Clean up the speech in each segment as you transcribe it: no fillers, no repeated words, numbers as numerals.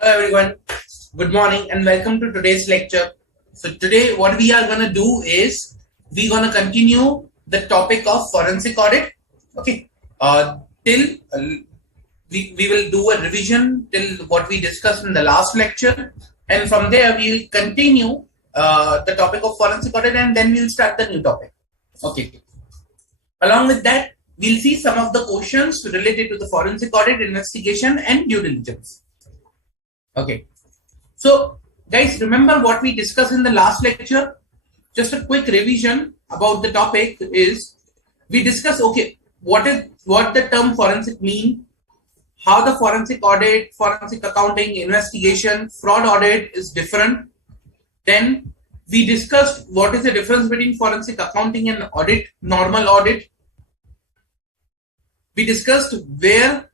Hello everyone, good morning and welcome to today's lecture. So today what we are going to do is we're going to continue the topic of forensic audit. Okay, till we will do a revision till what we discussed in the last lecture, and from there we will continue the topic of forensic audit, and then we will start the new topic. Okay, along with that we'll see some of the questions related to the forensic audit, investigation and due diligence. Okay. So, guys, remember what we discussed in the last lecture? Just a quick revision about the topic is we discussed, okay, what the term forensic mean, how the forensic audit, forensic accounting, investigation, fraud audit is different. Then we discussed what is the difference between forensic accounting and audit, normal audit. We discussed where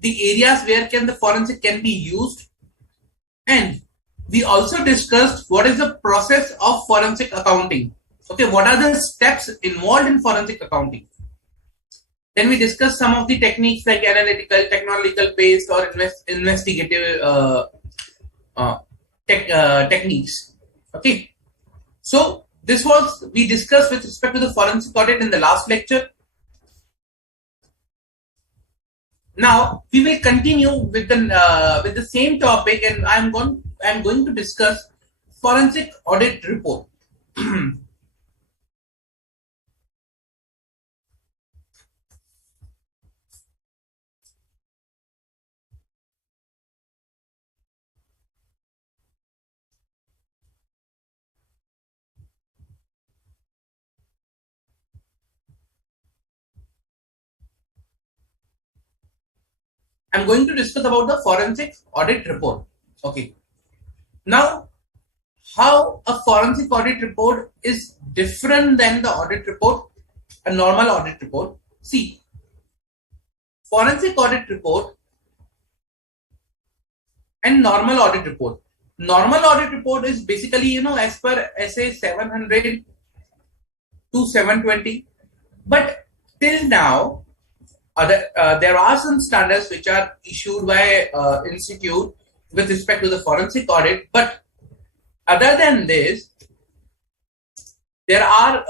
the areas where can the forensic can be used, and we also discussed what is the process of forensic accounting. Okay, what are the steps involved in forensic accounting? Then we discussed some of the techniques like analytical, technological based or investigative techniques. Okay, so this was we discussed with respect to the forensic audit in the last lecture. Now we will continue with the same topic, and I'm going to discuss forensic audit report. I'm going to discuss about the forensic audit report. Okay. Now, how a forensic audit report is different than the audit report, a normal audit report. See, forensic audit report and normal audit report. Normal audit report is basically, as per SA 700 to 720. But till now, there are some standards which are issued by institute with respect to the forensic audit. But other than this, there are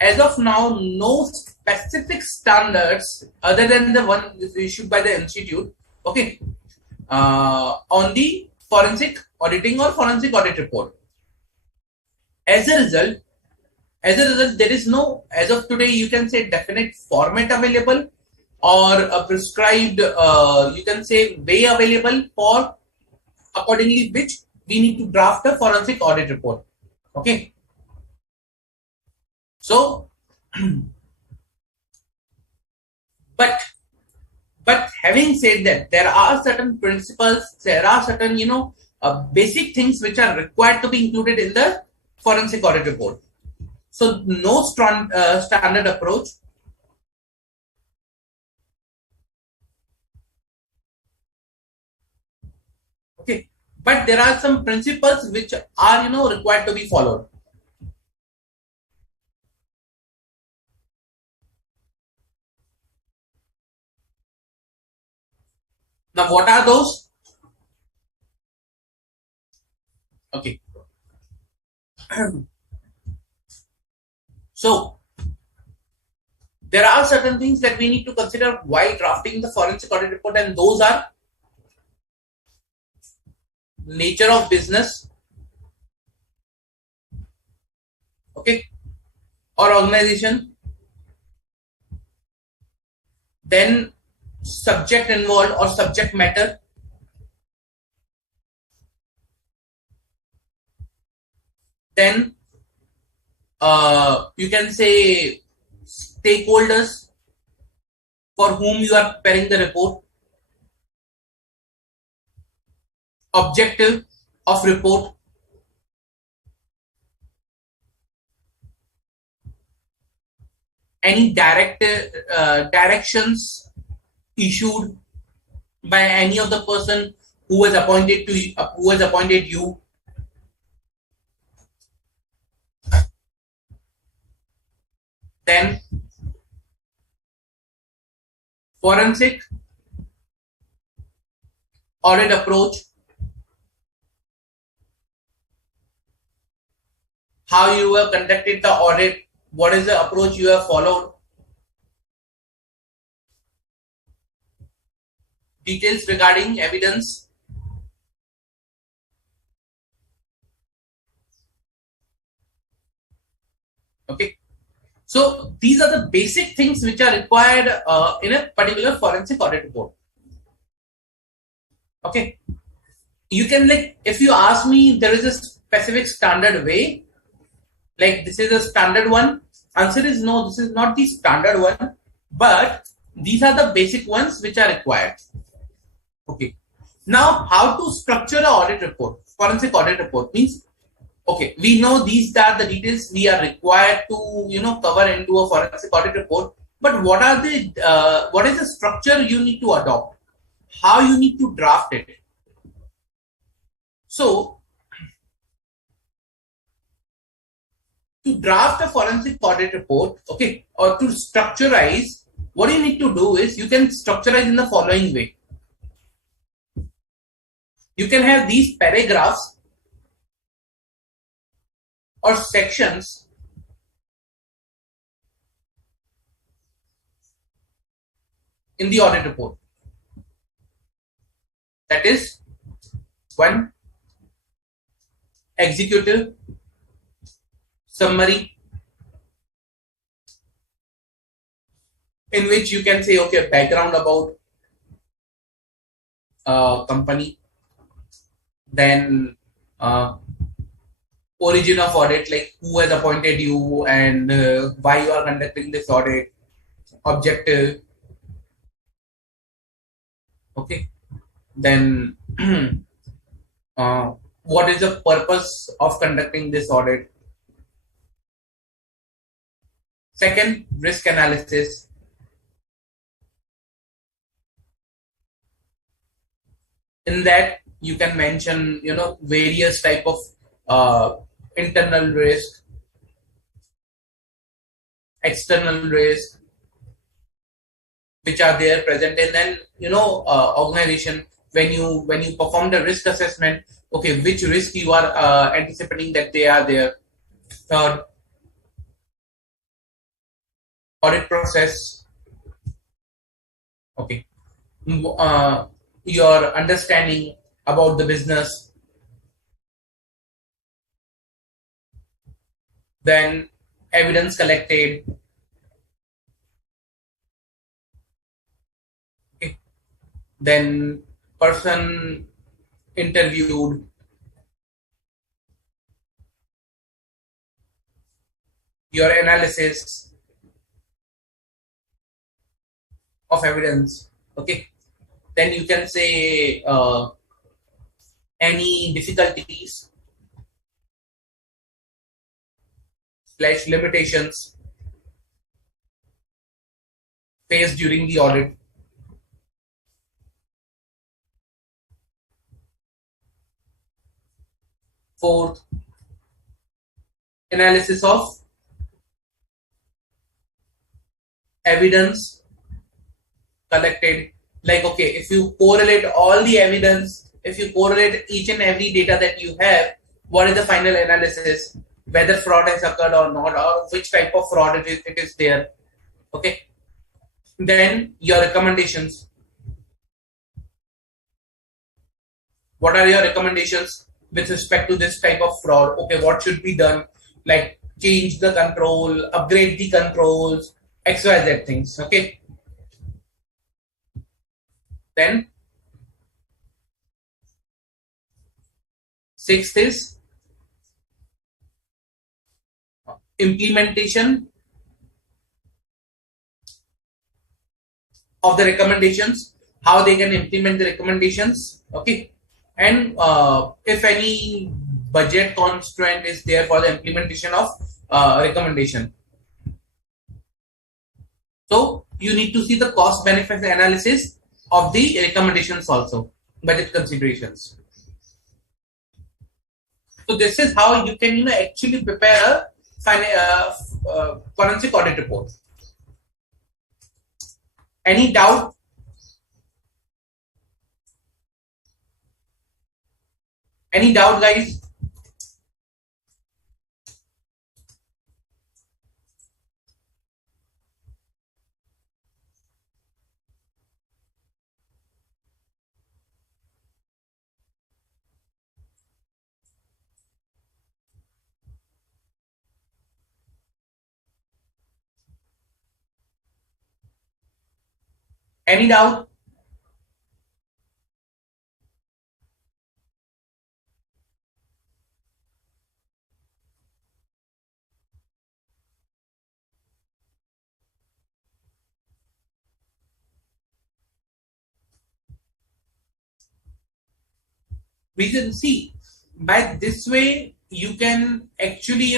as of now no specific standards other than the one issued by the institute. Okay, on the forensic auditing or forensic audit report. As a result, there is no, as of today, you can say definite format available or a prescribed, you can say way available for accordingly which we need to draft a forensic audit report. Okay. So, but having said that, there are certain principles, there are certain, basic things which are required to be included in the forensic audit report. So, no standard approach. Okay, but there are some principles which are required to be followed. Now, what are those? Okay. So, there are certain things that we need to consider while drafting the forensic audit report, and those are nature of business, okay, or organization, then subject involved or subject matter, then you can say stakeholders for whom you are preparing the report, objective of report, any directions issued by any of the person who has appointed you. Then forensic audit approach, how you have conducted the audit, what is the approach you have followed, details regarding evidence. Okay, so these are the basic things which are required in a particular forensic audit report. Okay, you can, like, if you ask me, there is a specific standard way, like this is a standard one. Answer is no, this is not the standard one, but these are the basic ones which are required. Okay, now how to structure an audit report? Forensic audit report means, okay, we know these are the details we are required to cover into a forensic audit report, but what is the structure you need to adopt, how you need to draft it. So to draft a forensic audit report, okay, or to structurize, what you need to do is you can structurize in the following way. You can have these paragraphs or sections in the audit report. That is, one, executive, summary, in which you can say, okay, background about company, then origin of audit, like who has appointed you and why you are conducting this audit, objective. Okay, then what is the purpose of conducting this audit. Second, risk analysis. In that you can mention various type of internal risk, external risk, which are there present in an organization. When you perform the risk assessment, okay, which risk you are anticipating that they are there. Third, audit process. Okay, your understanding about the business. Then evidence collected. Okay. Then person interviewed. Your analysis of evidence. Okay, then you can say any difficulties / limitations faced during the audit. Fourth, analysis of evidence collected. Like, okay, if you correlate all the evidence, if you correlate each and every data that you have, what is the final analysis, whether fraud has occurred or not, or which type of fraud it is there. Okay, then your recommendations. What are your recommendations with respect to this type of fraud? Okay, what should be done? Like, change the control, upgrade the controls, XYZ things. Okay, then sixth is implementation of the recommendations, how they can implement the recommendations. Okay, and if any budget constraint is there for the implementation of recommendation. So you need to see the cost benefit analysis of the recommendations also, budget considerations. So this is how you can actually prepare a forensic audit report. Any doubt? Any doubt, guys? Any doubt? We can see by this way you can actually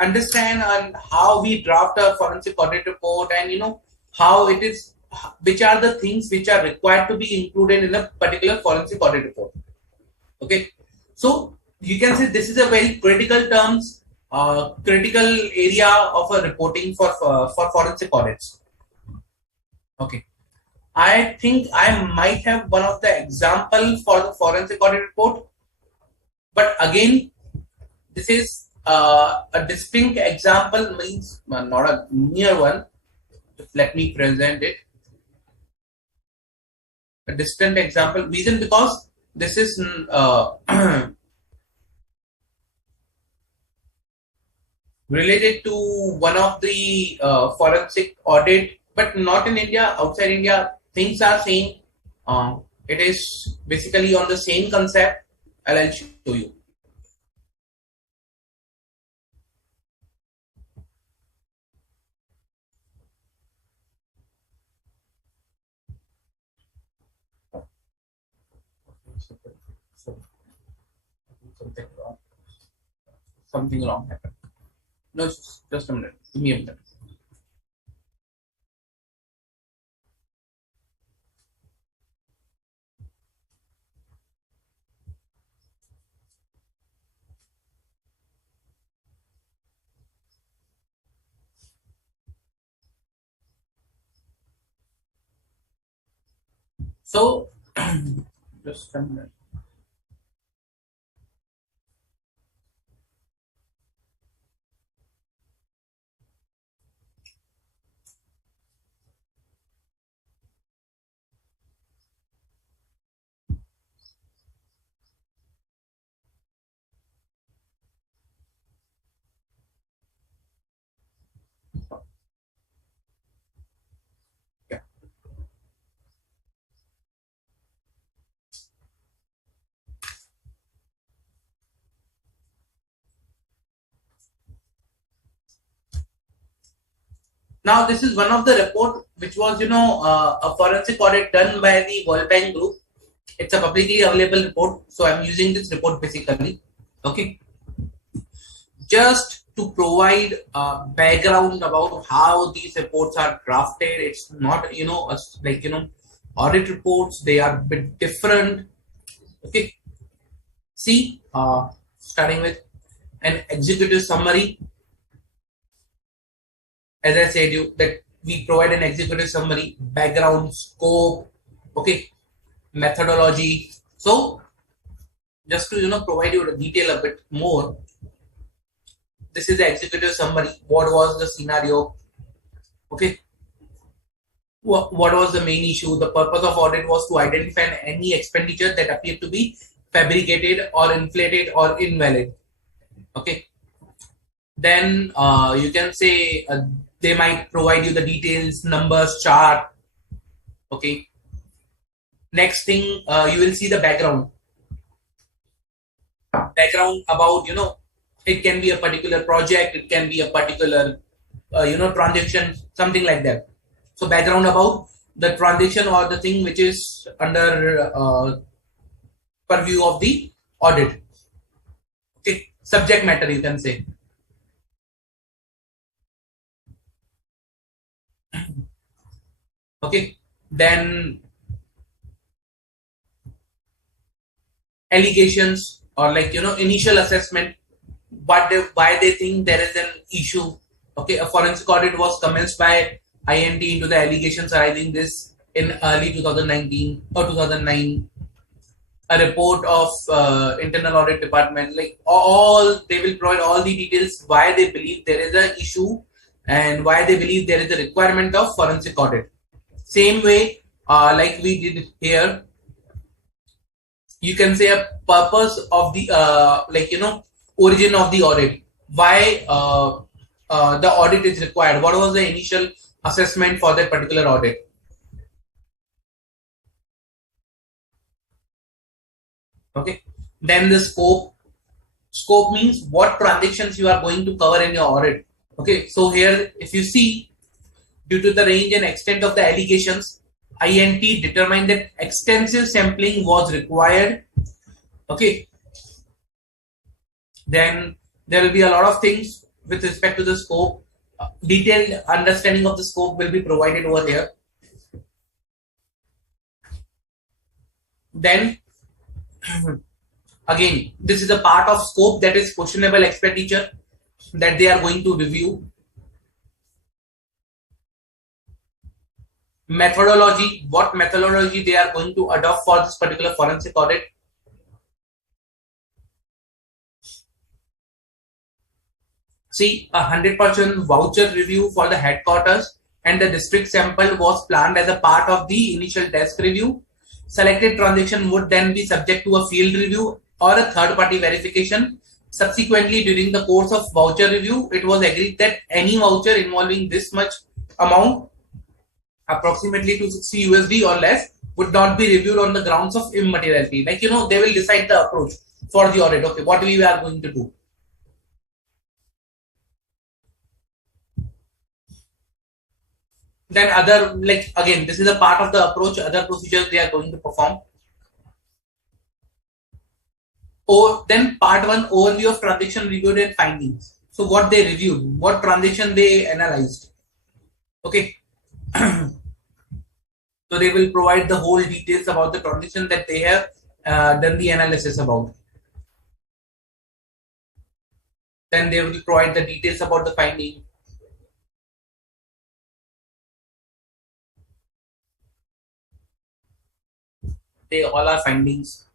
understand on how we draft a forensic audit report, and how it is, which are the things which are required to be included in a particular forensic audit report. Okay, so you can say this is a very critical terms, critical area of a reporting for forensic audits. Okay, I think I might have one of the example for the forensic audit report, but again, this is a distinct example, means not a near one. Let me present it. A distant example, reason because this is related to one of the forensic audit, but not in India, outside India. Things are same. It is basically on the same concept. I'll show you. Something wrong happened. No, just a minute. Give me a minute. So, just a minute. Yeah. Now, this is one of the report which was, a forensic audit done by the World Bank Group. It's a publicly available report, so I'm using this report basically. Okay, just to provide background about how these reports are drafted. It's not, like audit reports. They are a bit different. Okay, see, starting with an executive summary. As I said you that we provide an executive summary, background, scope, okay, methodology. So just to provide you the detail a bit more, this is the executive summary. What was the scenario? Okay, what was the main issue? The purpose of audit was to identify any expenditure that appeared to be fabricated or inflated or invalid. Okay, then you can say they might provide you the details, numbers, chart. Okay, next thing, you will see the background about, it can be a particular project, it can be a particular transaction, something like that. So background about the transaction or the thing which is under purview of the audit. Okay, subject matter, you can say. Okay, then allegations, or like initial assessment, why they think there is an issue. Okay, a forensic audit was commenced by INT into the allegations arising this in early 2019 or 2009. A report of internal audit department, like all, they will provide all the details why they believe there is an issue and why they believe there is a requirement of forensic audit. Same way, like we did here, you can say a purpose of the origin of the audit, why the audit is required, what was the initial assessment for that particular audit. Okay. Then the scope. Scope means what transactions you are going to cover in your audit. Okay. So here, if you see, due to the range and extent of the allegations, INT determined that extensive sampling was required. Okay. Then there will be a lot of things with respect to the scope. Detailed understanding of the scope will be provided over here. Then again, this is a part of scope, that is questionable expenditure that they are going to review. Methodology, what methodology they are going to adopt for this particular forensic audit. See, 100% voucher review for the headquarters and the district sample was planned as a part of the initial desk review. Selected transaction would then be subject to a field review or a third-party verification. Subsequently, during the course of voucher review, it was agreed that any voucher involving this much amount, approximately 260 USD or less, would not be reviewed on the grounds of immateriality. Like, they will decide the approach for the audit. Okay, what we are going to do. Then other, like, again, this is a part of the approach, other procedures they are going to perform. Or then part one, overview of transaction reviewed and findings. So what they reviewed, what transaction they analyzed. Okay. So they will provide the whole details about the transaction that they have done the analysis about. Then they will provide the details about the finding. They all are findings.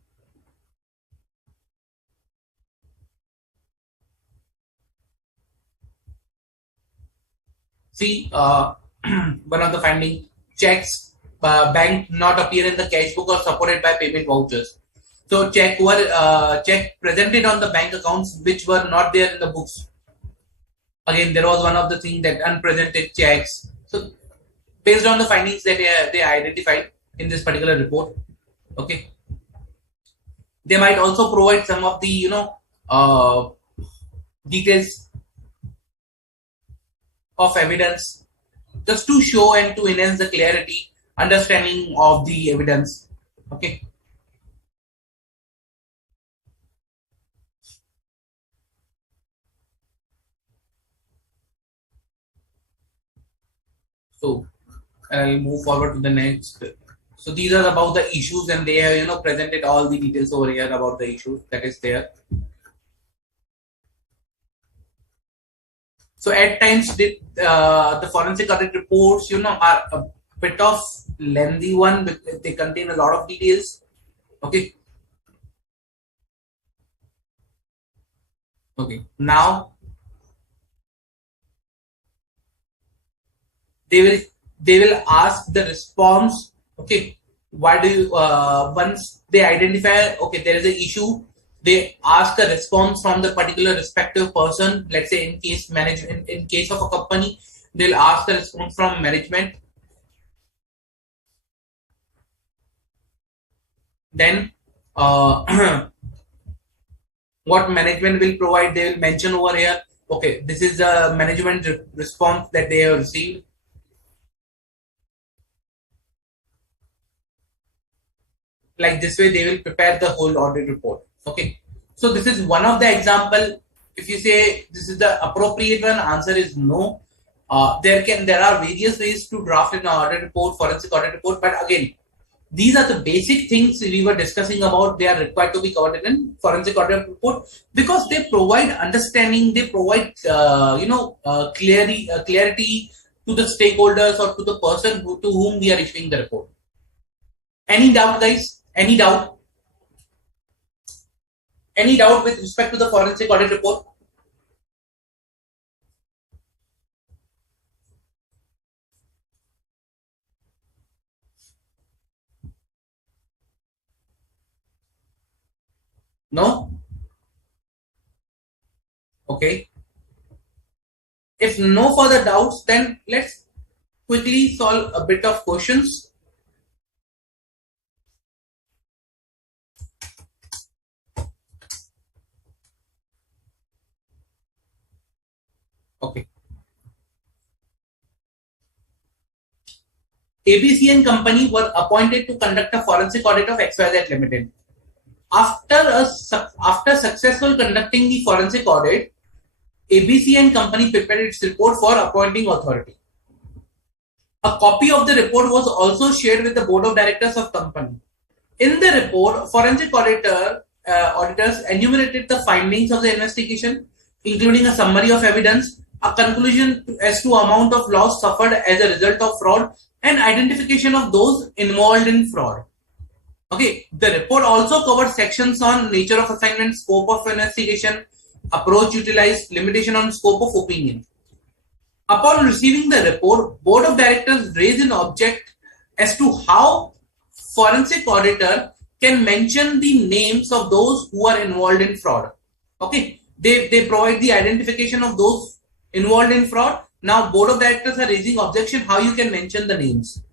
See, one of the finding, checks bank not appear in the cash book or supported by payment vouchers. So check presented on the bank accounts which were not there in the books. Again, there was one of the things that unpresented checks. So based on the findings that they identified in this particular report, okay, they might also provide some of the details of evidence just to show and to enhance the clarity, understanding of the evidence. Okay. So I'll move forward to the next. So these are about the issues, and they have presented all the details over here about the issues that is there. So at times the forensic audit reports are a bit of lengthy one, because they contain a lot of details. Okay. Okay. Now they will ask the response. Okay. Why do you once they identify, okay, there is an issue, they ask a response from the particular respective person. Let's say in case management, in case of a company, they'll ask the response from management. Then what management will provide, they will mention over here, okay, this is the management response that they have received. Like this way they will prepare the whole audit report. Okay, so this is one of the example. If you say this is the appropriate one, answer is no. There are various ways to draft an audit report, forensic audit report, but again, these are the basic things we were discussing about. They are required to be covered in forensic audit report, because they provide understanding, they provide clarity to the stakeholders or to the person to whom we are issuing the report. Any doubt, guys? Any doubt? Any doubt with respect to the forensic audit report? No? Okay. If no further doubts, then let's quickly solve a bit of questions. Okay. ABC and company were appointed to conduct a forensic audit of XYZ Limited. After successful conducting the forensic audit, ABC and company prepared its report for appointing authority. A copy of the report was also shared with the board of directors of company. In the report, forensic auditors enumerated the findings of the investigation, including a summary of evidence, a conclusion as to amount of loss suffered as a result of fraud, and identification of those involved in fraud. Okay, the report also covered sections on nature of assignment, scope of investigation, approach utilized, limitation on scope of opinion. Upon receiving the report, board of directors raised an object as to how forensic auditor can mention the names of those who are involved in fraud. Okay, they provide the identification of those involved in fraud. Now, board of directors are raising objection how you can mention the names.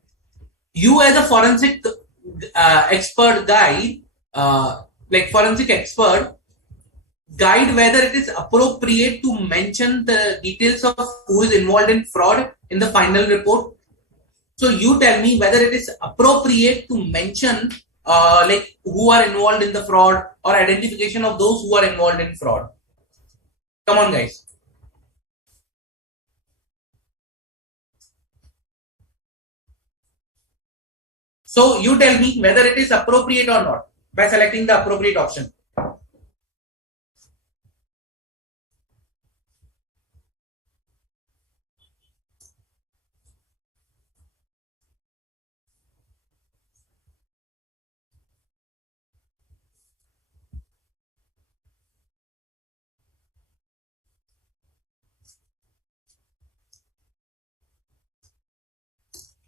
You as a forensic expert guide, like forensic expert, guide whether it is appropriate to mention the details of who is involved in fraud in the final report. So you tell me whether it is appropriate to mention like who are involved in the fraud or identification of those who are involved in fraud. Come on, guys. So you tell me whether it is appropriate or not by selecting the appropriate option.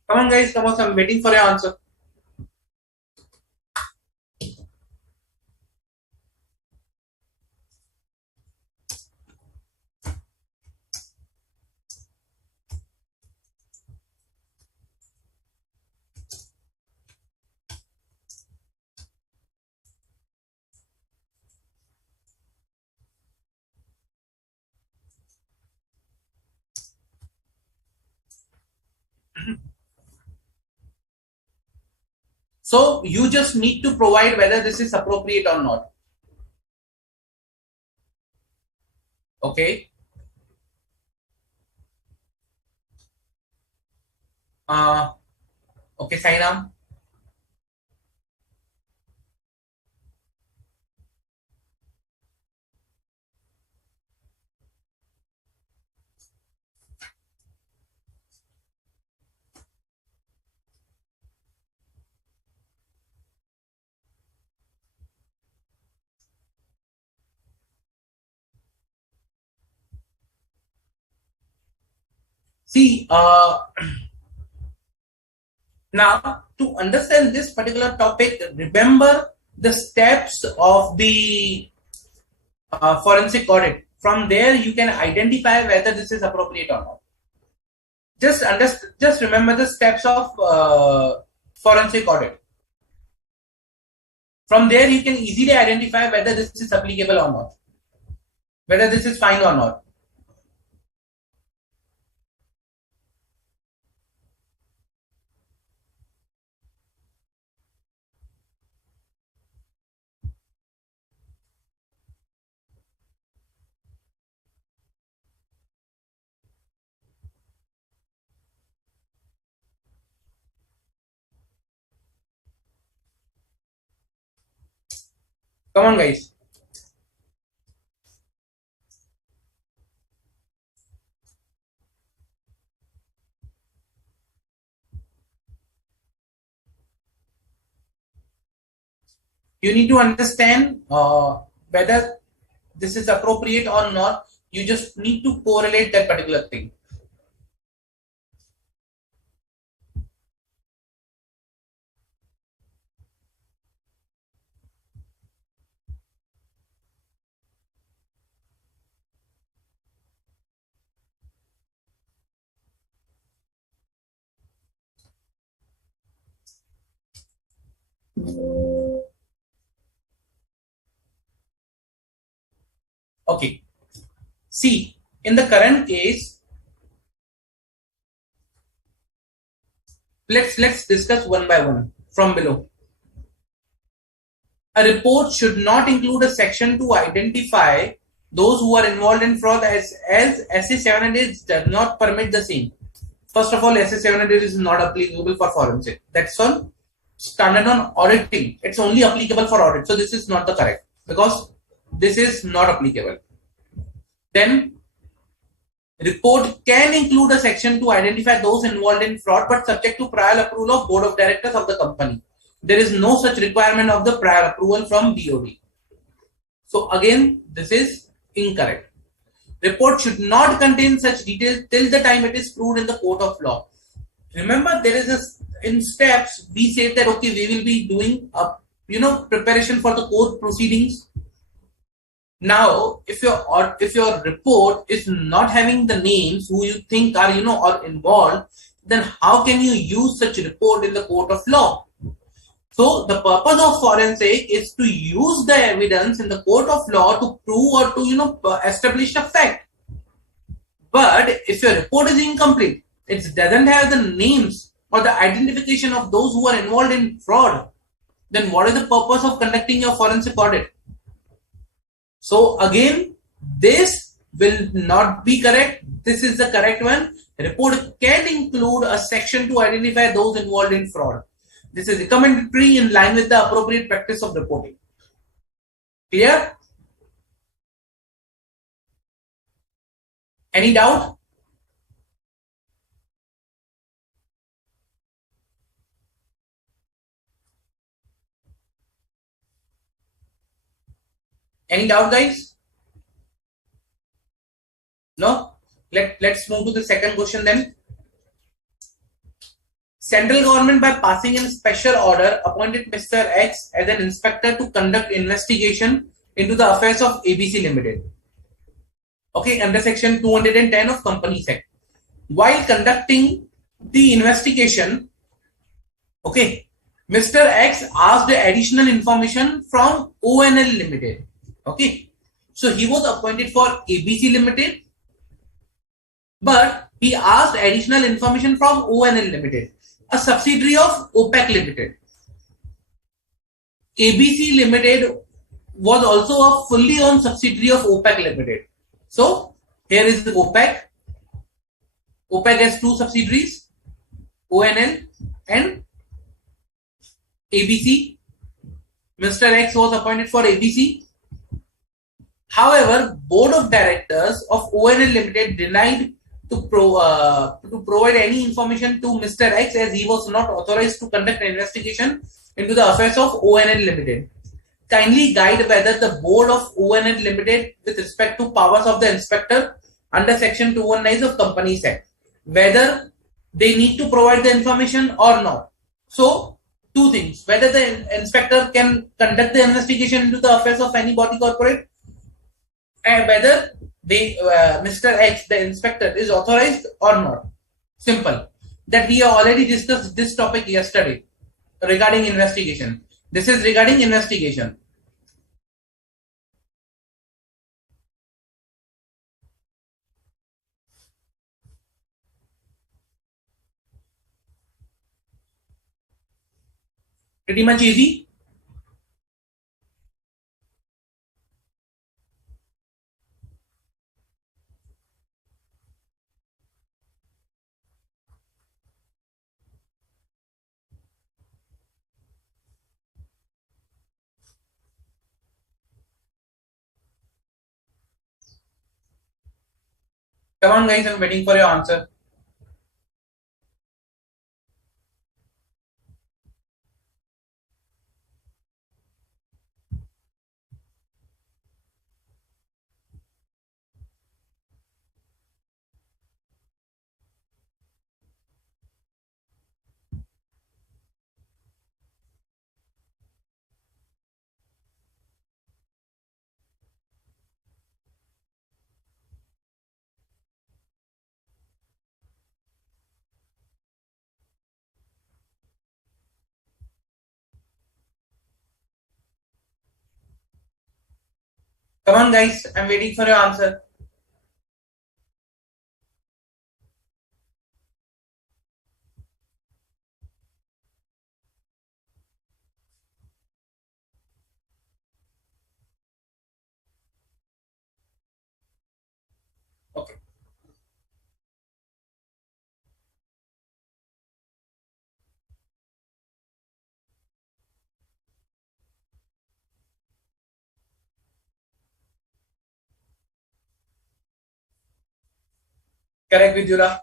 Come on, guys. Come on, I'm waiting for your answer. So you just need to provide whether this is appropriate or not. Okay. Uh, okay, Sainam. See, now to understand this particular topic, remember the steps of the forensic audit. From there, you can identify whether this is appropriate or not. Just remember the steps of forensic audit. From there, you can easily identify whether this is applicable or not, whether this is fine or not. Come on, guys. You need to understand whether this is appropriate or not. You just need to correlate that particular thing. Okay. See, in the current case, let's discuss one by one from below. A report should not include a section to identify those who are involved in fraud as SA 700 does not permit the same. First of all, SA 700 is not applicable for forensic. That's on standard on auditing. It's only applicable for audit. So this is not the correct because this is not applicable. Then report can include a section to identify those involved in fraud but subject to prior approval of board of directors of the company. There is no such requirement of the prior approval from BOD. So again, this is incorrect. Report should not contain such details till the time it is proved in the court of law. Remember, there is a in steps we say that okay, we will be doing a preparation for the court proceedings. Now, if your report is not having the names who you think are are involved, then how can you use such report in the court of law? So the purpose of forensic is to use the evidence in the court of law to prove or to establish a fact. But if your report is incomplete, it doesn't have the names or the identification of those who are involved in fraud, then what is the purpose of conducting your forensic audit? So again, this will not be correct. This is the correct one. Report can include a section to identify those involved in fraud. This is recommendatory in line with the appropriate practice of reporting. Clear? Any doubt? Any doubt, guys? No? Let's move to the second question then. Central government by passing in special order appointed Mr. X as an inspector to conduct investigation into the affairs of ABC Limited. Okay, under section 210 of Companies Act. While conducting the investigation, okay, Mr. X asked additional information from ONL Limited. Okay, so he was appointed for ABC Limited, but he asked additional information from ONL Limited, a subsidiary of OPEC Limited. ABC Limited was also a fully owned subsidiary of OPEC Limited. So here is the OPEC. OPEC has two subsidiaries, ONL and ABC. Mr. X was appointed for ABC. However, board of directors of ONL Limited denied to provide any information to Mr. X as he was not authorized to conduct an investigation into the affairs of ONL Limited. Kindly guide whether the board of ONL Limited with respect to powers of the inspector under section 219 of Companies Act, whether they need to provide the information or not. So, two things, whether the inspector can conduct the investigation into the affairs of any body corporate and whether Mr. X, the inspector, is authorized or not. Simple. That we have already discussed this topic yesterday regarding investigation. This is regarding investigation. Pretty much easy. Come on, guys, I'm waiting for your answer. Come on, guys. I'm waiting for your answer. Okay. Correct, Vidula.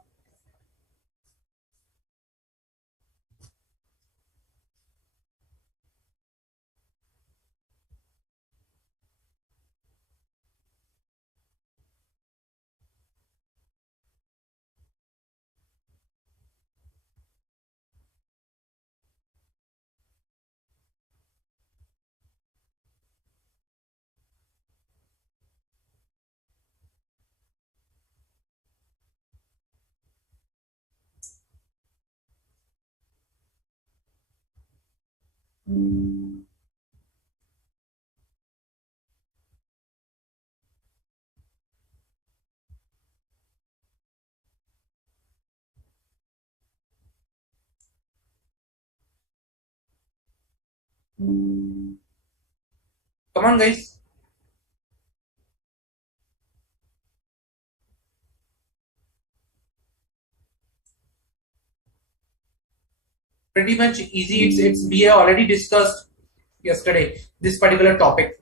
Come on, guys. Pretty much easy. It's we have already discussed yesterday this particular topic.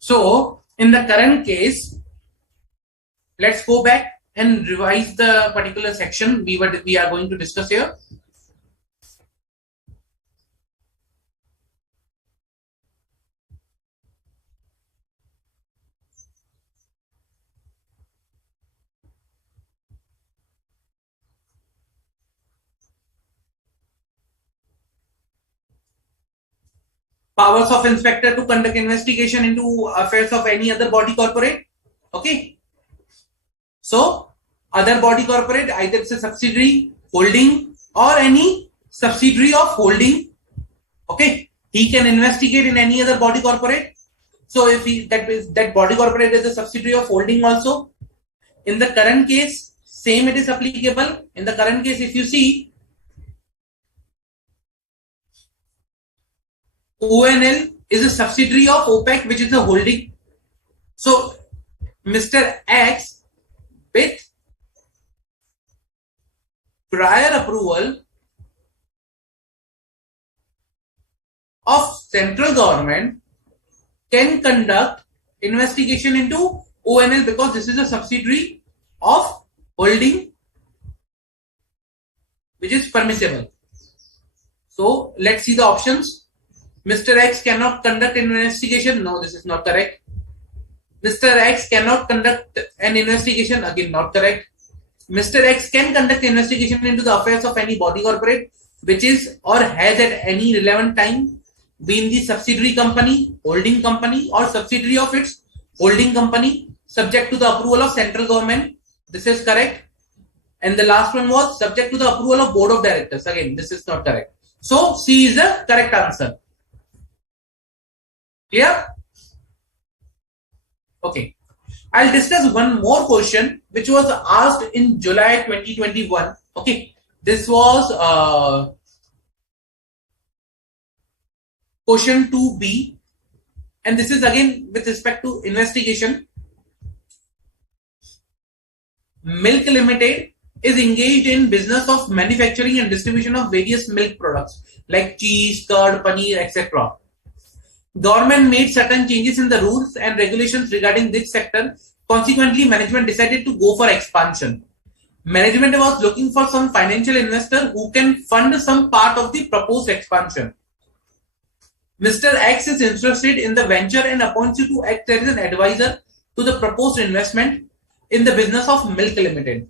So in the current case, let's go back and revise the particular section we are going to discuss here. Powers of inspector to conduct investigation into affairs of any other body corporate. Okay. So other body corporate, either it's a subsidiary, holding, or any subsidiary of holding. Okay. He can investigate in any other body corporate. So if that body corporate is a subsidiary of holding also. In the current case, same it is applicable. In the current case, if you see, ONL is a subsidiary of OPEC, which is a holding. So Mr. X, with prior approval of central government, can conduct investigation into ONL because this is a subsidiary of holding, which is permissible. So let's see the options. Mr. X cannot conduct an investigation. No, this is not correct. Mr. X cannot conduct an investigation. Again, not correct. Mr. X can conduct investigation into the affairs of any body corporate which is or has at any relevant time been the subsidiary company, holding company, or subsidiary of its holding company, subject to the approval of central government. This is correct. And the last one was subject to the approval of board of directors. Again, this is not correct. So C is the correct answer. Clear? Okay. I'll discuss one more question which was asked in July 2021. Okay. This was question 2B. And this is again with respect to investigation. Milk Limited is engaged in business of manufacturing and distribution of various milk products like cheese, curd, paneer, etc. Government made certain changes in the rules and regulations regarding this sector. Consequently, management decided to go for expansion. Management was looking for some financial investor who can fund some part of the proposed expansion. Mr. X is interested in the venture and appoints you to act as an advisor to the proposed investment in the business of Milk Limited.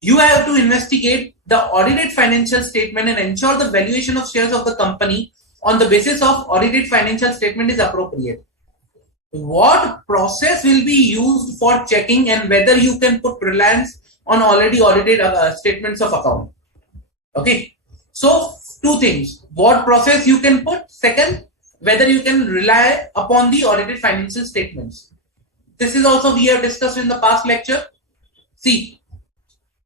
You have to investigate the audited financial statement and ensure the valuation of shares of the company on the basis of audited financial statement is appropriate. What process will be used for checking and whether you can put reliance on already audited statements of account? Okay, so two things: what process you can put. Second, whether you can rely upon the audited financial statements. This is also we have discussed in the past lecture. See,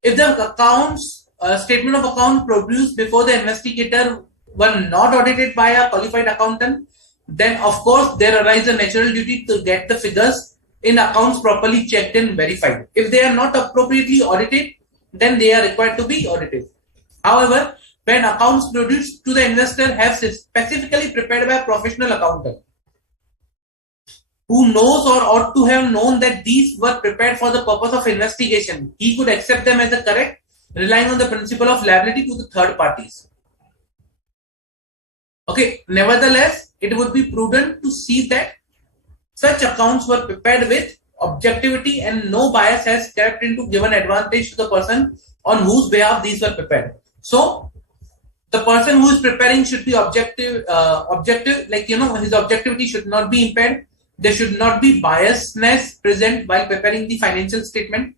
if the accounts statement of account produced before the investigator were not audited by a qualified accountant, then of course there arises a natural duty to get the figures in accounts properly checked and verified. If they are not appropriately audited, then they are required to be audited. However, when accounts produced to the investor have specifically prepared by a professional accountant who knows or ought to have known that these were prepared for the purpose of investigation, he could accept them as a correct, relying on the principle of liability to the third parties. Okay, nevertheless, it would be prudent to see that such accounts were prepared with objectivity and no bias has stepped into given advantage to the person on whose behalf these were prepared. So, the person who is preparing should be objective, like his objectivity should not be impaired. There should not be biasness present while preparing the financial statement.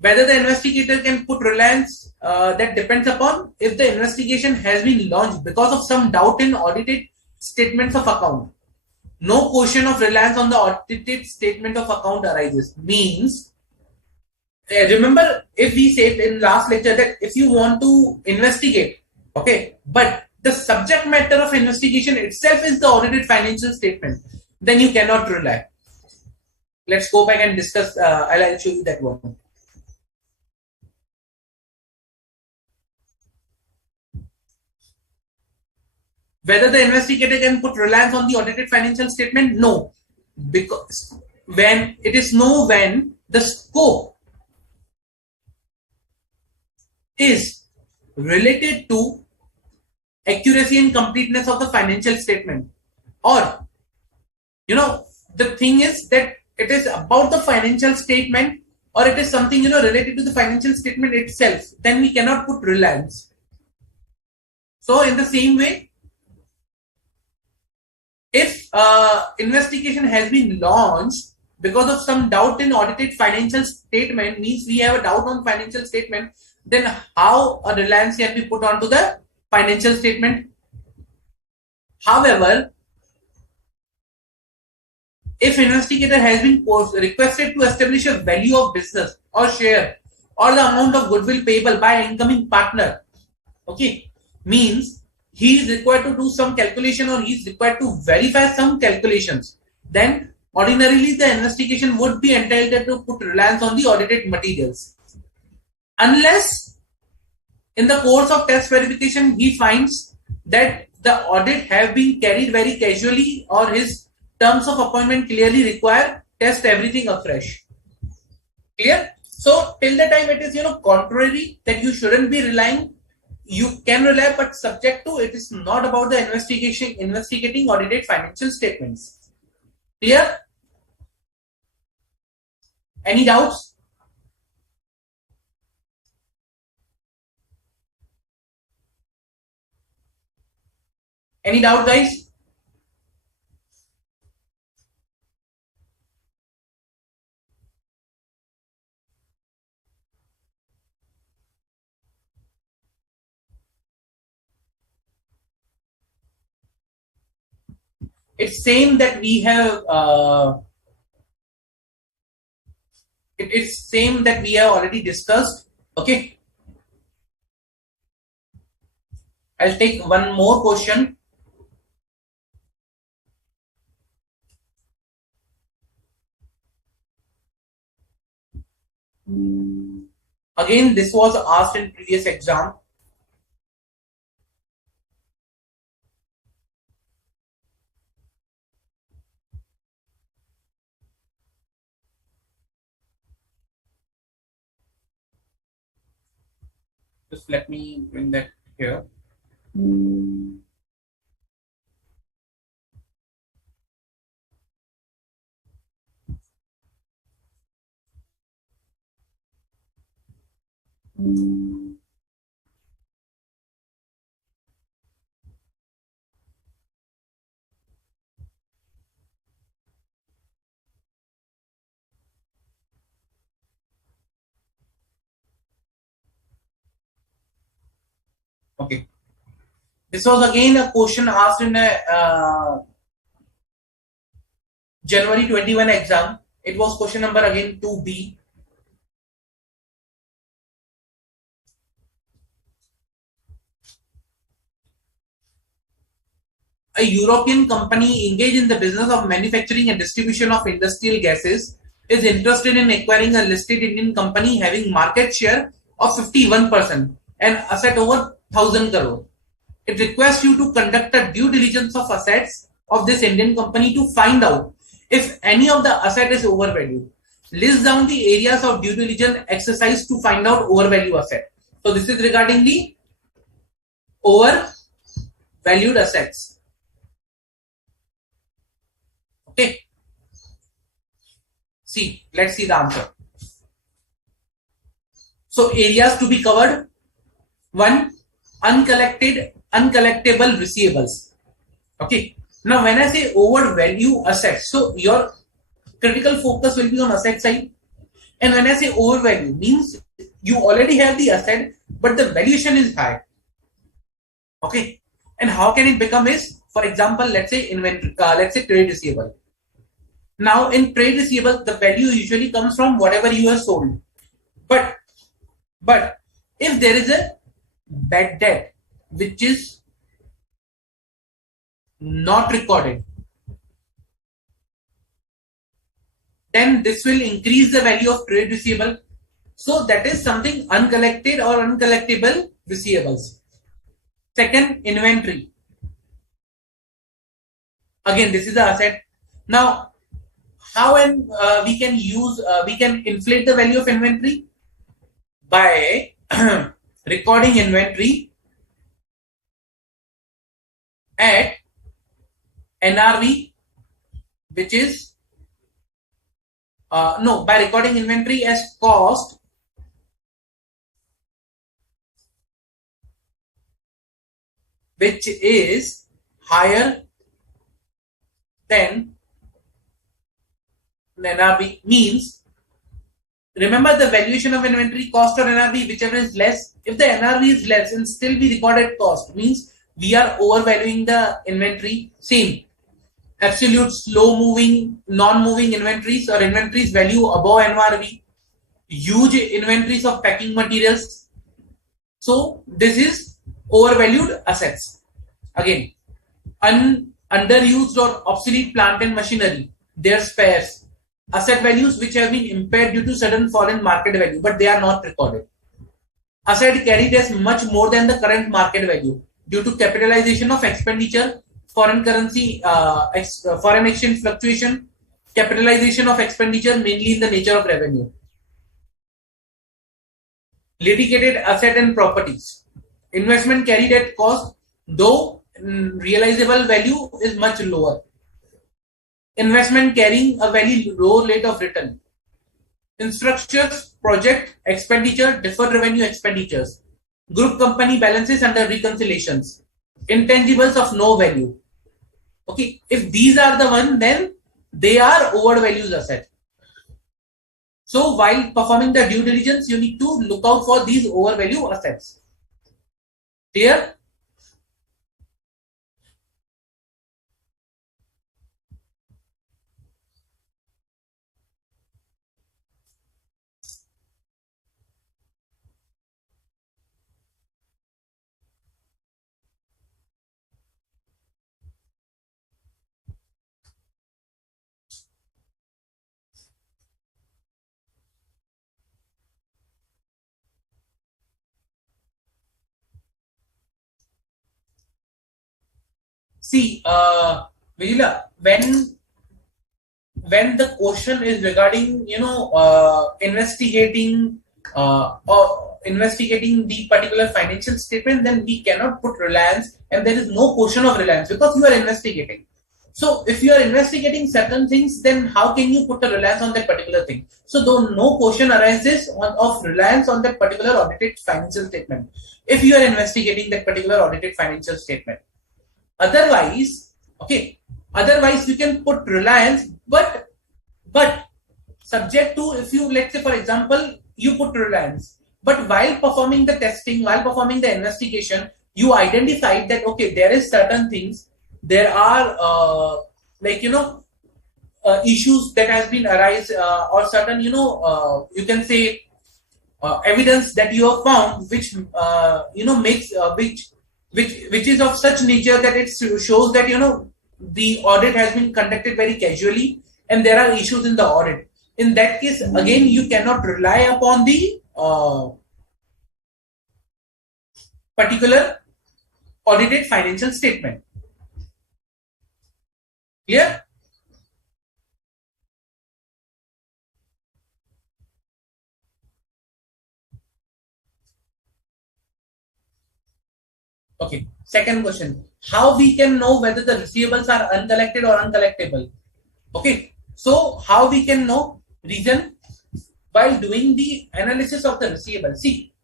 Whether the investigator can put reliance, that depends upon if the investigation has been launched because of some doubt in audited statements of account. No question of reliance on the audited statement of account arises. Means, remember, if we said in last lecture that if you want to investigate, okay, but the subject matter of investigation itself is the audited financial statement, then you cannot rely. Let's go back and discuss. I'll show you that one. Whether the investigator can put reliance on the audited financial statement? No, because when the scope is related to accuracy and completeness of the financial statement, or the thing is that it is about the financial statement, or it is something related to the financial statement itself, then we cannot put reliance. So in the same way, if investigation has been launched because of some doubt in audited financial statement, means we have a doubt on financial statement, then how a reliance can be put onto the financial statement? However, if investigator has been requested to establish a value of business or share or the amount of goodwill payable by an incoming partner, okay, means he is required to do some calculation or he is required to verify some calculations, then ordinarily the investigation would be entitled to put reliance on the audited materials. Unless in the course of test verification he finds that the audit have been carried very casually or his terms of appointment clearly require test everything afresh. Clear? So till the time it is contrary that you shouldn't be relying, you can rely, but subject to it is not about the investigating audited financial statements. Clear? Any doubts? Any doubt, guys? It's same that we have. It is same that we have already discussed. Okay. I'll take one more question. Again, this was asked in previous exam. Just let me bring that here. Okay. This was again a question asked in a January 21 exam. It was question number again 2B. A European company engaged in the business of manufacturing and distribution of industrial gases is interested in acquiring a listed Indian company having market share of 51% and asset over 1000 crore. It requests you to conduct a due diligence of assets of this Indian company to find out if any of the asset is overvalued. List down the areas of due diligence exercise to find out overvalued asset. So this is regarding the overvalued assets. Okay. See, let's see the answer. So areas to be covered. One, uncollectible receivables. Okay. Now when I say overvalue assets, so your critical focus will be on asset side. And when I say overvalue, means you already have the asset, but the valuation is high. Okay. And how can it become is, for example, let's say inventory, let's say trade receivable. Now in trade receivable, the value usually comes from whatever you have sold. But if there is a bad debt which is not recorded, then this will increase the value of trade receivable. So that is something uncollected or uncollectible receivables. Second, inventory. Again, this is the asset. Now, how we can inflate the value of inventory? By recording inventory at NRV, which is by recording inventory as cost which is higher than NRV. Means, remember the valuation of inventory, cost or NRV, whichever is less. If the NRV is less and still we recorded cost, means we are overvaluing the inventory. Same, absolute slow moving, non-moving inventories or inventories value above NRV, huge inventories of packing materials. So this is overvalued assets. Again, underused or obsolete plant and machinery, their spares. Asset values which have been impaired due to sudden fall in market value, but they are not recorded. Asset carried as much more than the current market value due to capitalization of expenditure, foreign currency, foreign exchange fluctuation, capitalization of expenditure mainly in the nature of revenue. Litigated asset and properties. Investment carried at cost, though realizable value is much lower. Investment carrying a very low rate of return. Infrastructures, project, expenditure, deferred revenue expenditures. Group company balances under reconciliations. Intangibles of no value. Okay, if these are the one, then they are overvalued asset. So while performing the due diligence, you need to look out for these overvalued assets. Clear? See, Vijila, when the question is regarding investigating the particular financial statement, then we cannot put reliance, and there is no question of reliance because you are investigating. So if you are investigating certain things, then how can you put a reliance on that particular thing? So though no question arises of reliance on that particular audited financial statement if you are investigating that particular audited financial statement. Otherwise, okay, otherwise you can put reliance, but subject to, if you, let's say for example, you put reliance, but while performing the testing, while performing the investigation, you identified that okay, there is certain things, there are like issues that has been arise, or certain you can say evidence that you have found, which makes which is of such nature that it shows that the audit has been conducted very casually and there are issues in the audit. In that case, again, you cannot rely upon the particular audited financial statement. Clear? Okay. Second question: how we can know whether the receivables are uncollected or uncollectible? Okay. So how we can know? Reason: while doing the analysis of the receivable, see,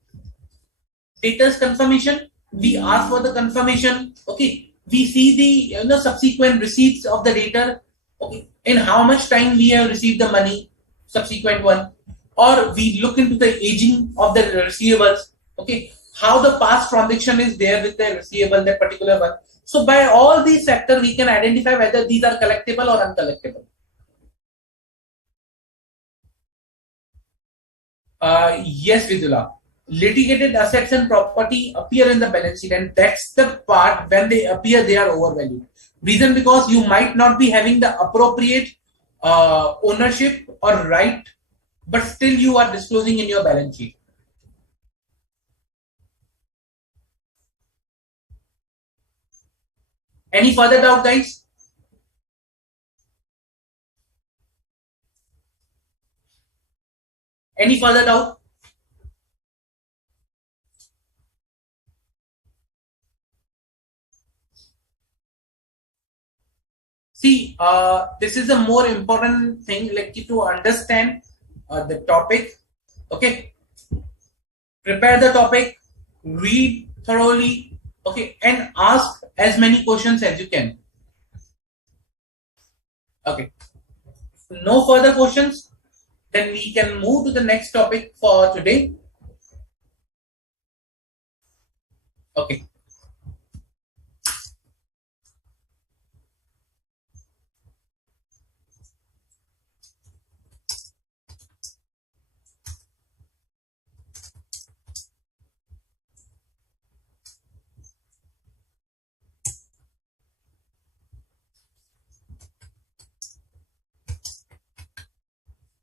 status confirmation, we ask for the confirmation. Okay, we see the subsequent receipts of the debtor. Okay, in how much time we have received the money, subsequent one, or we look into the aging of the receivables. Okay, how the past transaction is there with the receivable, that particular one. So by all these factors, we can identify whether these are collectible or uncollectible. Yes, Vidula. Litigated assets and property appear in the balance sheet, and that's the part when they appear, they are overvalued. Reason: because you might not be having the appropriate ownership or right, but still you are disclosing in your balance sheet. Any further doubt, guys? Any further doubt? See, this is a more important thing, like to understand the topic. Okay, prepare the topic, read thoroughly, okay, and ask as many questions as you can. Okay, no further questions, then we can move to the next topic for today. Okay.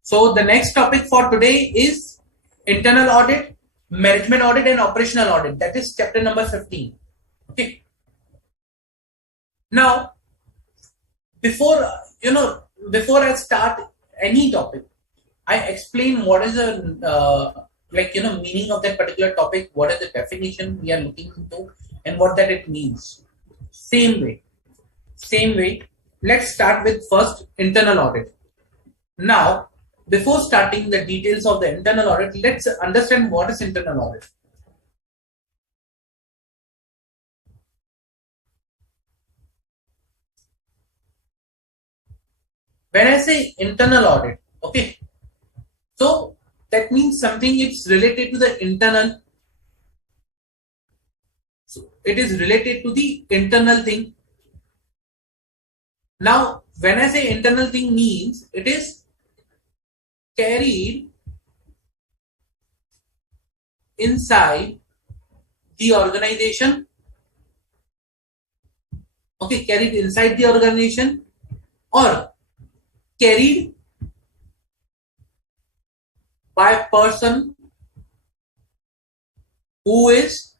So the next topic for today is internal audit, management audit, and operational audit. That is chapter number 15. Okay. Now, before before I start any topic, I explain what is the meaning of that particular topic, what is the definition we are looking into, and what that it means. Same way, same way. Let's start with first internal audit. Now, before starting the details of the internal audit, let's understand what is internal audit. When I say internal audit, okay, so that means something it's related to the internal. So it is related to the internal thing. Now, when I say internal thing, means it is carried inside the organization. Okay, carried inside the organization, or carried by a person who is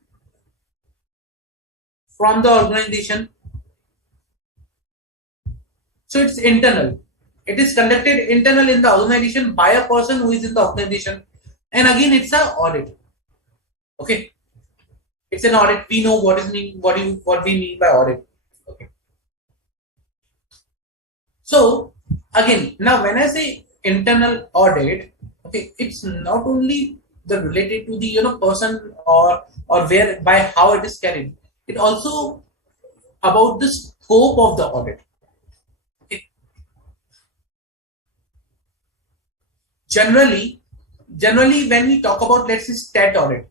from the organization. So it's internal. It is conducted internal in the organization by a person who is in the organization. And again, it's an audit. Okay, it's an audit. We know what is mean, what we mean by audit. Okay. So again, now when I say internal audit, okay, it's not only the related to the person or where by how it is carried. It also about the scope of the audit. Okay. Generally, when we talk about, let's say, stat audit,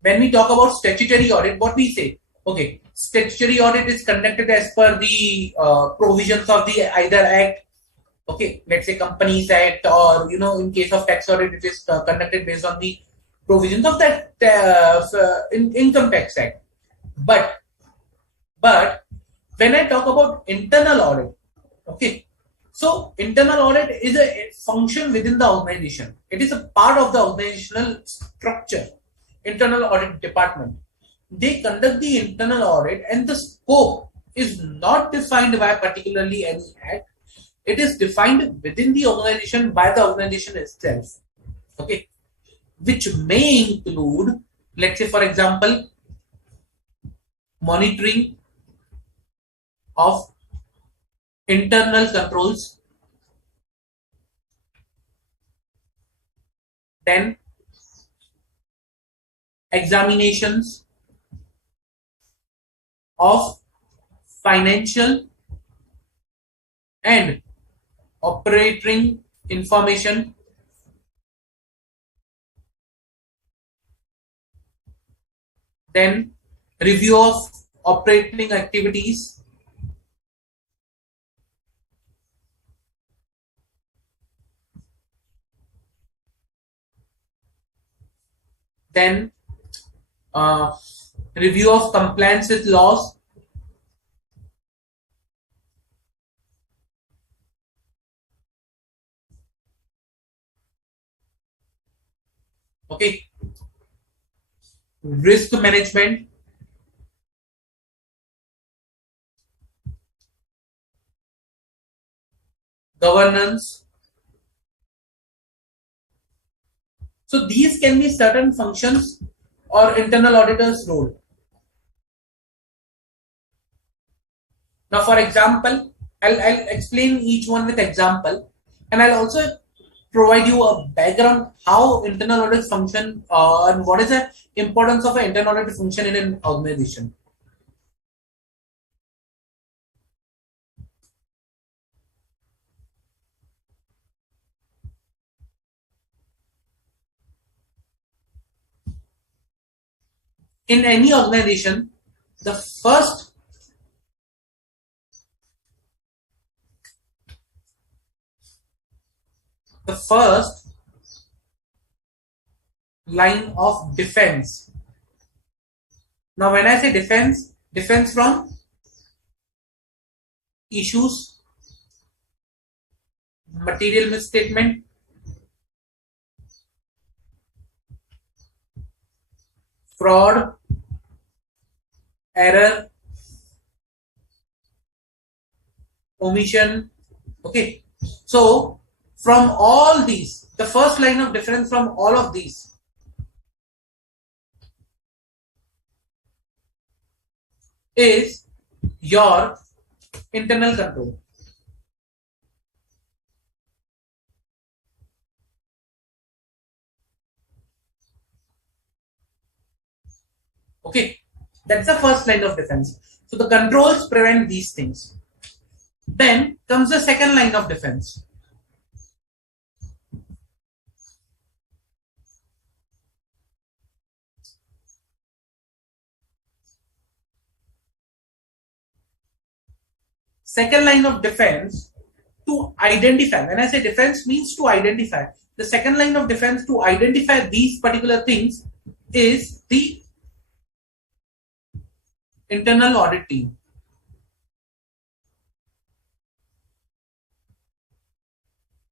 When we talk about statutory audit, what we say? Okay, statutory audit is conducted as per the provisions of the either act. Okay, let's say Companies Act, or in case of tax audit, it is conducted based on the provisions of that Income Tax Act. But when I talk about internal audit, okay, so internal audit is a function within the organization. It is a part of the organizational structure. Internal audit department. They conduct the internal audit, and the scope is not defined by particularly any act. It is defined within the organization by the organization itself. Okay, which may include, let's say, for example, monitoring of internal controls, then examinations of financial and operating information, then review of operating activities, then uh, review of compliance with laws, okay, risk management, governance. So these can be certain functions or internal auditor's role. Now, for example, I'll explain each one with example, and I'll also provide you a background how internal audit function, and what is the importance of an internal audit function in an organization. In any organization, the first the first line of defense. Now, when I say defense, defense from issues, material misstatement, fraud, error, omission. Okay, so from all these, the first line of defense from all of these is your internal control. Okay, that's the first line of defense. So the controls prevent these things. Then comes the second line of defense. Second line of defense to identify. When I say defense, means to identify. The second line of defense to identify these particular things is the internal audit team.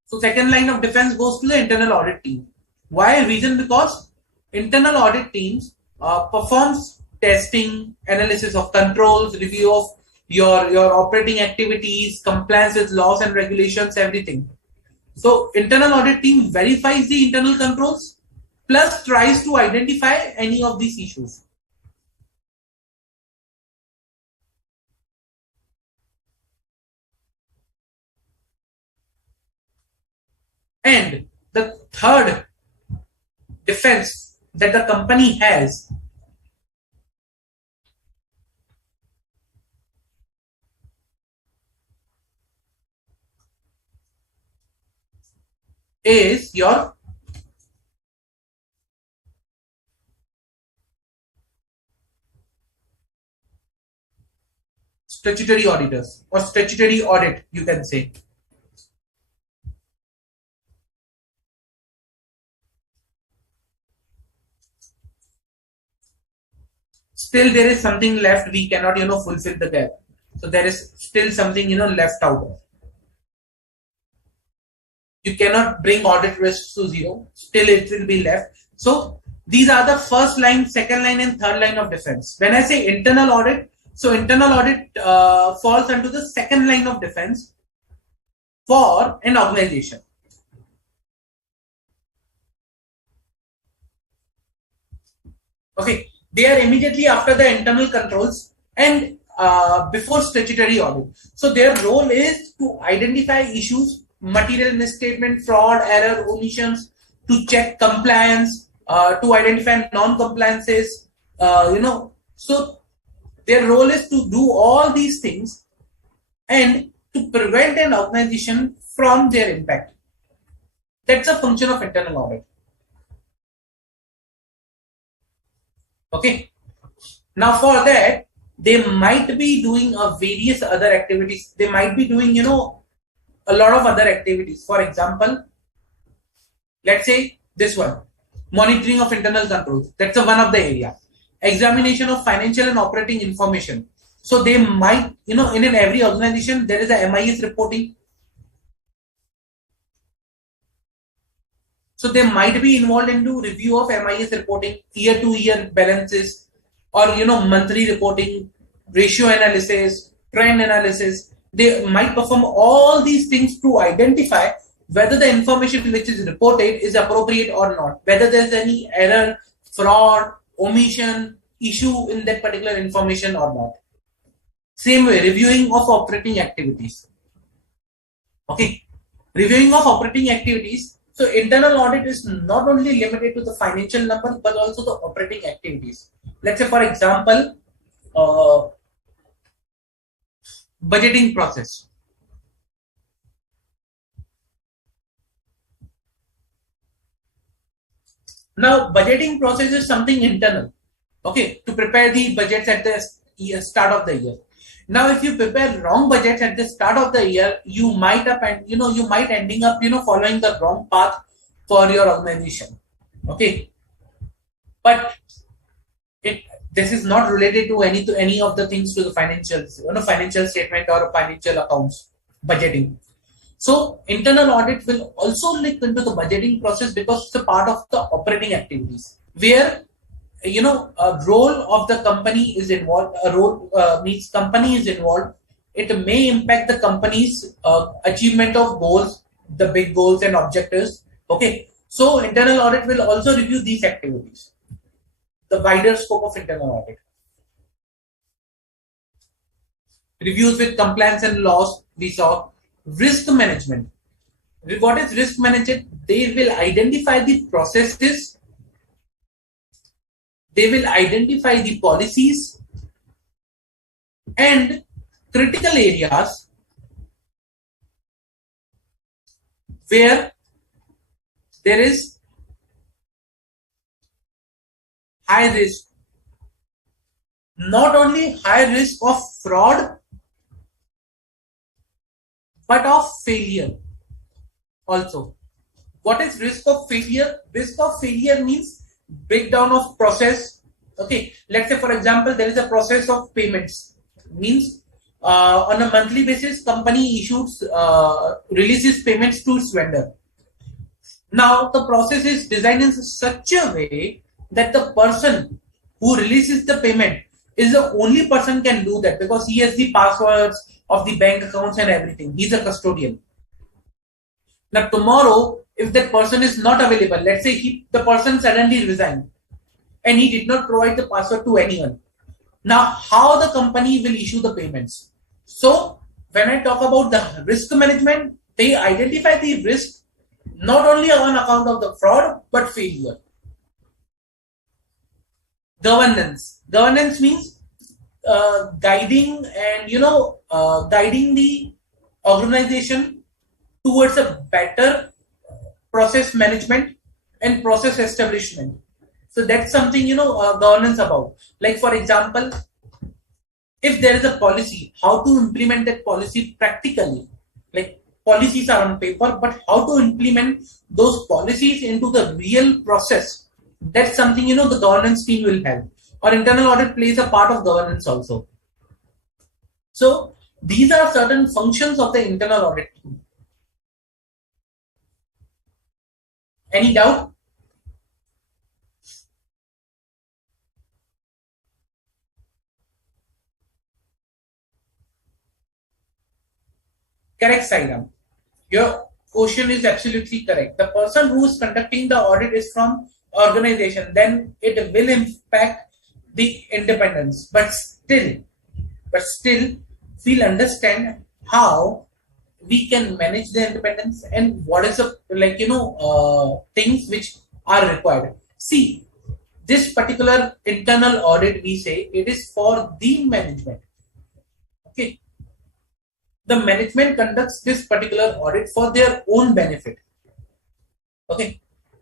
So second line of defense goes to the internal audit team. Why? Reason because internal audit teams performs testing, analysis of controls, review of your operating activities, compliance with laws and regulations, everything. So internal audit team verifies the internal controls plus tries to identify any of these issues. And the third defense that the company has is your statutory auditors or statutory audit, you can say. Still there is something left, we cannot fulfill the gap, so there is still something left out of. You cannot bring audit risk to zero, still it will be left. So these are the first line, second line and third line of defense. When I say internal audit, so internal audit falls under the second line of defense for an organization. Okay, they are immediately after the internal controls and before statutory audit. So their role is to identify issues, material misstatement, fraud, error, omissions, to check compliance, to identify non-compliances, so their role is to do all these things and to prevent an organization from their impact. That's a function of internal audit. Okay. Now for that, they might be doing various other activities. They might be doing, a lot of other activities. For example, let's say this one, monitoring of internal controls. That's one of the area. Examination of financial and operating information. So they might, in every organization, there is a MIS reporting. So they might be involved into review of MIS reporting, year-to-year balances, or monthly reporting, ratio analysis, trend analysis. They might perform all these things to identify whether the information which is reported is appropriate or not, whether there's any error, fraud, omission, issue in that particular information or not. Same way, reviewing of operating activities. Okay, reviewing of operating activities. So internal audit is not only limited to the financial numbers, but also the operating activities. Let's say, for example, budgeting process. Now, budgeting process is something internal. Okay, to prepare the budgets at the start of the year. Now, if you prepare wrong budgets at the start of the year, you might ending up following the wrong path for your organization. Okay, but this is not related to any of the things to the financials, financial statement or financial accounts, budgeting. So internal audit will also look into the budgeting process because it's a part of the operating activities where a role of the company is involved. A role means company is involved. It may impact the company's achievement of goals, the big goals and objectives. Okay, so internal audit will also review these activities, the wider scope of internal audit. Reviews with compliance and laws, we saw. Risk management. What is risk management? They will identify the processes, they will identify the policies and critical areas where there is high risk. Not only high risk of fraud, but of failure also. What is risk of failure? Risk of failure means breakdown of process. Okay, let's say for example, there is a process of payments. Means on a monthly basis, company releases payments to its vendor. Now the process is designed in such a way that the person who releases the payment is the only person can do that because he has the passwords of the bank accounts and everything. He's a custodian. Now tomorrow, if that person is not available, let's say the person suddenly resigned and he did not provide the password to anyone. Now how the company will issue the payments? So when I talk about the risk management, they identify the risk not only on account of the fraud but failure. Governance. Governance means guiding the organization towards a better process management and process establishment. So that's something governance about. Like for example, if there is a policy, how to implement that policy practically. Like policies are on paper, but how to implement those policies into the real process, that's something the governance team will help, or internal audit plays a part of governance also. So these are certain functions of the internal audit team. Any doubt? Correct, Sairam. Your question is absolutely correct. The person who is conducting the audit is from organization, then it will impact the independence. But still, we'll understand how we can manage the independence and what is the things which are required. See, this particular internal audit, we say it is for the management. Okay, the management conducts this particular audit for their own benefit. Okay,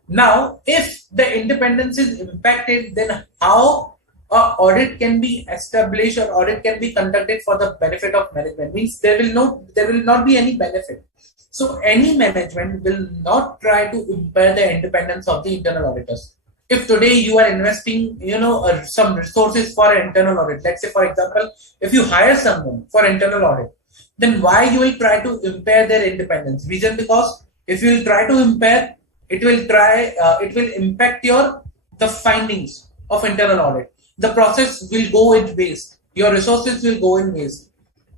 now if the independence is impacted, then how a audit can be established or audit can be conducted for the benefit of management? Means there will not be any benefit. So any management will not try to impair the independence of the internal auditors. If today you are investing some resources for internal audit, let's say for example, if you hire someone for internal audit, then why you will try to impair their independence? Reason, because if you will try to impair, it will impact the findings of internal audit. The process will go in waste, your resources will go in waste.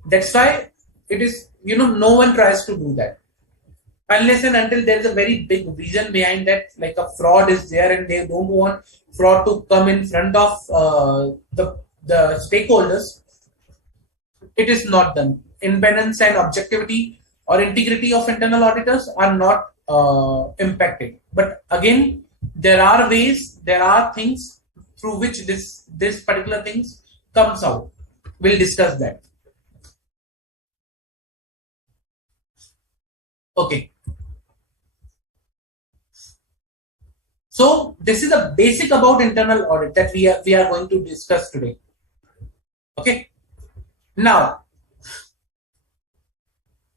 That's why it is, no one tries to do that unless and until there is a very big reason behind that, like a fraud is there and they don't want fraud to come in front of the stakeholders. It is not done. Independence and objectivity or integrity of internal auditors are not impacted. But again, there are ways, there are things through which this particular things comes out. We'll discuss that. Okay. So this is a basic about internal audit that we are going to discuss today. Okay. Now,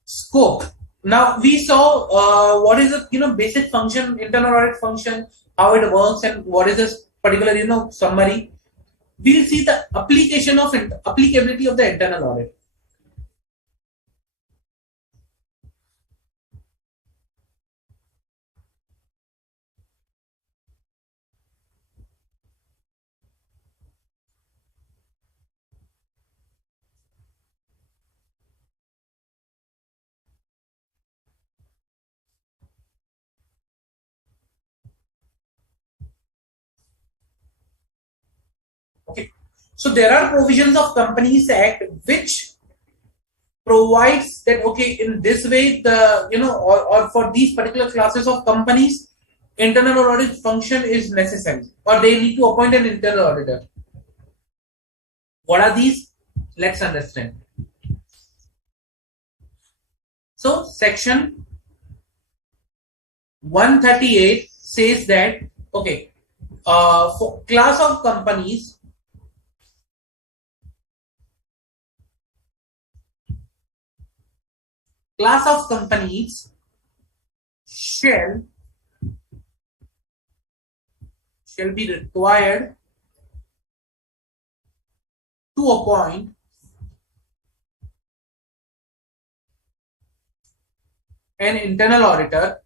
scope. Now we saw what is the basic function, internal audit function, how it works, and what is this particular summary. We'll see the application of applicability of the internal audit. Okay, so there are provisions of Companies Act which provides that in this way or for these particular classes of companies, internal audit function is necessary, or they need to appoint an internal auditor. What are these? Let's understand. So section 138 says that for class of companies, shall be required to appoint an internal auditor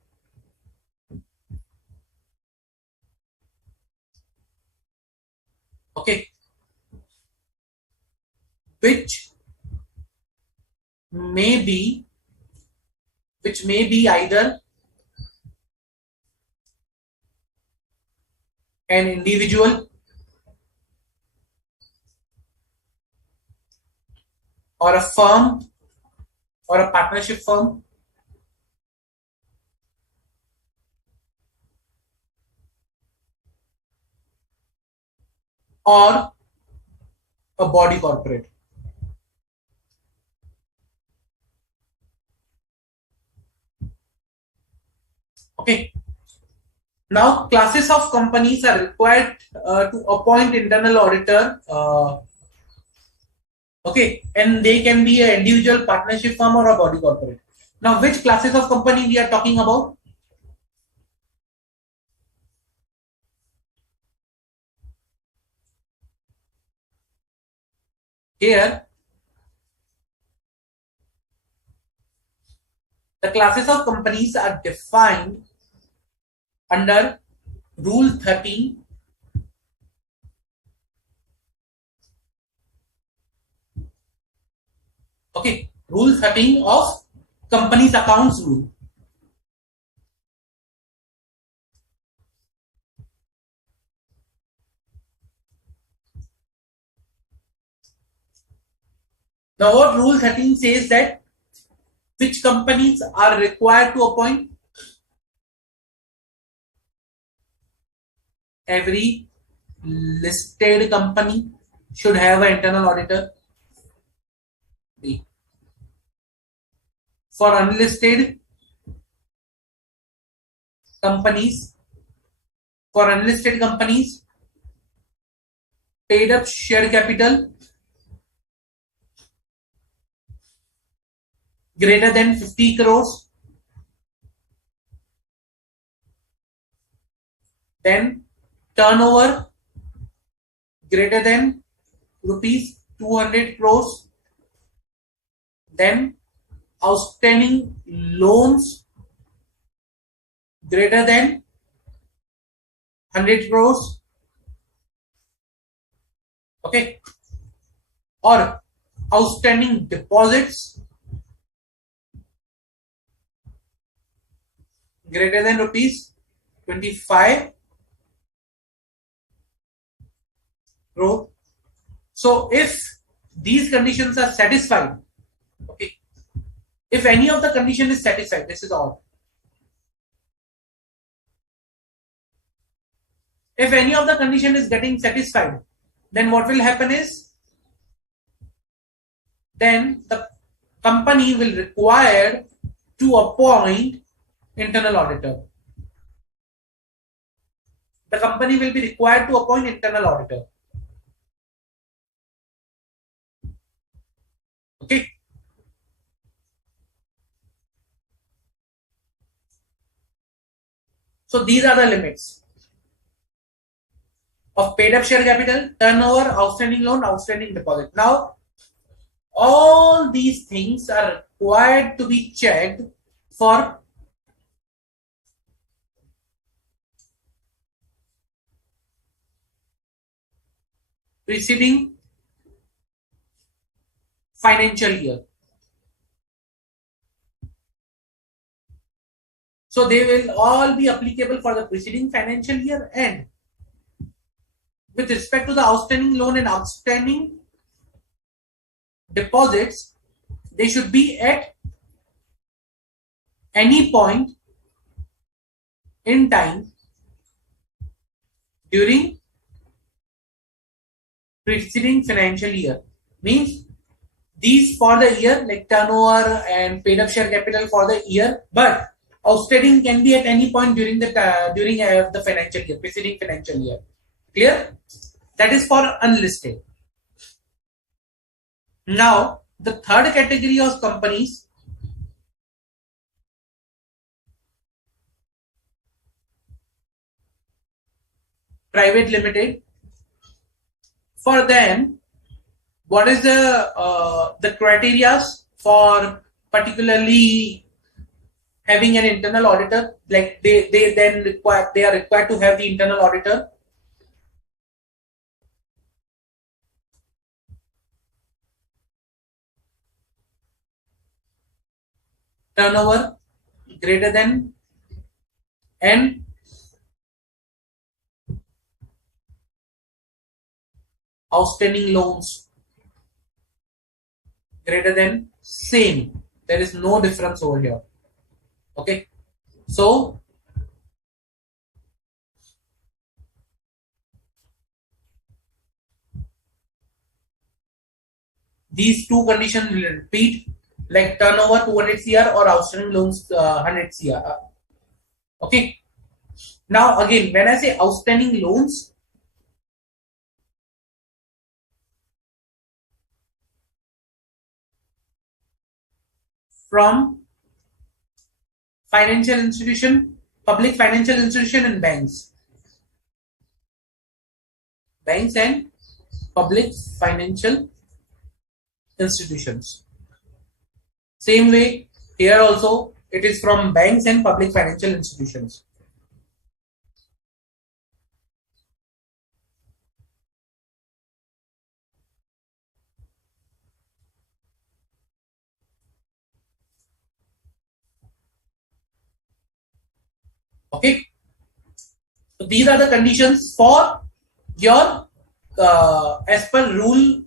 which may be either an individual or a firm or a partnership firm or a body corporate. Okay. Now, classes of companies are required to appoint internal auditor Okay, and they can be an individual, partnership firm, or a body corporate. Now, which classes of company we are talking about? Here, the classes of companies are defined under Rule 13. Okay, Rule 13 of Companies Accounts Rule. Now, what Rule 13 says that which companies are required to appoint? Every listed company should have an internal auditor. For unlisted companies, paid up share capital greater than 50 crores, then turnover greater than rupees 200 crores, then outstanding loans greater than 100 crores, okay, or outstanding deposits greater than rupees 25 crore. So if these conditions are satisfied, okay, if any of the condition is satisfied, this is all. If any of the condition is getting satisfied, then what will happen is, then the company will require to appoint internal auditor. The company will be required to appoint internal auditor. Okay. So these are the limits of paid up share capital, turnover, outstanding loan, outstanding deposit. Now, all these things are required to be checked for preceding financial year. So they will all be applicable for the preceding financial year, and with respect to the outstanding loan and outstanding deposits, they should be at any point in time during preceding financial year. Means these for the year, like turnover and paid up share capital for the year, but outstanding can be at any point during the financial year, preceding financial year. Clear? That is for unlisted. Now, the third category of companies, private limited. For them, what is the criteria for particularly having an internal auditor? Like they are required to have the internal auditor. Turnover greater than and outstanding loans greater than same. There is no difference over here. Okay. So these two conditions will repeat, like turnover 200 CR or outstanding loans 100 CR. Okay. Now again, when I say outstanding loans, from financial institution, public financial institution and banks. Banks and public financial institutions. Same way, here also it is from banks and public financial institutions. Okay, so these are the conditions for your as per rule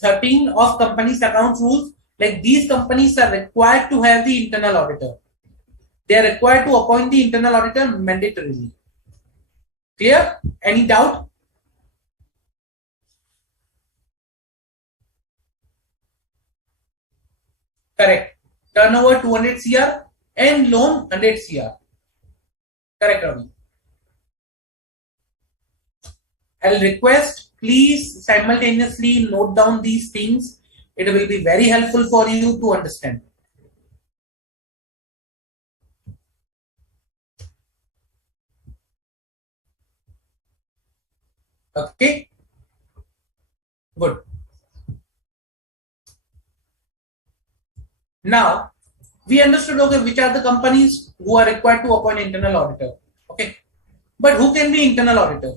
13 of companies accounts rules. Like these companies are required to have the internal auditor. They are required to appoint the internal auditor mandatorily. Clear? Any doubt? Correct. Turnover 200 CR and loan 100 CR. Correct, Ravi. I'll request, please simultaneously note down these things. It will be very helpful for you to understand. Okay? Good. Now, we understood, okay, which are the companies who are required to appoint internal auditor. Okay. But who can be internal auditor?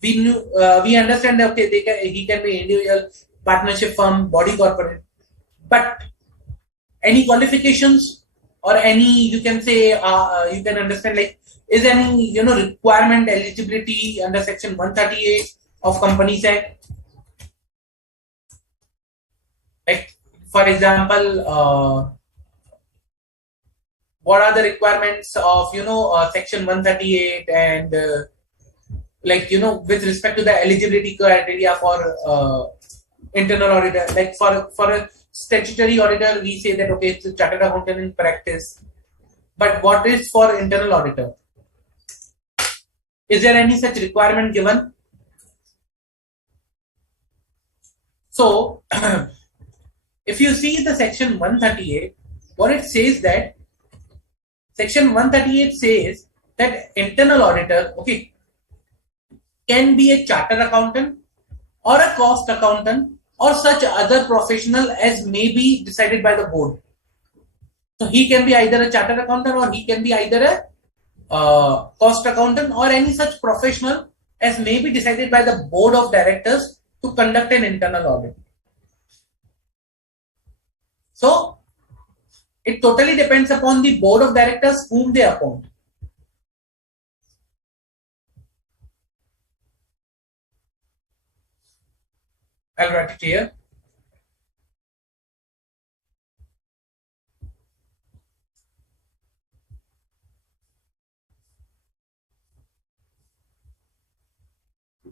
We understand that, okay, he can be individual, partnership firm, body corporate. But any qualifications or any, you can say, you can understand, like, is any, requirement eligibility under section 138 of Companies Act? Like, for example, what are the requirements of, section 138 and with respect to the eligibility criteria for internal auditor? Like for a statutory auditor, we say that, okay, it's a chartered accountant in practice. But what is for internal auditor? Is there any such requirement given? So, if you see the section 138, what it says that section 138 says that internal auditor, okay, can be a chartered accountant or a cost accountant or such other professional as may be decided by the board. So he can be either a chartered accountant or he can be either a cost accountant or any such professional as may be decided by the board of directors to conduct an internal audit. So it totally depends upon the board of directors whom they appoint. I'll write it here.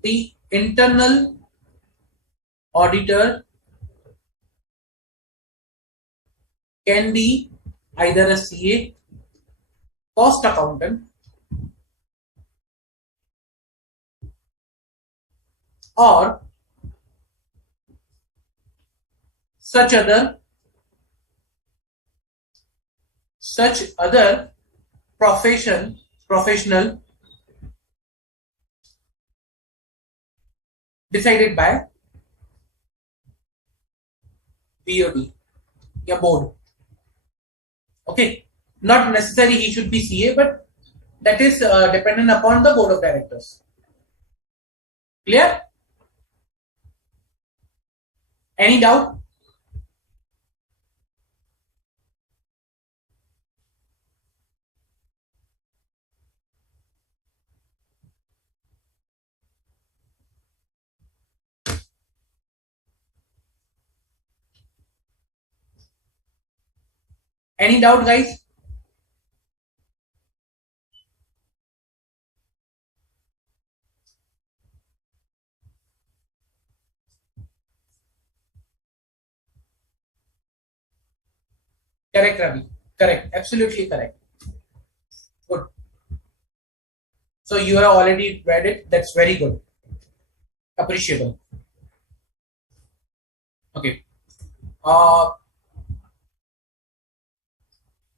The internal auditor can be either a CA, cost accountant, or such other professional decided by BOD, your board. Okay, not necessarily he should be CA, but that is dependent upon the board of directors. Clear? Any doubt? Any doubt, guys? Correct, Ravi. Correct. Absolutely correct. Good. So you have already read it. That's very good. Appreciable. Okay.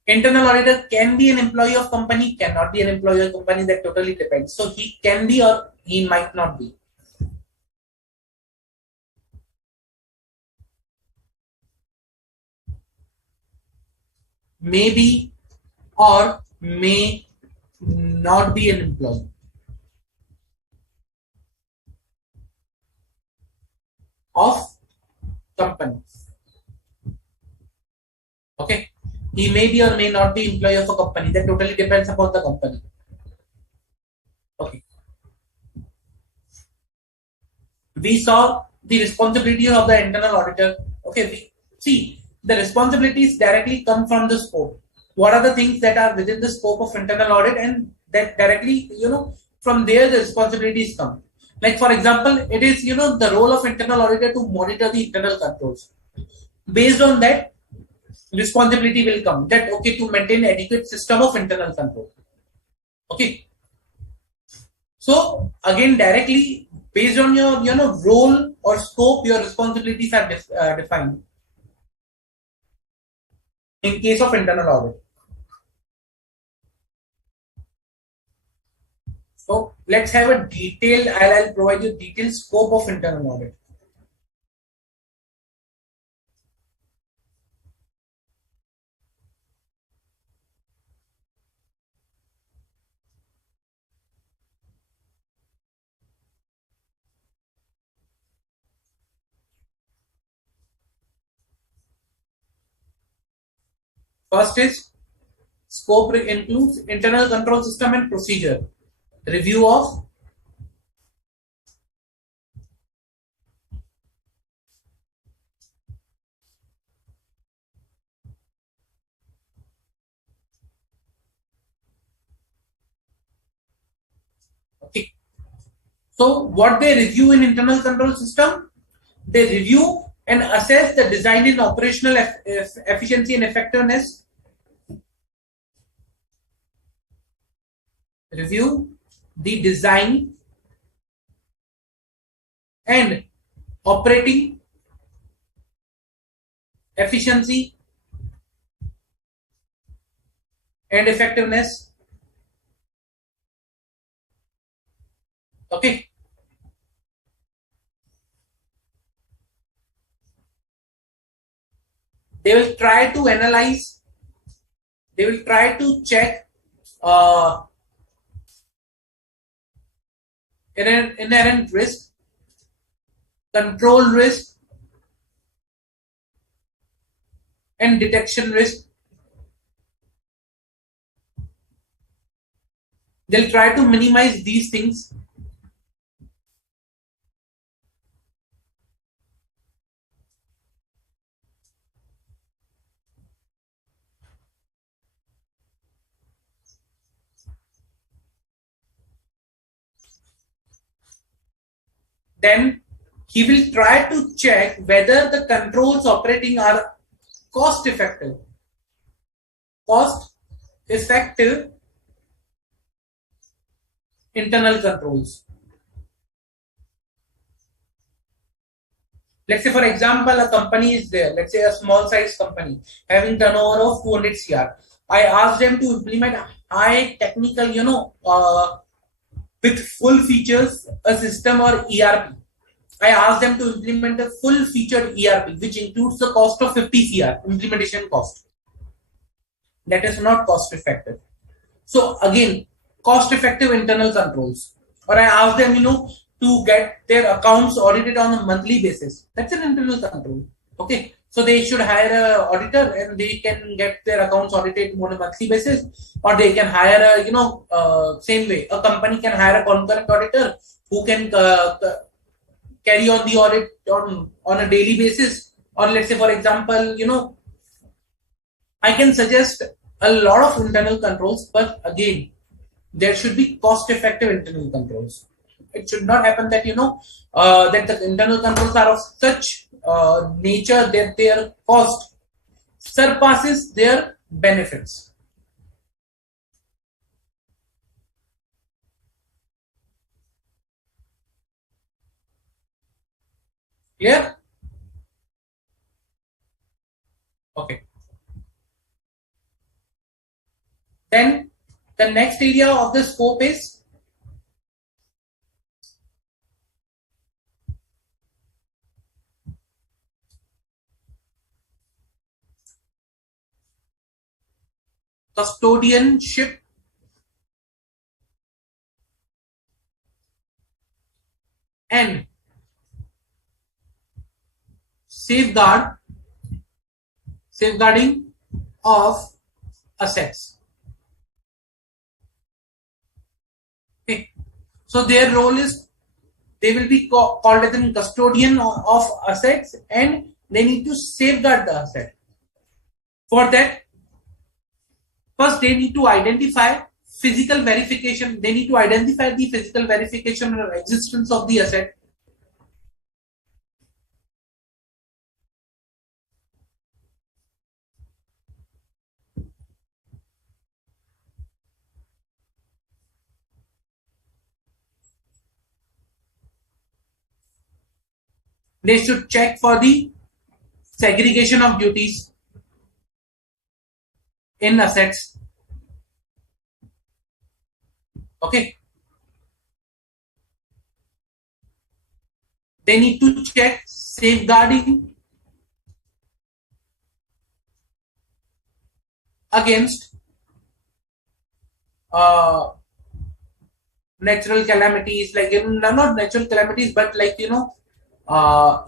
Internal auditor can be an employee of company, cannot be an employee of company. That totally depends. So he can be or he might not be. May be or may not be an employee of company. Okay. He may be or may not be employee of a company. That totally depends upon the company. Okay. We saw the responsibility of the internal auditor. Okay. We see the responsibilities directly come from the scope. What are the things that are within the scope of internal audit, and that directly, from there the responsibilities come. Like for example, it is, the role of internal auditor to monitor the internal controls. Based on that, responsibility will come that okay, to maintain adequate system of internal control. Okay. So again, directly based on your role or scope, your responsibilities are defined in case of internal audit. So let's have a detailed. I'll provide you detailed scope of internal audit. First is scope includes internal control system and procedure, review of okay. So what they review in internal control system, they review and assess the design and operational efficiency and effectiveness. Review the design and operating efficiency and effectiveness. Okay. They will try to analyze, they will try to check uh, inherent risk, control risk, and detection risk. They'll try to minimize these things. Then he will try to check whether the controls operating are cost effective. Cost effective internal controls. Let's say, for example, a company is there. Let's say a small size company having turnover of 200 CR. I ask them to implement high technical, with full features, a system or ERP. I ask them to implement a full featured ERP, which includes the cost of 50 CR implementation cost. That is not cost effective. So again, cost effective internal controls. Or I ask them, to get their accounts audited on a monthly basis. That's an internal control. Okay. So they should hire an auditor and they can get their accounts audited on a monthly basis, or they can hire same way. A company can hire a concurrent auditor who can carry on the audit on a daily basis. Or let's say, for example, I can suggest a lot of internal controls, but again, there should be cost-effective internal controls. It should not happen that that the internal controls are of such nature that their cost surpasses their benefits. Clear? Okay. Then the next area of the scope is custodianship and safeguarding of assets. Okay. So their role is they will be called as a custodian of assets, and they need to safeguard the asset. For that, first they need to identify physical verification. They need to identify the physical verification or existence of the asset. They should check for the segregation of duties in assets. Okay. They need to check safeguarding against uh, natural calamities, like not natural calamities, but like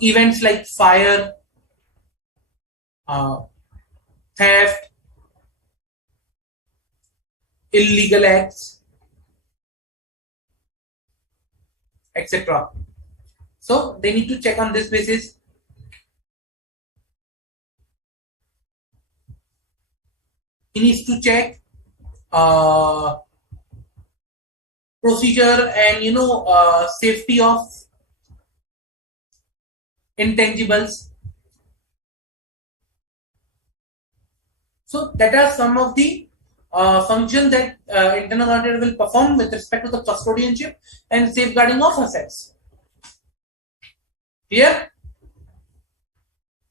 events like fire, uh, theft, illegal acts, etc. So they need to check on this basis. He needs to check procedure and safety of intangibles. So that are some of the functions that internal auditor will perform with respect to the custodianship and safeguarding of assets. Clear?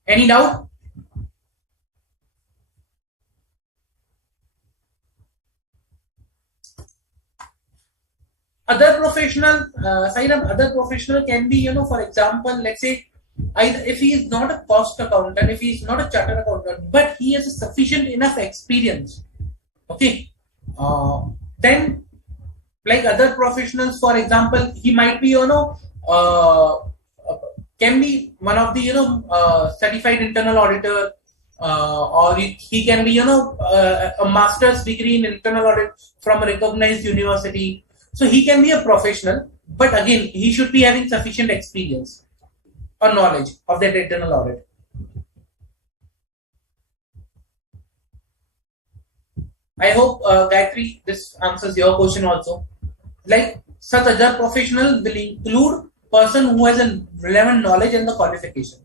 Any doubt? Other professional side of other professional can be, for example, let's say either if he is not a cost accountant, if he is not a chartered accountant, but he has a sufficient enough experience. Okay. Then like other professionals, for example, he might be, can be one of the, certified internal auditor, or he can be, a master's degree in internal audit from a recognized university. So he can be a professional, but again, he should be having sufficient experience or knowledge of that internal audit. I hope, Gayatri, this answers your question also. Like such other professional will include person who has a relevant knowledge and the qualification.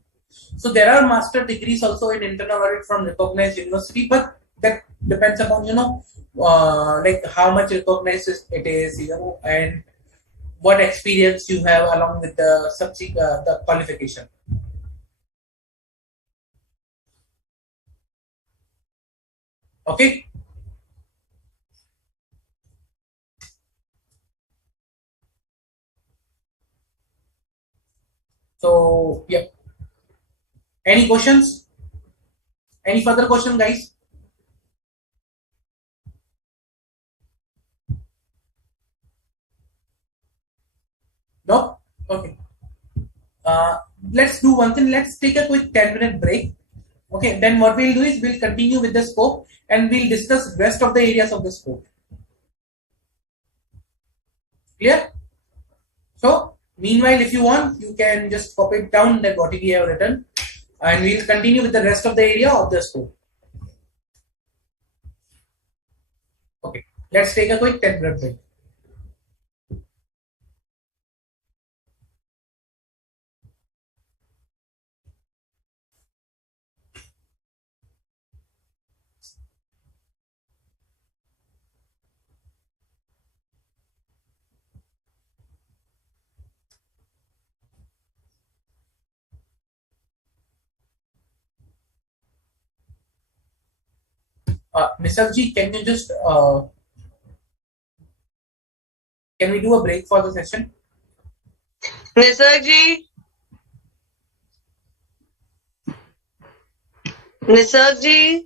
So there are master degrees also in internal audit from recognized university, but that depends upon like how much recognized it is, and what experience you have along with the subsequent the qualification. Okay. So yeah. Any questions? Any further question, guys? No? Okay. Uh, let's do one thing. Let's take a quick 10-minute break. Okay. Then what we'll do is we'll continue with the scope and we'll discuss rest of the areas of the scope. Clear? So, meanwhile, if you want, you can just copy it down that what we have written, and we'll continue with the rest of the area of the scope. Okay. Let's take a quick 10-minute break. Nisarji, can you just can we do a break for the session? Nisarji, Nisarji.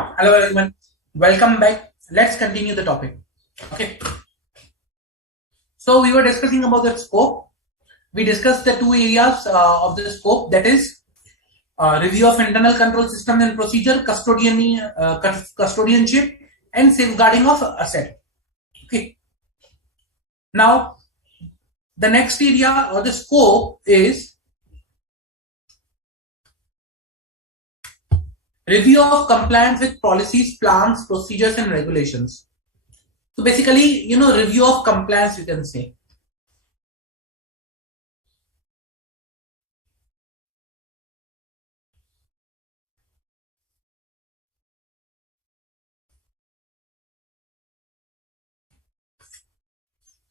Hello everyone, welcome back. Let's continue the topic. Okay, so we were discussing about the scope. We discussed the two areas of the scope, that is review of internal control system and procedure, custodianship, and safeguarding of asset. Okay, now the next area or the scope is review of compliance with policies, plans, procedures, and regulations. So basically, review of compliance, you can say.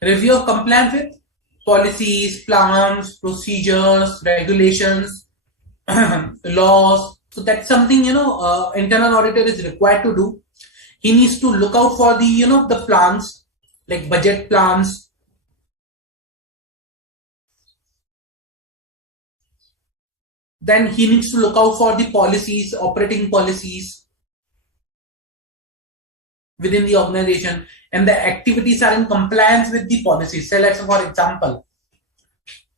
Review of compliance with policies, plans, procedures, regulations, laws. So that's something, internal auditor is required to do. He needs to look out for the plans, like budget plans. Then he needs to look out for the policies, operating policies within the organization, and the activities are in compliance with the policies. Say, let's say, for example,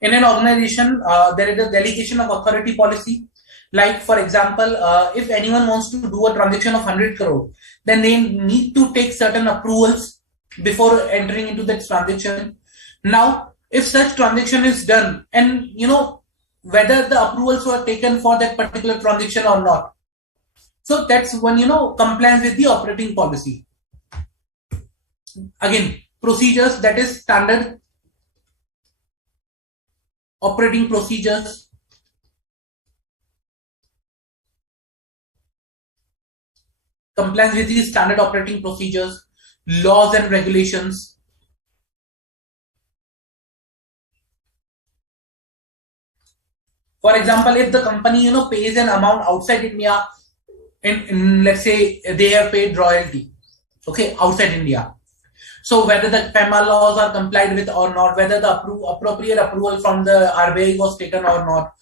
in an organization, there is a delegation of authority policy. Like, for example, if anyone wants to do a transaction of 100 crore, then they need to take certain approvals before entering into that transaction. Now, if such transaction is done, and whether the approvals were taken for that particular transaction or not. So that's one, compliance with the operating policy. Again, procedures, that is standard operating procedures. Compliance with the standard operating procedures, laws and regulations. For example, if the company pays an amount outside India, in let's say they have paid royalty, okay, outside India. So whether the FEMA laws are complied with or not, whether the appropriate approval from the RBI was taken or not.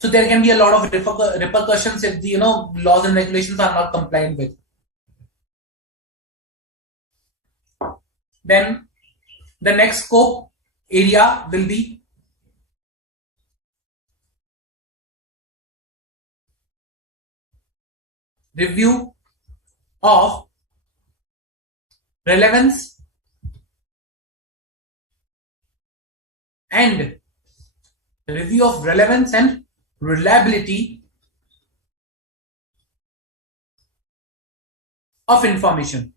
So there can be a lot of repercussions if the laws and regulations are not complied with. Then the next scope area will be review of relevance and reliability of information.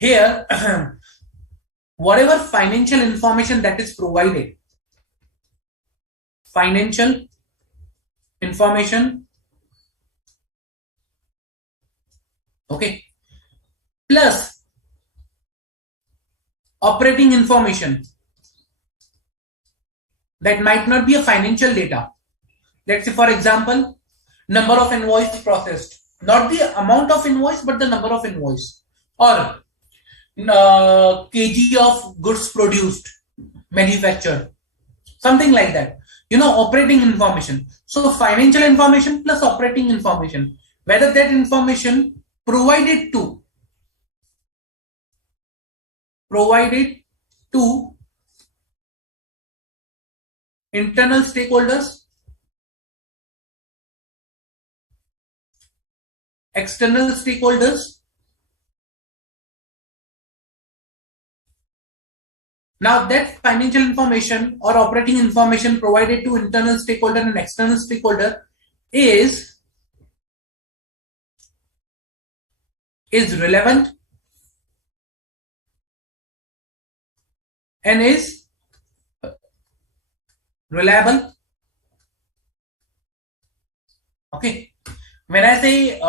Here, whatever financial information that is provided, financial information, okay, plus operating information that might not be a financial data. Let's say, for example, number of invoice processed, not the amount of invoice, but the number of invoice, or kg of goods produced, manufactured, something like that. Operating information. So financial information plus operating information, whether that information provided to internal stakeholders, external stakeholders. Now that financial information or operating information provided to internal stakeholder and external stakeholder is relevant and is reliable. Okay, when I say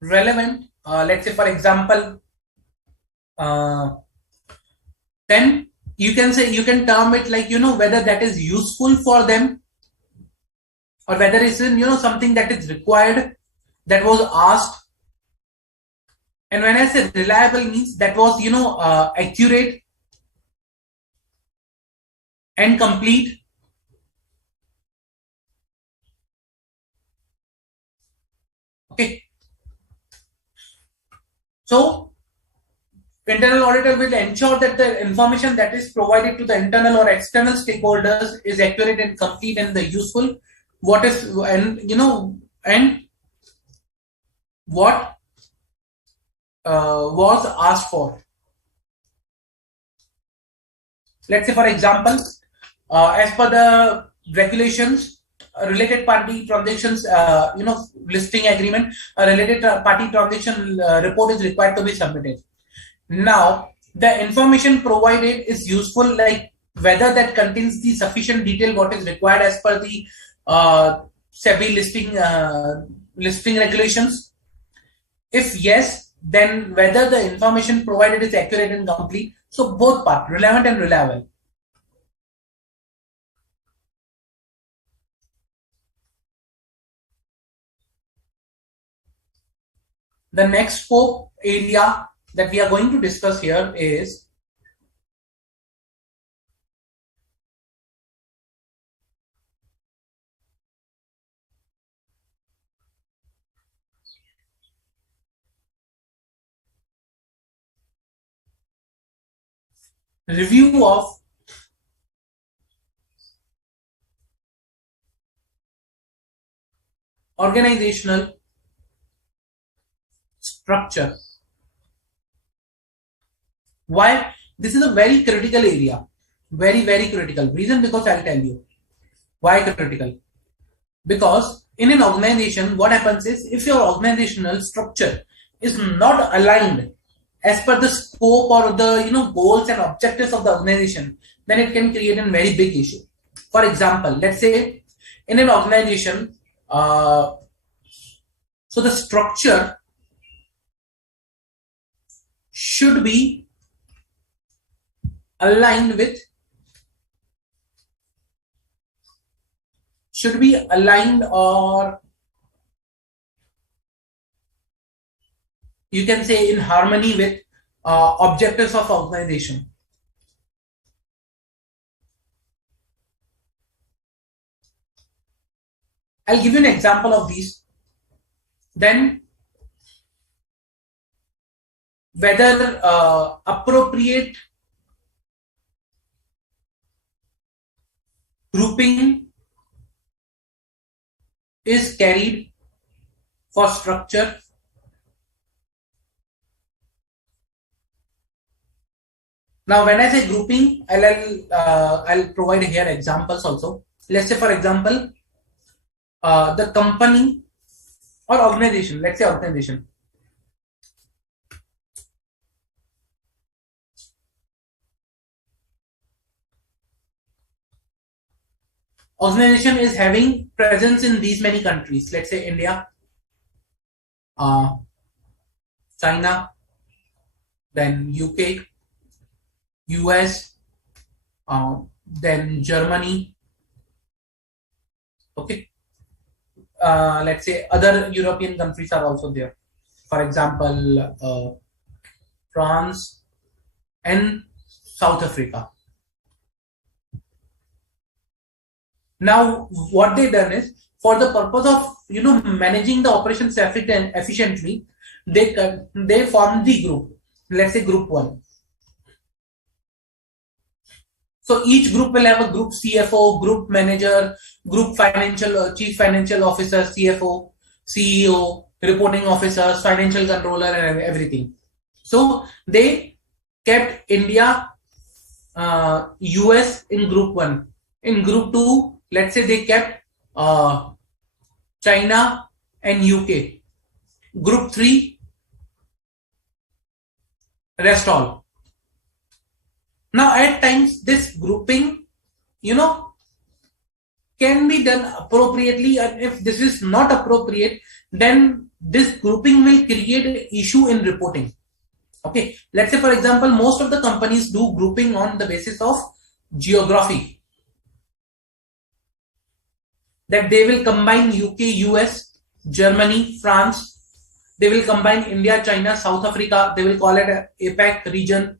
relevant, let's say, for example, then you can term it like whether that is useful for them, or whether it's something that is required, that was asked. And when I say reliable, means that was accurate, and complete. Okay. So internal auditor will ensure that the information that is provided to the internal or external stakeholders is accurate and complete and the useful. What is and what was asked for. Let's say, for example, as per the regulations, related party transactions, listing agreement, a related party transaction report is required to be submitted. Now, the information provided is useful, like whether that contains the sufficient detail what is required as per the SEBI listing regulations. If yes, then whether the information provided is accurate and complete. So both part, relevant and reliable. The next scope area that we are going to discuss here is review of organizational structure. Why? This is a very critical area. Very, very critical. Reason, because I'll tell you. Why critical? Because in an organization, what happens is, if your organizational structure is not aligned as per the scope or the goals and objectives of the organization, then it can create a very big issue. For example, let's say in an organization, so the structure should be aligned with, or you can say in harmony with objectives of organization. I'll give you an example of these. Then whether appropriate grouping is carried for structure. Now, when I say grouping, I'll provide here examples also. Let's say, for example, the company or organization. Let's say organization. Organization is having presence in these many countries. Let's say India, China, then UK, US, then Germany. Okay. Let's say other European countries are also there. For example, France and South Africa. Now, what they done is, for the purpose of managing the operations efficiently, they formed the group. Let's say group 1. So each group will have a group CFO, group manager, group chief financial officer, CFO, CEO, reporting officers, financial controller, and everything. So they kept India, US in group 1. In group 2, let's say they kept China and UK. Group 3, rest all. Now, at times, this grouping, can be done appropriately, and if this is not appropriate, then this grouping will create an issue in reporting. Okay, let's say, for example, most of the companies do grouping on the basis of geography. That they will combine UK, US, Germany, France. They will combine India, China, South Africa. They will call it APEC region,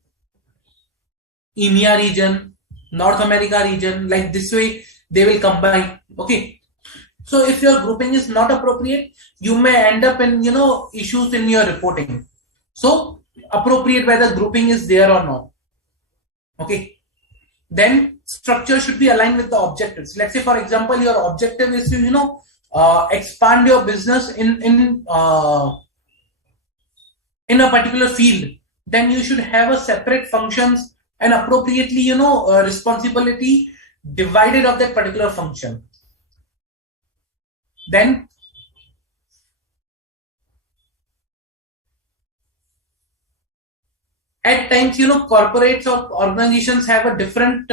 EMEA region, North America region, like this way they will combine. Okay. So if your grouping is not appropriate, you may end up in issues in your reporting. So appropriate whether grouping is there or not. Okay. Then structure should be aligned with the objectives. Let's say, for example, your objective is to expand your business in a particular field. Then you should have a separate functions and appropriately responsibility divided of that particular function. Then at times corporates or organizations have a different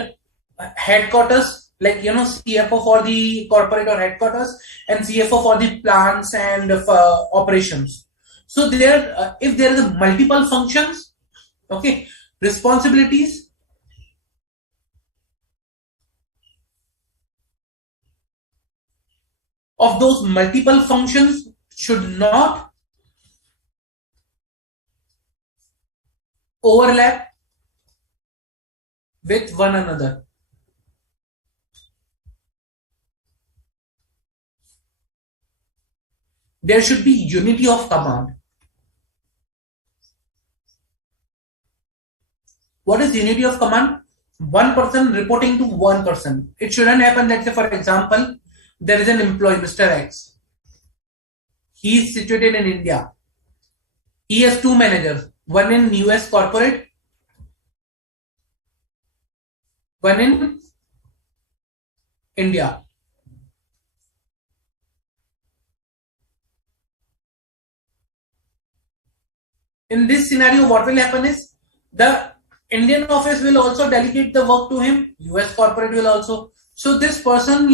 headquarters, like CFO for the corporate or headquarters and CFO for the plants and operations. So there if there is multiple functions, okay, responsibilities of those multiple functions should not overlap with one another. There should be unity of command. What is unity of command? One person reporting to one person. It shouldn't happen. Let's say, for example, there is an employee, Mr. X. He is situated in India. He has two managers, one in US corporate, one in India. In this scenario, what will happen is the Indian office will also delegate the work to him. US corporate will also. So this person,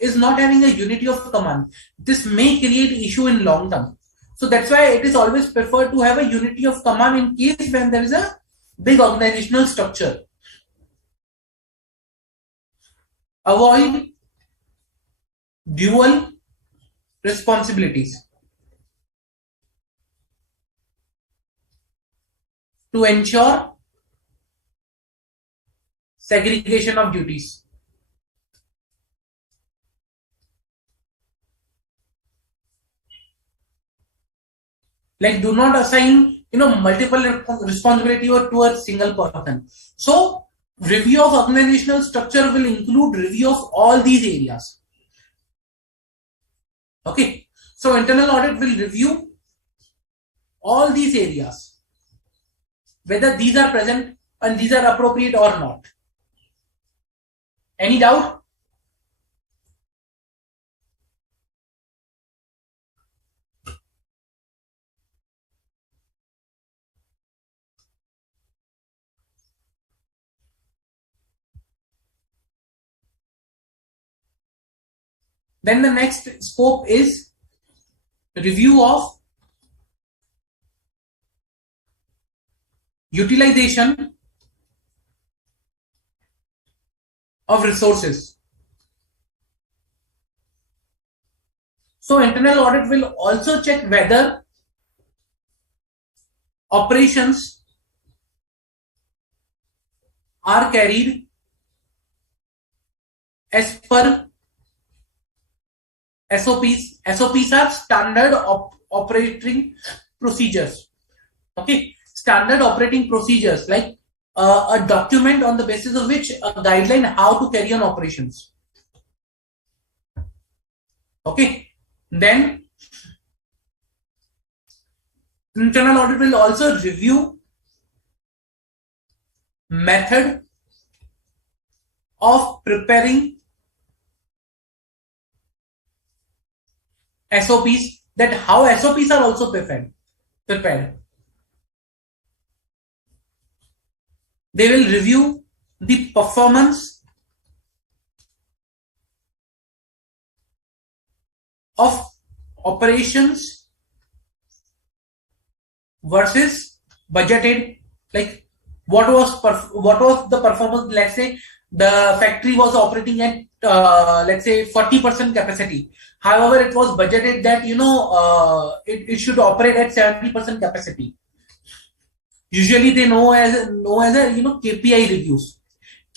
is not having a unity of command. This may create issue in long term. So that's why it is always preferred to have a unity of command in case when there is a big organizational structure. Avoid dual responsibilities. To ensure segregation of duties. Like do not assign multiple responsibility to a single person. So review of organizational structure will include review of all these areas. Okay, so internal audit will review all these areas, whether these are present and these are appropriate or not. Any doubt? Then the next scope is review of utilization of resources. So internal audit will also check whether operations are carried as per SOPs. SOPs are standard operating procedures. Okay, standard operating procedures, like a document on the basis of which a guideline how to carry on operations. Okay, then internal audit will also review method of preparing SOPs, that how SOPs are also prepared. They will review the performance of operations versus budgeted. Like what was the performance? Let's say the factory was operating at let's say 40% capacity. However, it was budgeted that it should operate at 70% capacity. Usually they know as a KPI reviews.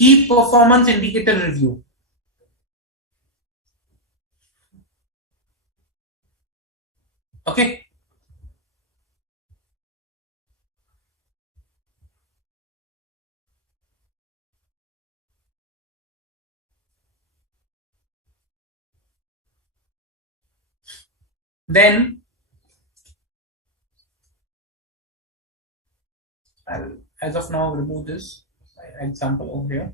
key performance indicator review. Okay. Then I'll, as of now, remove this example over here.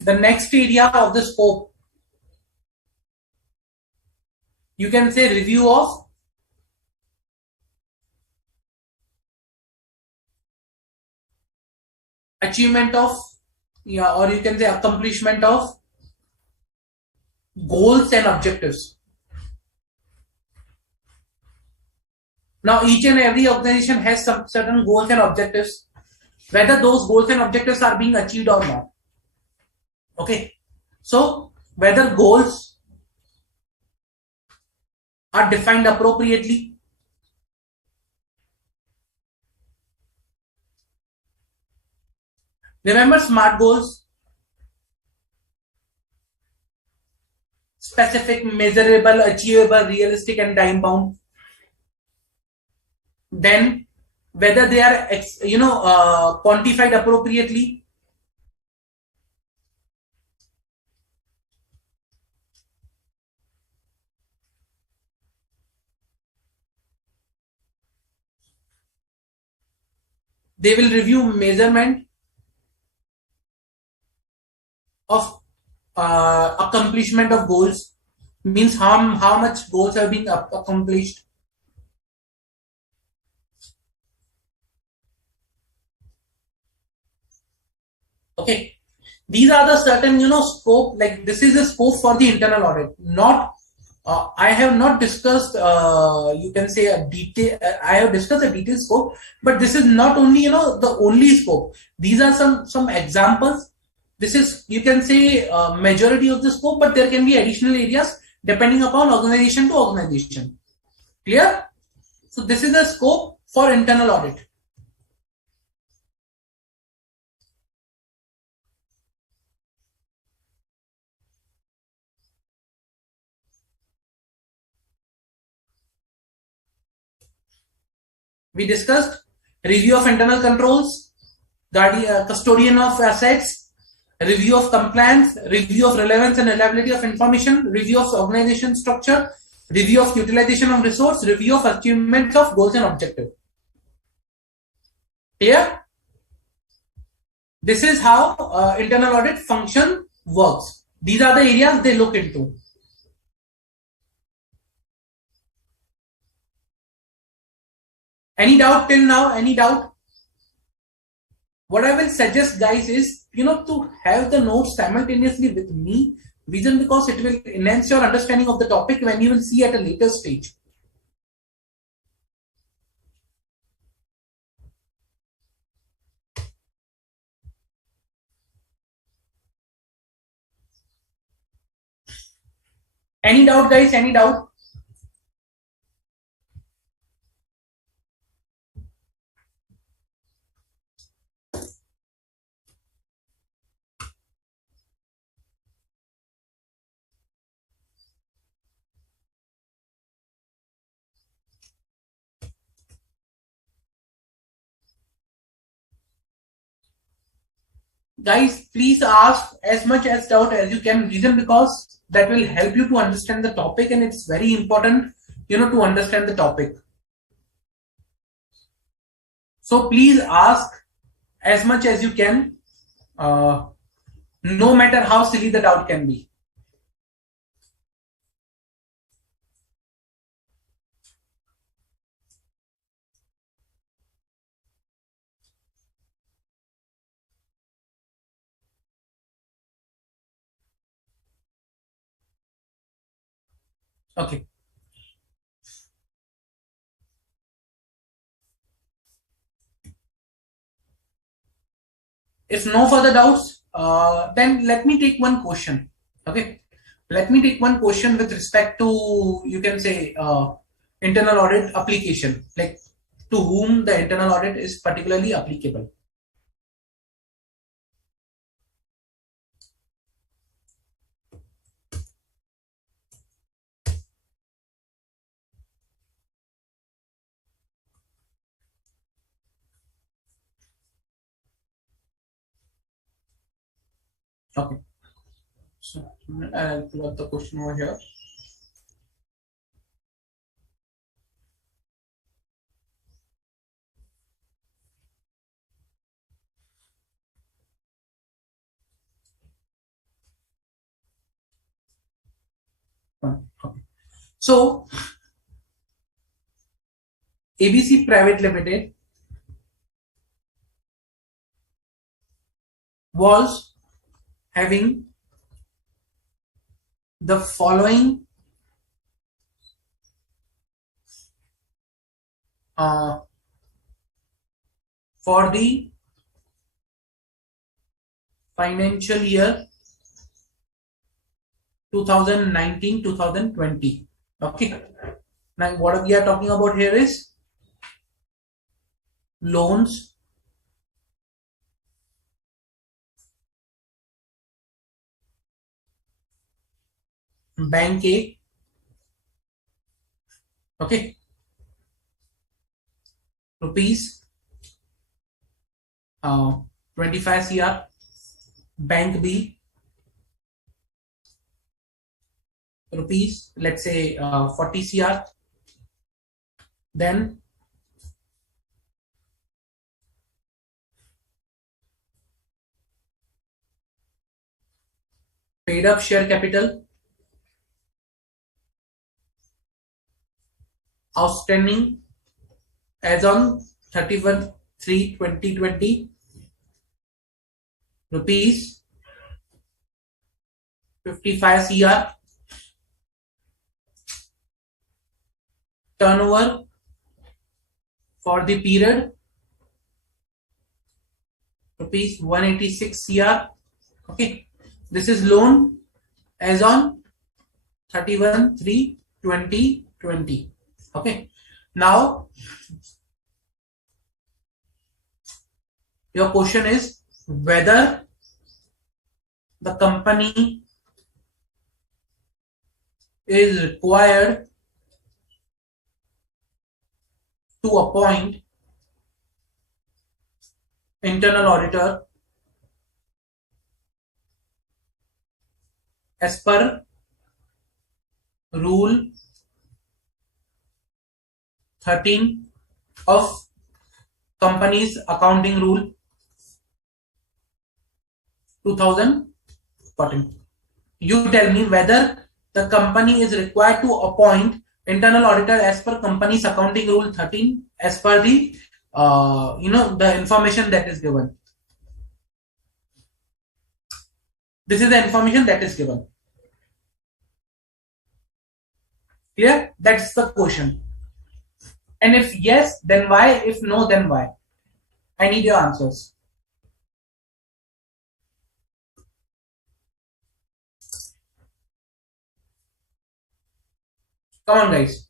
The next area of the scope, you can say review of achievement of, yeah, or you can say accomplishment of goals and objectives. Now, each and every organization has some certain goals and objectives, whether those goals and objectives are being achieved or not. Okay. So, whether goals are defined appropriately, remember SMART goals: specific, measurable, achievable, realistic, and time bound. Then, whether they are quantified appropriately. They will review measurement of accomplishment of goals, means how much goals have been accomplished. Okay, these are the certain scope. Like, this is a scope for the internal audit. Not I have not discussed you can say a detail. I have discussed a detailed scope, but this is not only the only scope. These are some examples. This is, you can say, majority of the scope, but there can be additional areas depending upon organization to organization. Clear? So this is the scope for internal audit. We discussed review of internal controls, custodian of assets, review of compliance, review of relevance and reliability of information, review of organization structure, review of utilization of resource, review of achievements of goals and objectives. Clear? This is how internal audit function works. These are the areas they look into. Any doubt till now? Any doubt? What I will suggest, guys, is to have the notes simultaneously with me. Reason because it will enhance your understanding of the topic when you will see at a later stage. Any doubt, guys? Any doubt? Guys, please ask as much as doubt as you can. Reason because that will help you to understand the topic, and it's very important, to understand the topic. So please ask as much as you can, no matter how silly the doubt can be. Okay. If no further doubts, then let me take one question. Okay, let me take one question with respect to, you can say, internal audit application, like to whom the internal audit is particularly applicable. Okay, so I'll pull up the question over here. Okay. So ABC Private Limited was having the following uh, for the financial year 2019-2020. Okay. Now what we are talking about here is loans, bank A, okay, rupees 25 CR, bank B, rupees, let's say 40 CR, then paid up share capital outstanding as on 31/3/2020 rupees 55 CR, turnover for the period rupees 186 CR. Okay, this is loan as on 31/3/2020. Okay, now your question is whether the company is required to appoint internal auditor as per rule 13 of companies accounting rule 2014. You tell me whether the company is required to appoint internal auditor as per company's accounting rule 13 as per the the information that is given. This is the information that is given. Clear? That's the question. And if yes, then why? If no, then why? I need your answers. Come on, guys.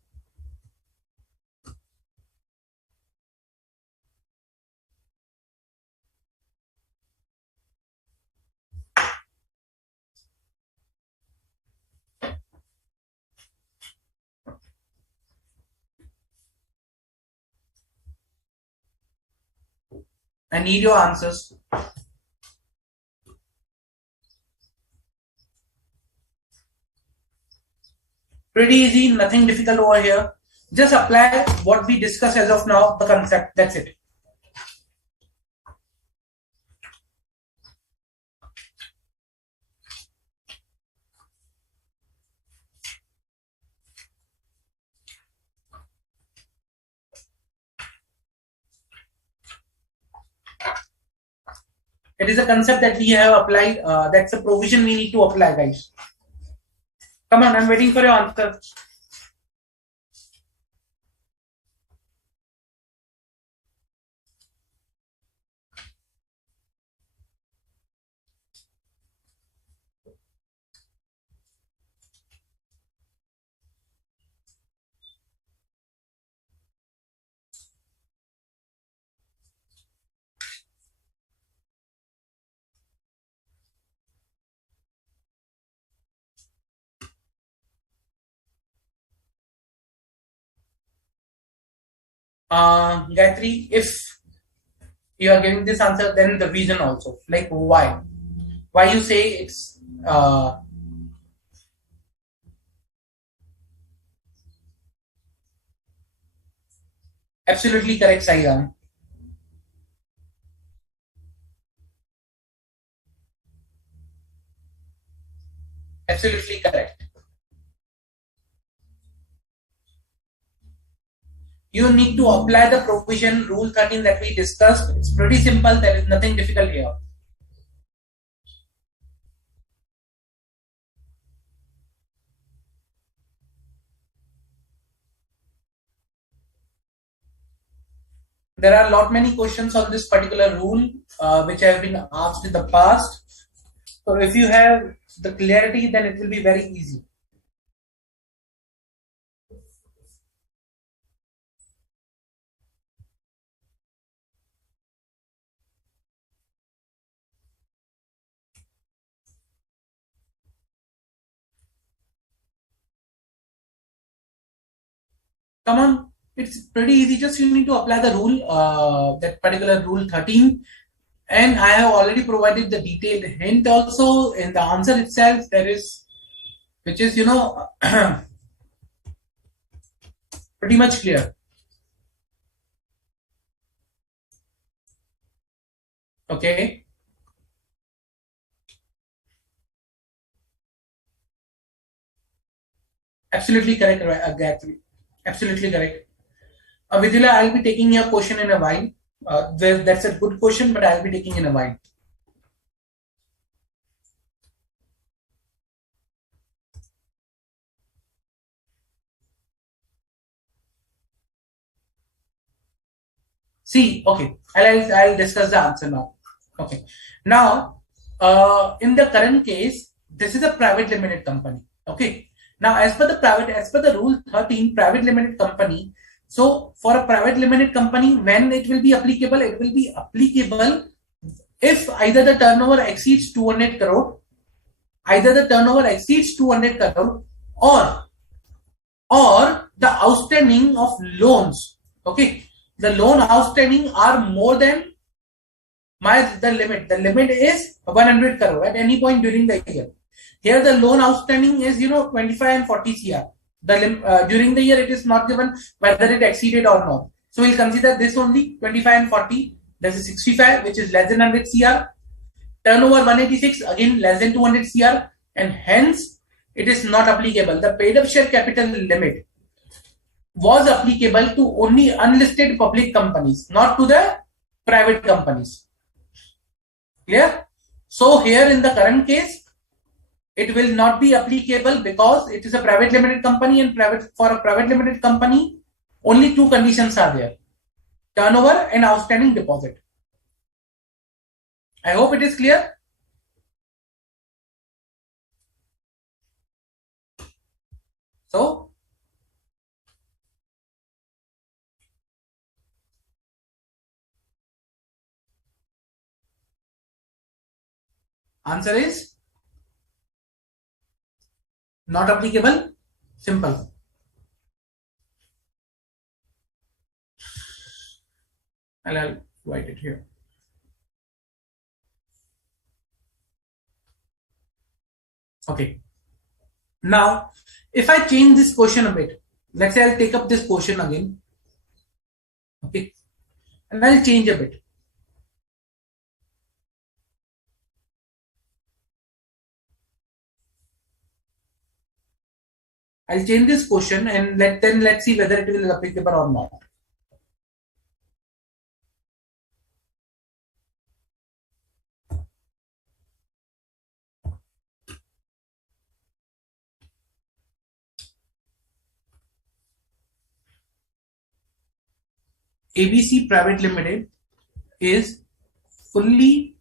I need your answers. Pretty easy, nothing difficult over here. Just apply what we discussed as of now, the concept. That's it. It is a concept that we have applied. That's a provision we need to apply, guys. Come on, I'm waiting for your answer. Gayatri, if you are giving this answer, then the reason also, like why you say it's absolutely correct, Sairam. Absolutely correct. You need to apply the provision rule 13 that we discussed. It's pretty simple. There is nothing difficult here. There are a lot many questions on this particular rule which have been asked in the past. So if you have the clarity, then it will be very easy. Come on, it's pretty easy. Just you need to apply the rule, that particular rule 13. And I have already provided the detailed hint also in the answer itself. There is, which is, pretty much clear. Okay. Absolutely correct, Gayatri. Absolutely correct. Vidula, I'll be taking your question in a while. That's a good question, but I'll be taking in a while. See, okay, I'll discuss the answer now. Okay, now in the current case, this is a private limited company. Okay, now as per the rule 13, private limited company. So for a private limited company, when it will be applicable, it will be applicable if either the turnover exceeds 200 crore, either the turnover exceeds 200 crore, or the outstanding of loans. Okay, the loan outstanding are more than the limit. The limit is 100 crore at any point during the year. Here the loan outstanding is 25 and 40 cr. During the year it is not given whether it exceeded or not. So we'll consider this only 25 and 40. That is 65, which is less than 100 cr. Turnover 186, again less than 200 cr, and hence it is not applicable. The paid up share capital limit was applicable to only unlisted public companies, not to the private companies. Clear? So here in the current case, it will not be applicable because it is a private limited company, and for a private limited company, only two conditions are there: turnover and outstanding deposit. I hope it is clear. So answer is not applicable. Simple. I'll write it here. Okay. Now, if I change this question a bit, let's say I'll take up this question again. Okay. And I'll change a bit. I'll change this question and let's see whether it will be applicable or not. ABC Private Limited is fully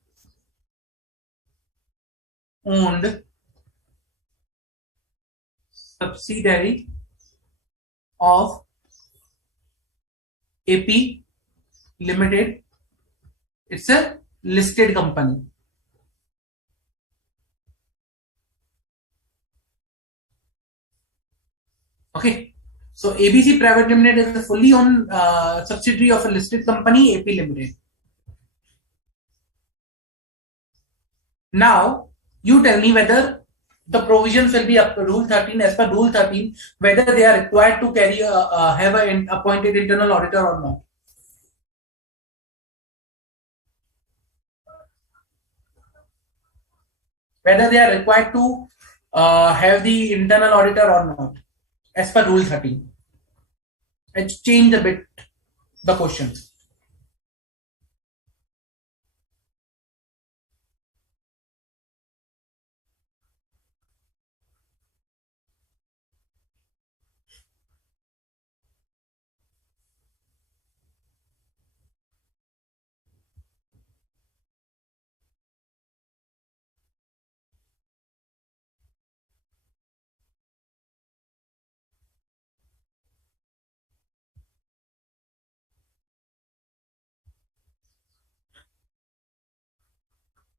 owned subsidiary of AP Limited. It's a listed company. Okay. So ABC Private Limited is a fully owned subsidiary of a listed company, AP Limited. Now, you tell me whether the provisions will be up to Rule 13. As per Rule 13, whether they are required to carry have an appointed internal auditor or not. Whether they are required to have the internal auditor or not, as per Rule 13. Let's change a bit the questions.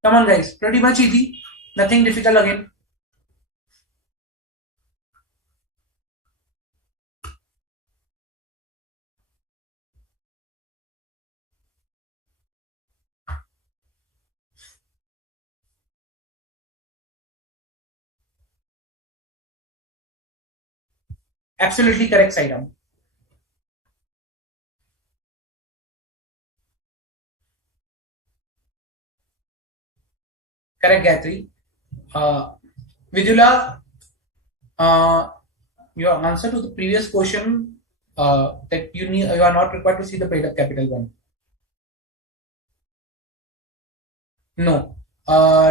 Come on, guys. Pretty much easy. Nothing difficult again. Absolutely correct, Sairam. Correct, Gayatri. Vidula, your answer to the previous question that you are not required to see the paid up capital one. No.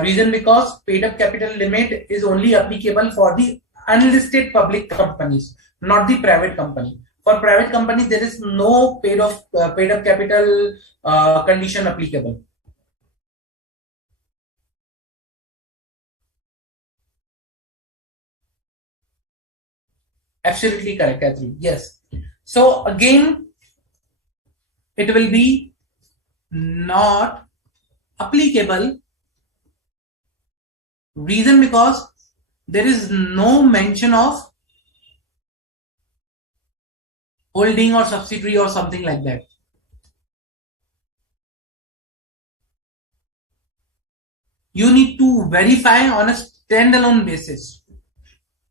Reason because paid up capital limit is only applicable for the unlisted public companies, not the private company. For private company, there is no paid up capital condition applicable. Absolutely correct, Catherine. Yes. So again, it will be not applicable. Reason because there is no mention of holding or subsidiary or something like that. You need to verify on a standalone basis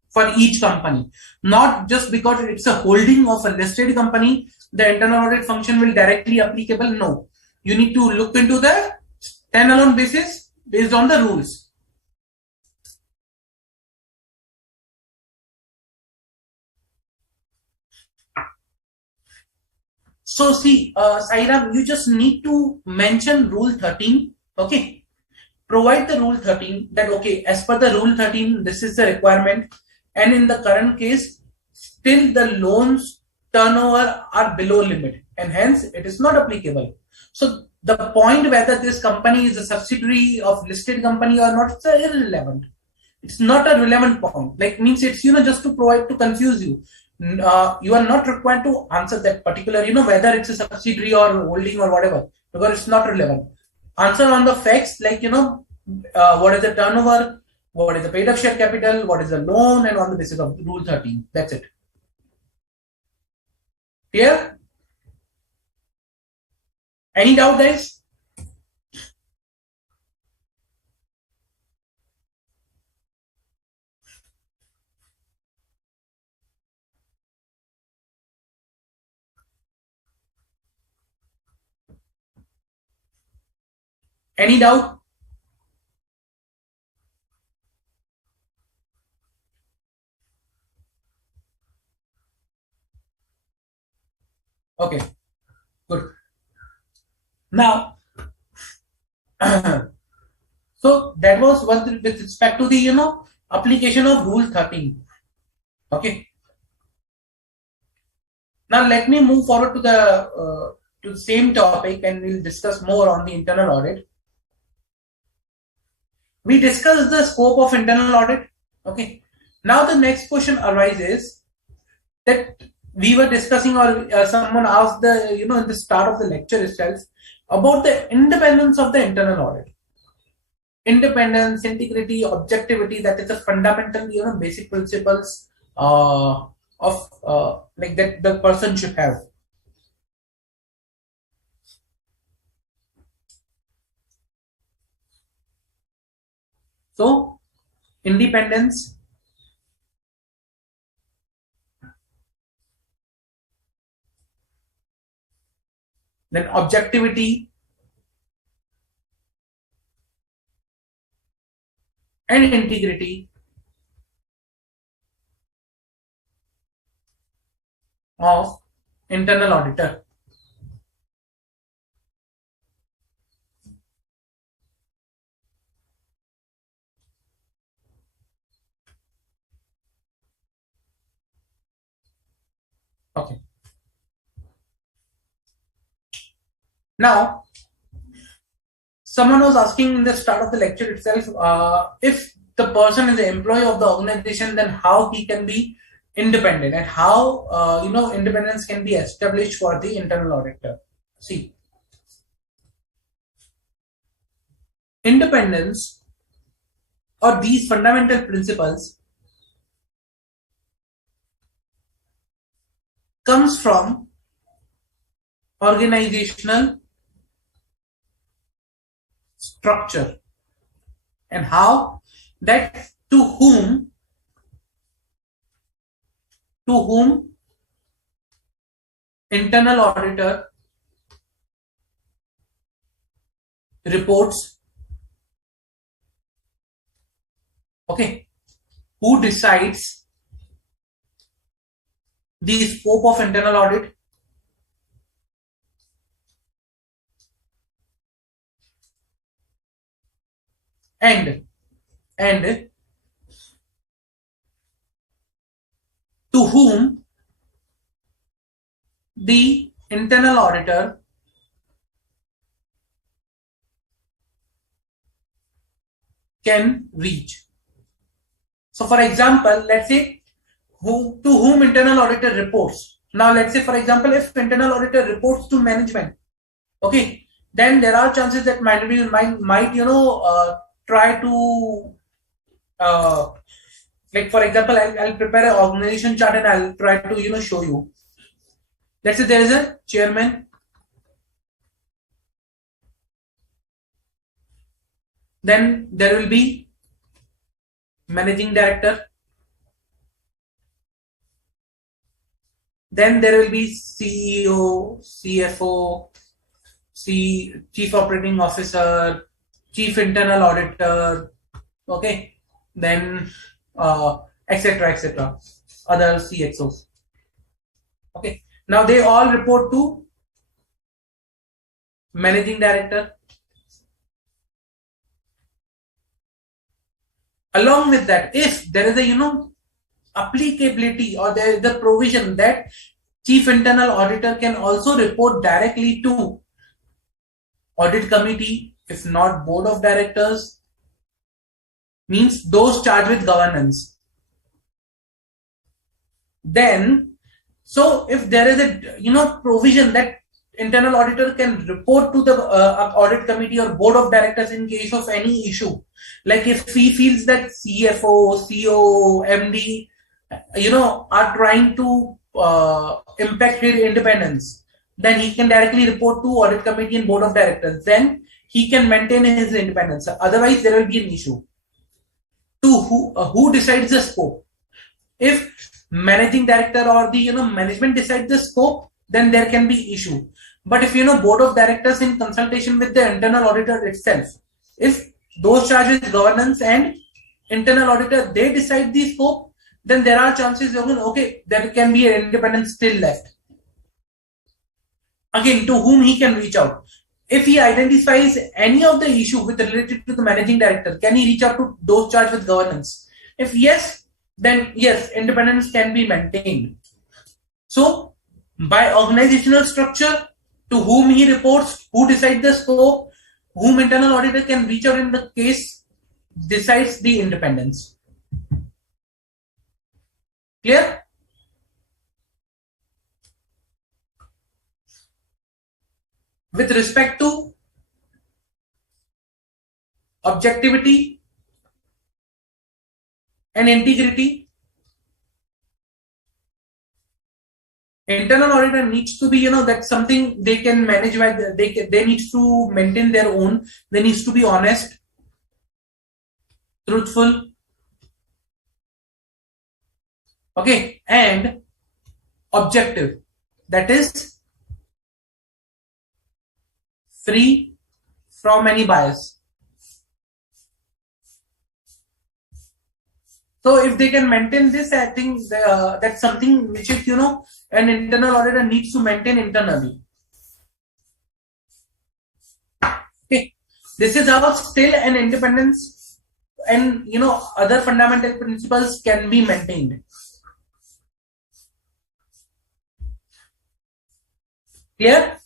for each company, not just because it's a holding of a listed company, the internal audit function will directly applicable. No, you need to look into the standalone basis based on the rules. So see, Sairam, you just need to mention Rule 13. Okay, provide the Rule 13 that okay, as per the Rule 13, this is the requirement, and in the current case, still the loans turnover are below limit, and hence it is not applicable. So the point whether this company is a subsidiary of listed company or not, it's irrelevant. It's not a relevant point. Like means it's just to provide to confuse you. You are not required to answer that particular whether it's a subsidiary or holding or whatever, because it's not relevant. Answer on the facts like what is the turnover, what is the paid up share capital, what is the loan, and on the basis of Rule 13. That's it. Clear? Any doubt, guys? Any doubt? Okay, good. Now, so that was with respect to the application of Rule 13. Okay. Now let me move forward to the same topic, and we'll discuss more on the internal audit. We discussed the scope of internal audit. Okay. Now the next question arises that we were discussing, or someone asked in the start of the lecture itself about the independence of the internal audit. Independence, integrity, objectivity, that is the fundamental basic principles of like that the person should have. So independence, then objectivity and integrity of internal auditor. Okay. Now, someone was asking in the start of the lecture itself, if the person is an employee of the organization, then how he can be independent and how independence can be established for the internal auditor. See, independence or these fundamental principles comes from organizational structure and how that to whom internal auditor reports. Okay, who decides the scope of internal audit, and to whom the internal auditor can reach. So for example, let's say to whom internal auditor reports. Now let's say for example, if internal auditor reports to management, okay, then there are chances that might try to like for example, I'll prepare an organization chart and I'll try to show you. Let's say there is a chairman, then there will be managing director, then there will be CEO, CFO, Chief Operating Officer, Chief Internal Auditor, okay, then etc. other CXOs. Okay, now they all report to managing director. Along with that, if there is a applicability or there is the provision that Chief Internal Auditor can also report directly to audit committee, if not board of directors, means those charged with governance. Then, so if there is a provision that internal auditor can report to the audit committee or board of directors in case of any issue, like if he feels that CFO, CEO, MD, are trying to impact his independence, then he can directly report to audit committee and board of directors. Then he can maintain his independence. Otherwise, there will be an issue. To who decides the scope? If managing director or the management decides the scope, then there can be issue. But if board of directors in consultation with the internal auditor itself, if those charges governance and internal auditor they decide the scope, then there are chances okay there can be an independence still left. Again, to whom he can reach out. If he identifies any of the issue with related to the managing director, can he reach out to those charged with governance? If yes, then yes, independence can be maintained. So, by organizational structure, to whom he reports, who decides the scope, whom internal auditor can reach out in the case, decides the independence. Clear? With respect to objectivity and integrity, Internal auditor needs to be, that's something they can manage by, they need to maintain their own. They needs to be honest, truthful, okay, and objective. That is free from any bias. So if they can maintain this, I think that's something which is, an internal auditor needs to maintain internally. Okay, this is how still an independence and other fundamental principles can be maintained. Clear?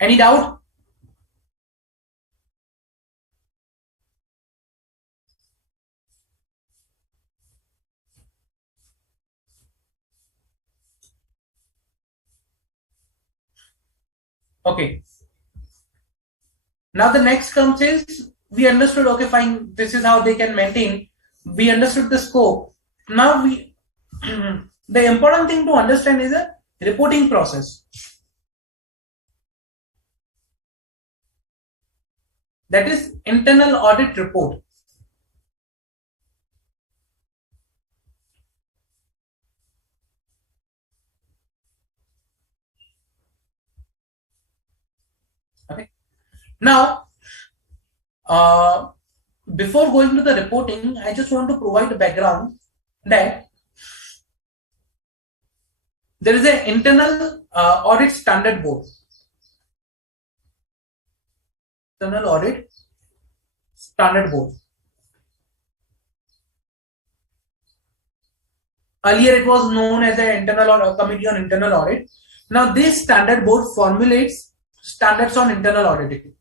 Any doubt? Okay. Now the next comes is, we understood, okay, fine, this is how they can maintain. We understood the scope. Now the important thing to understand is a reporting process. That is internal audit report. Okay. Now, before going to the reporting, I just want to provide a background that there is an internal audit standard board. Internal audit standard board. Earlier it was known as the internal committee on internal audit. Now this standard board formulates standards on internal auditing.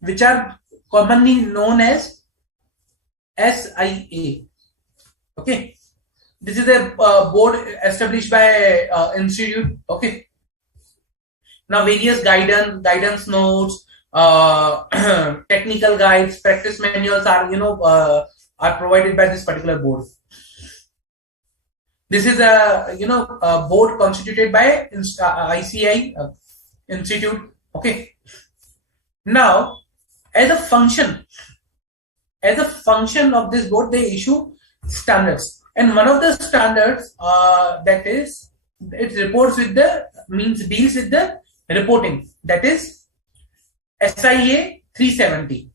Which are commonly known as SIA. Okay. This is a board established by institute. Okay. Now various guidance notes, technical guides, practice manuals are are provided by this particular board. This is a board constituted by ICI institute. Okay. Now, as a function of this board, they issue standards, and one of the standards that is, it reports with deals with the reporting, that is SIA 370.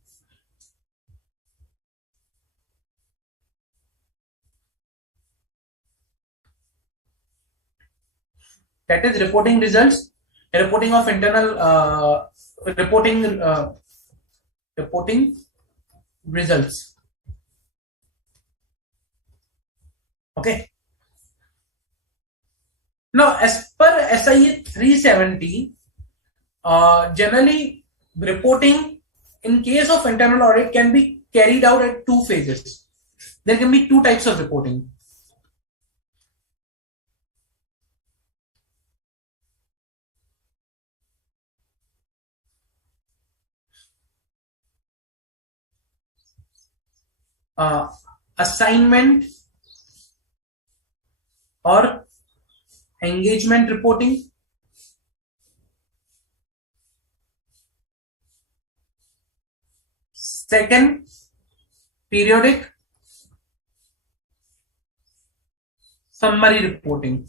That is reporting results, reporting of internal reporting results. Okay. Now, as per SIA 370, generally reporting in case of internal audit can be carried out at two phases. There can be two types of reporting. Assignment or engagement reporting. Second, periodic summary reporting.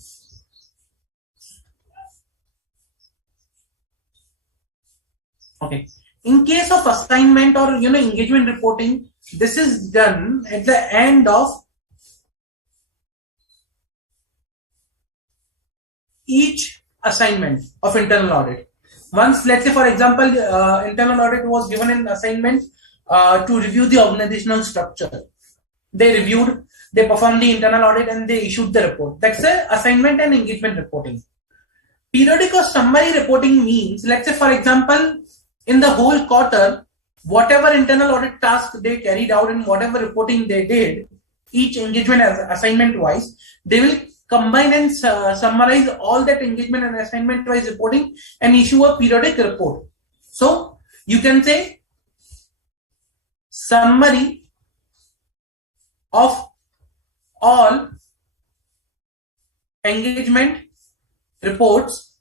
Okay. In case of assignment or engagement reporting, this is done at the end of each assignment of internal audit. Once, let's say for example, internal audit was given an assignment to review the organizational structure. They reviewed, they performed the internal audit, and they issued the report. That's the assignment and engagement reporting. Periodic or summary reporting means, let's say for example, in the whole quarter, whatever internal audit task they carried out and whatever reporting they did, each engagement assignment wise, they will combine and summarize all that engagement and assignment wise reporting and issue a periodic report. So You can say summary of all engagement reports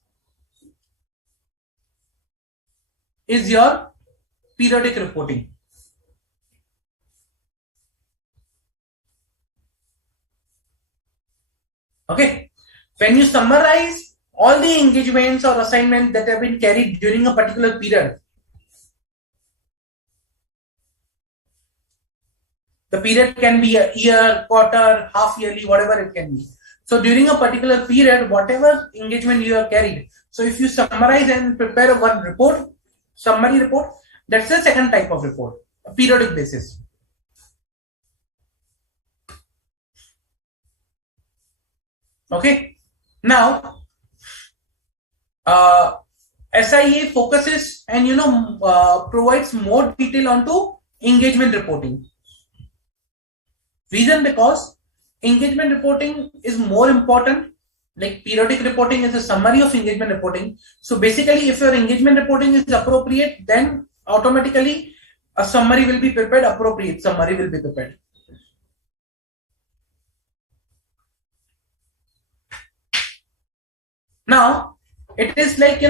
is your periodic reporting. Okay. When you summarize all the engagements or assignments that have been carried during a particular period, the period can be a year, quarter, half yearly, whatever it can be. So during a particular period, whatever engagement you have carried, so if you summarize and prepare one report, summary report, that's the second type of report, a periodic basis. Okay. Now, SIA focuses and provides more detail onto engagement reporting. Reason because engagement reporting is more important. Like periodic reporting is a summary of engagement reporting. So basically, if your engagement reporting is appropriate, then automatically a summary will be prepared. Appropriate summary will be prepared. Now it is like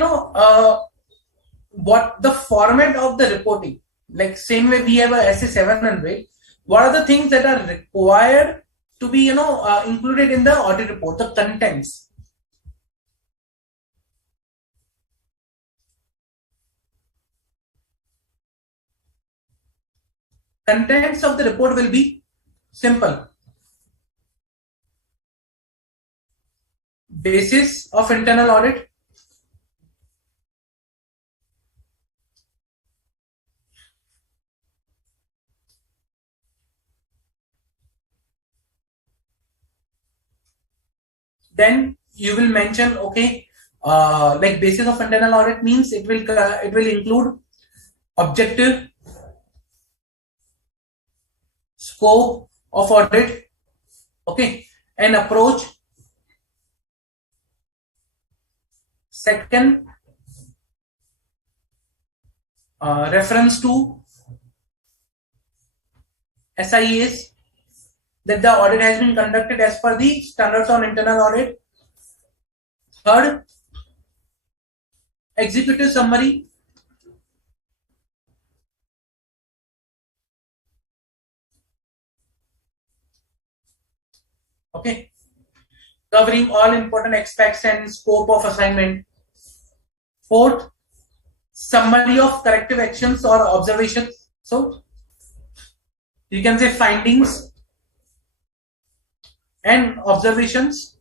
what the format of the reporting. Like same way we have a SA 700. What are the things that are required to be included in the audit report? The contents. Contents of the report will be simple. Basis of internal audit. Then you will mention, okay, like basis of internal audit means it will include objective, scope of audit, okay, and approach. Second, reference to SIAs, that the audit has been conducted as per the standards on internal audit. Third, executive summary. Okay, covering all important aspects and scope of assignment. Fourth, summary of corrective actions or observations. So you can say findings and observations.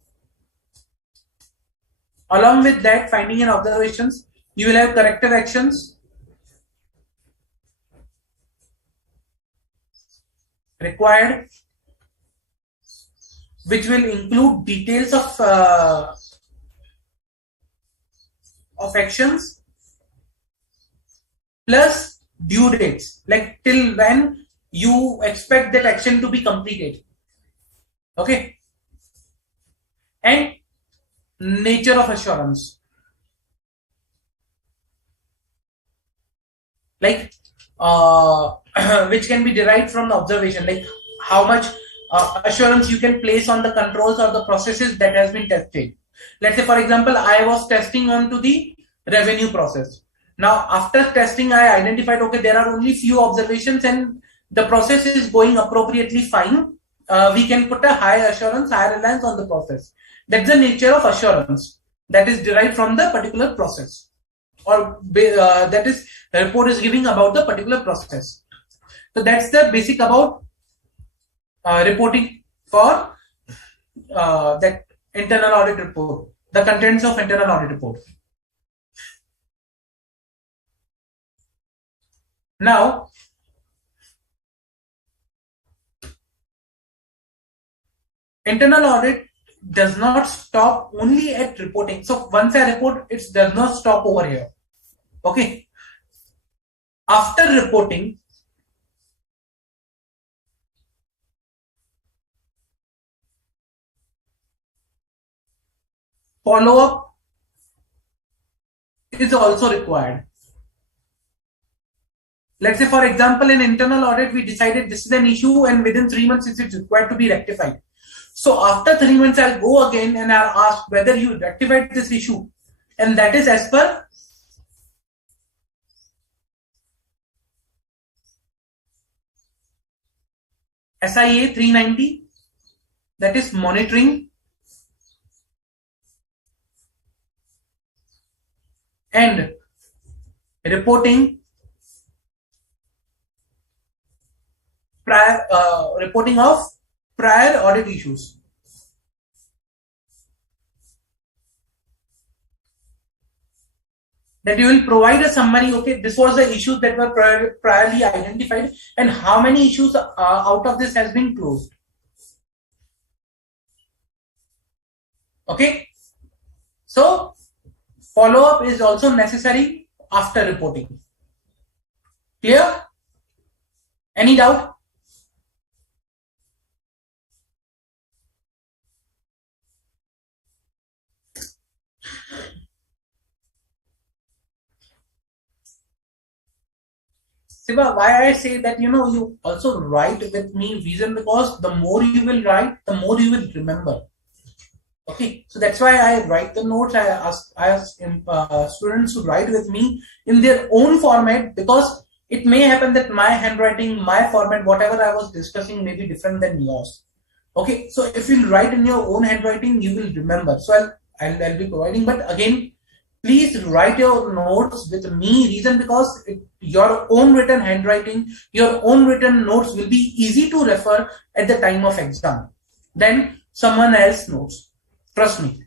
Along with that, finding and observations, you will have corrective actions required, which will include details of actions plus due dates, like till when you expect that action to be completed. Okay, and nature of assurance, like which can be derived from the observation, like how much assurance you can place on the controls or the processes that has been tested. Let's say, for example, I was testing onto the revenue process. Now, after testing, I identified, okay, there are only few observations and the process is going appropriately fine. We can put a high assurance, high reliance on the process. That's the nature of assurance that is derived from the particular process, or that is the report is giving about the particular process. So that's the basic about reporting for that internal audit report, the contents of internal audit report. Now, internal audit does not stop only at reporting. So once I report, it does not stop over here. Okay. After reporting, follow-up is also required. Let's say, for example, in internal audit, we decided this is an issue and within 3 months it's required to be rectified. So after 3 months, I'll go again and I'll ask whether you rectified this issue. And that is as per SIA 390, that is monitoring and reporting reporting of prior audit issues. That you will provide a summary. Okay, this was the issues that were priorly identified, and how many issues out of this has been closed. Okay, so follow-up is also necessary after reporting. Clear? Any doubt? Siva, why I say that, you also write with me, reason because the more you will write, the more you will remember. Okay, so that's why I write the notes. I ask students to write with me in their own format, because it may happen that my handwriting, my format, whatever I was discussing may be different than yours. Okay, so if you write in your own handwriting, you will remember. So I'll be providing, but again, please write your notes with me, reason because your own written handwriting, your own written notes will be easy to refer at the time of exam than someone else's notes. Trust me.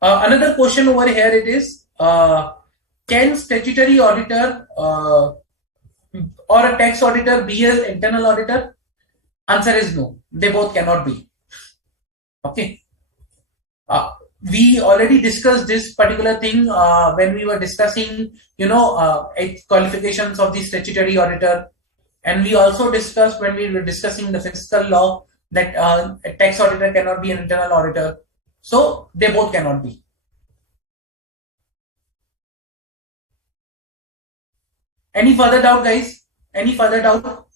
Another question over here, it is, can statutory auditor or a tax auditor be an internal auditor? Answer is no. They both cannot be. Okay. We already discussed this particular thing when we were discussing, qualifications of the statutory auditor. And we also discussed when we were discussing the fiscal law that a tax auditor cannot be an internal auditor. So they both cannot be. Any further doubt, guys? Any further doubt?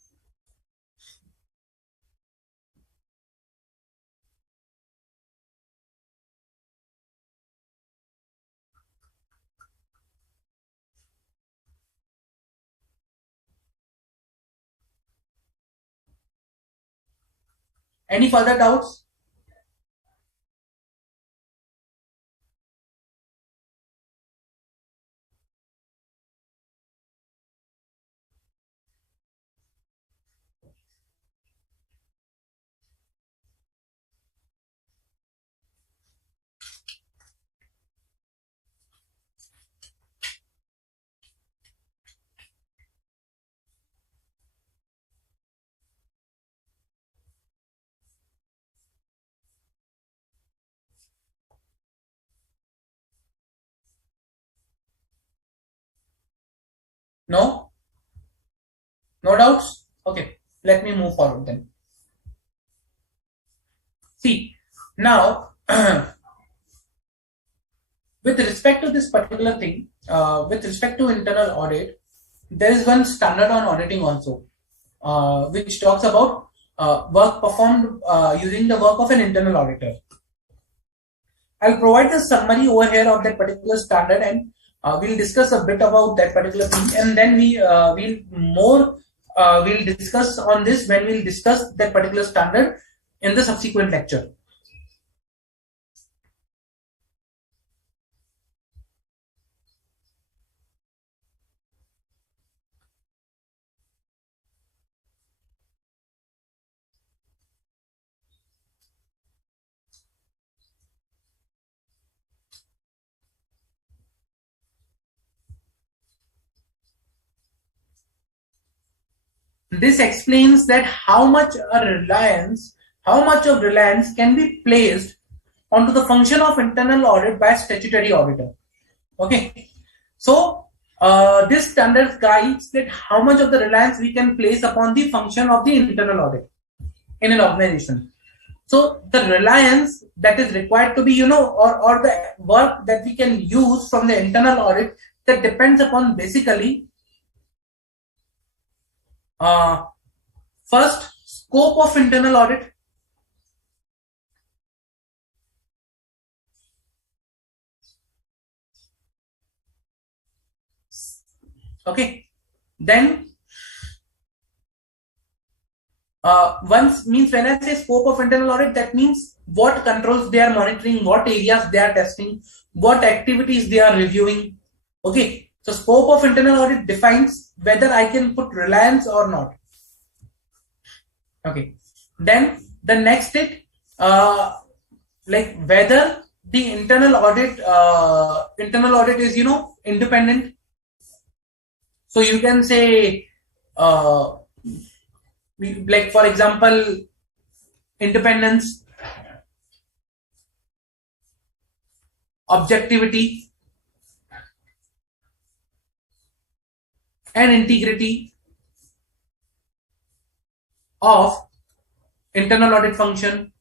Any further doubts? No? No doubts? Okay, let me move forward then. See, now, with respect to this particular thing, with respect to internal audit, there is one standard on auditing also, which talks about work performed using the work of an internal auditor. I'll provide the summary over here of that particular standard, and we'll discuss a bit about that particular thing, and then we'll discuss on this when we'll discuss that particular standard in the subsequent lecture. This explains that how much of reliance can be placed onto the function of internal audit by statutory auditor. Okay, so this standard guides that how much of the reliance we can place upon the function of the internal audit in an organization. So the reliance that is required to be, or the work that we can use from the internal audit, that depends upon basically first, scope of internal audit. Okay, then once means when I say scope of internal audit, that means what controls they are monitoring, what areas they are testing, what activities they are reviewing. Okay, so scope of internal audit defines whether I can put reliance or not. Okay, then the next step, like whether the internal audit is independent. So you can say like for example, independence, objectivity, and integrity of internal audit function.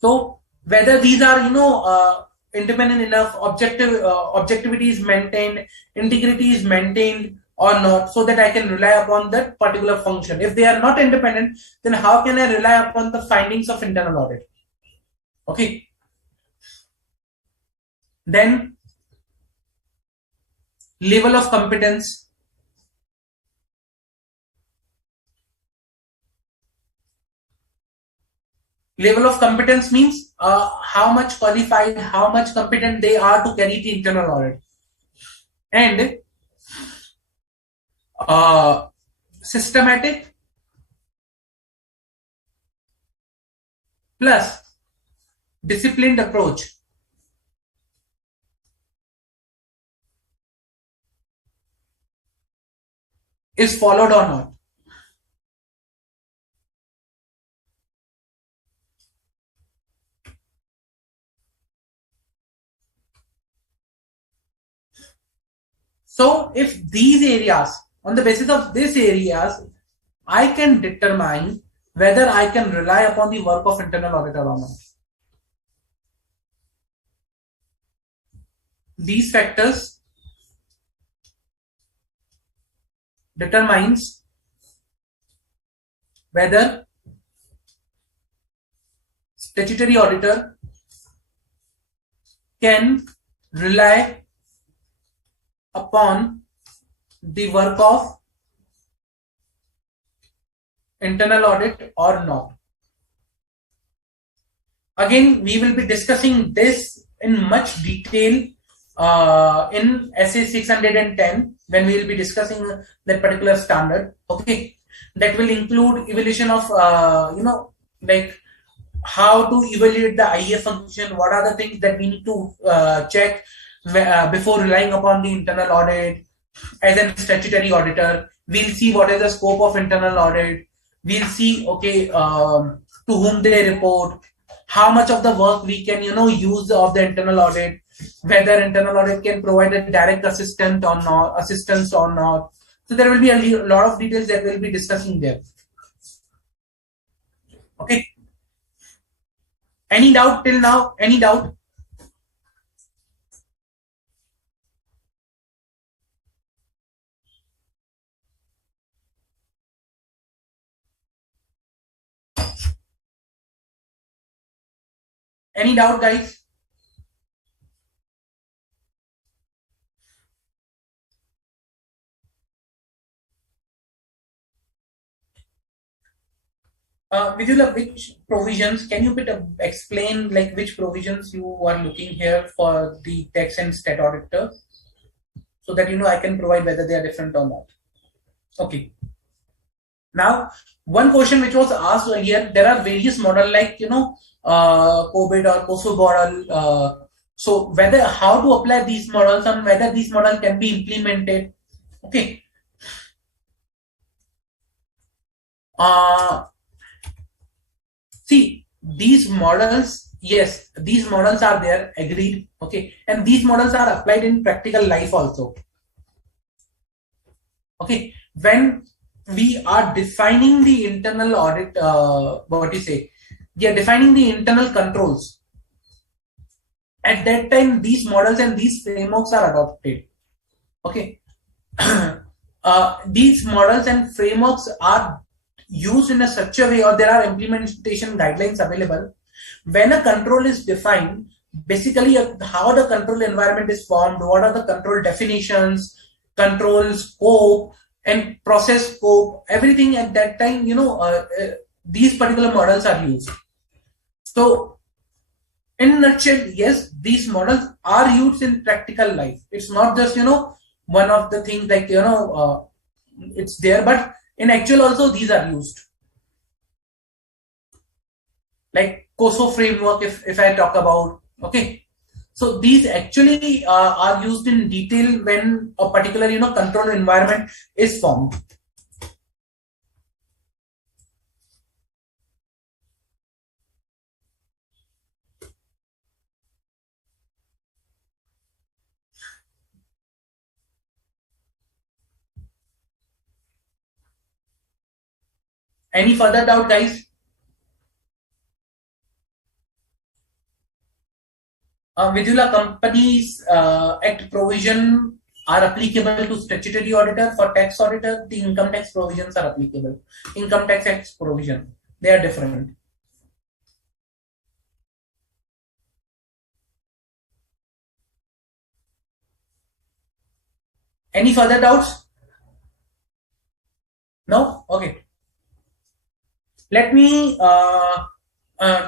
So whether these are independent enough, objectivity is maintained, integrity is maintained or not, so that I can rely upon that particular function. If they are not independent, then how can I rely upon the findings of internal audit? Okay. Then level of competence. Level of competence means how much qualified, how much competent they are to carry the internal audit. And systematic plus disciplined approach is followed or not. So if these areas, on the basis of these areas, I can determine whether I can rely upon the work of internal auditor or not. These factors determines whether statutory auditor can rely upon the work of internal audit or not. Again, we will be discussing this in much detail in SA 610 when we will be discussing that particular standard. Okay, that will include evaluation of like how to evaluate the IAS function, what are the things that we need to check before relying upon the internal audit. As a statutory auditor, we'll see what is the scope of internal audit. We'll see, okay, to whom they report, how much of the work we can, use of the internal audit, whether internal audit can provide a direct assistance or not. So there will be a lot of details that we'll be discussing there. Okay. Any doubt till now? Any doubt? Any doubt, guys? Vidula, which provisions can you explain, like which provisions you are looking here for the tax and stat auditor, so that I can provide whether they are different or not. Okay. Now, one question which was asked earlier, there are various model like COVID or COSO model. So whether how to apply these models and whether these models can be implemented. Okay. See, these models, yes, these models are there, agreed. Okay, and these models are applied in practical life also. Okay, when we are defining the internal audit, what you say, we are defining the internal controls. At that time, these models and these frameworks are adopted. Okay. These models and frameworks are used in a such a way, or there are implementation guidelines available. When a control is defined, basically how the control environment is formed, what are the control definitions, control scope, and process scope, everything at that time, these particular models are used. So in a nutshell, yes, these models are used in practical life. It's not just one of the things like it's there, but in actual also these are used. Like COSO framework, if I talk about, okay. So these actually are used in detail when a particular control environment is formed. Any further doubt, guys? Vidula, Companies Act provision are applicable to statutory auditor. For tax auditor, the income tax provisions are applicable. Income tax Act provision, they are different. Any further doubts? No? Okay. Let me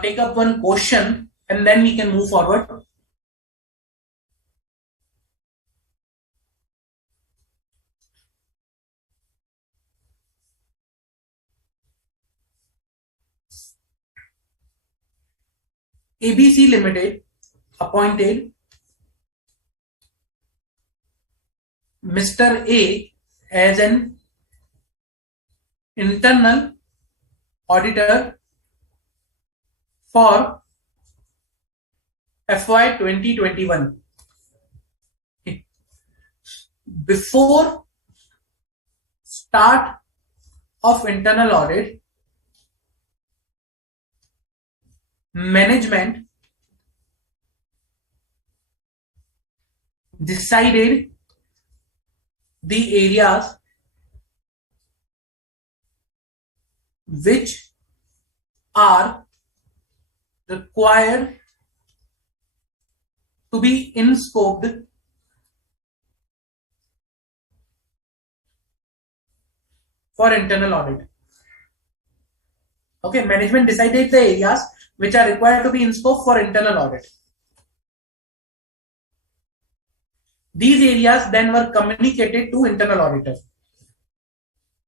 take up one question and then we can move forward. ABC Limited appointed Mr. A as an internal auditor for FY 2021. Before start of internal audit, management decided the areas which are required to be in scoped for internal audit. Okay, management decided the areas which are required to be in scope for internal audit. These areas then were communicated to internal auditor.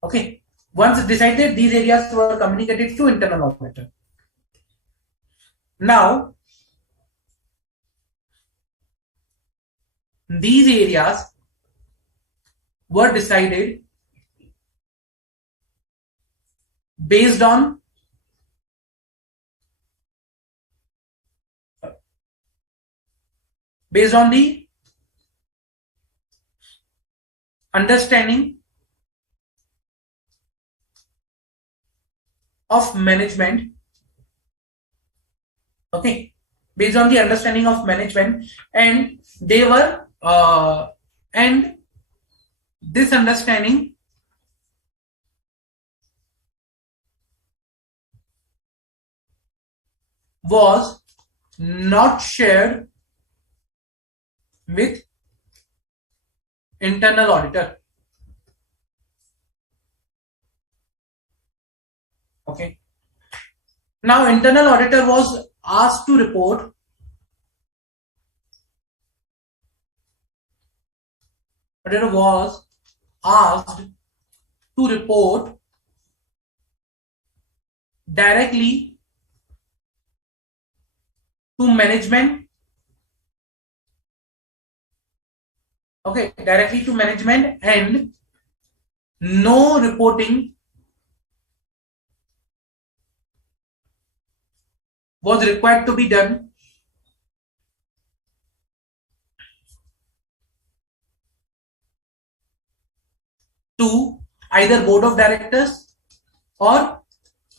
Okay, once decided, these areas were communicated to internal auditor. Now, these areas were decided based on the understanding of management. Okay, based on the understanding of management, and they were and this understanding was not shared with internal auditor. Okay. Now internal auditor was asked to report directly to management. Okay, directly to management, and no reporting was required to be done to either board of directors or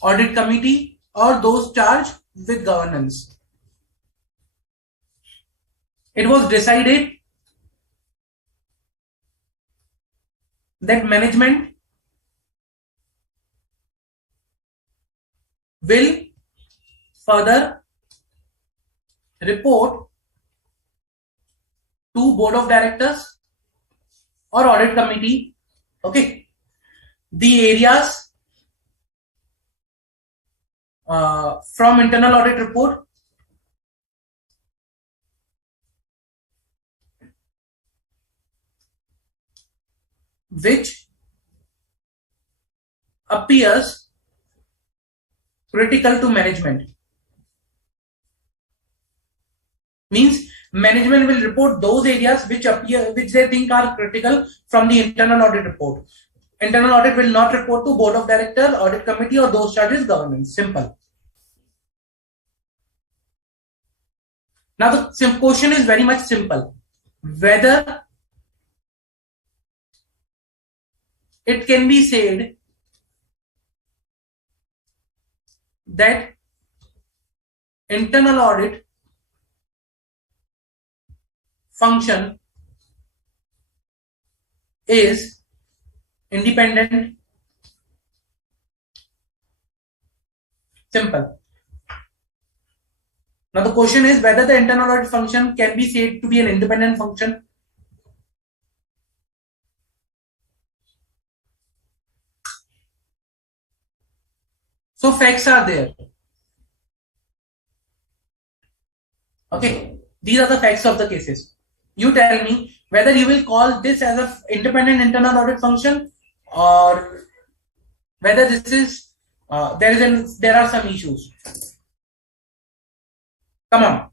audit committee or those charged with governance. It was decided that management will further report to board of directors or audit committee, okay, the areas from internal audit report which appears critical to management. Means management will report those areas which they think are critical from the internal audit report. Internal audit will not report to board of director, audit committee, or those charges governance. Simple. Now the question is very much simple. Whether it can be said that internal audit function is independent. Simple. Now the question is whether the internal audit function can be said to be an independent function. So facts are there. Okay, these are the facts of the cases. You tell me whether you will call this as an independent internal audit function or whether this is there are some issues. Come on.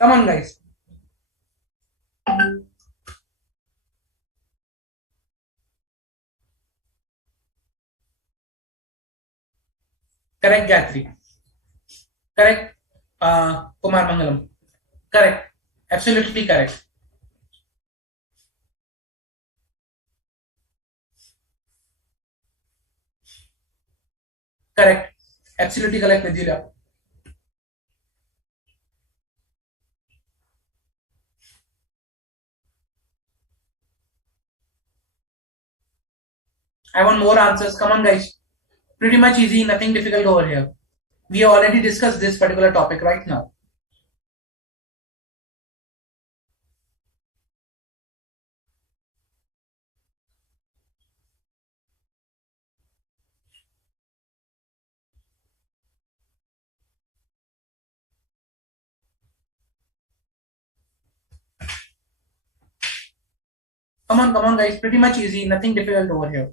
Come on, guys. Correct, Gayatri. Correct, Kumar Mangalam. Correct. Absolutely correct. Correct. Absolutely correct, Vidya. I want more answers. Come on, guys. Pretty much easy, nothing difficult over here. We have already discussed this particular topic right now. Come on, guys. Pretty much easy, nothing difficult over here.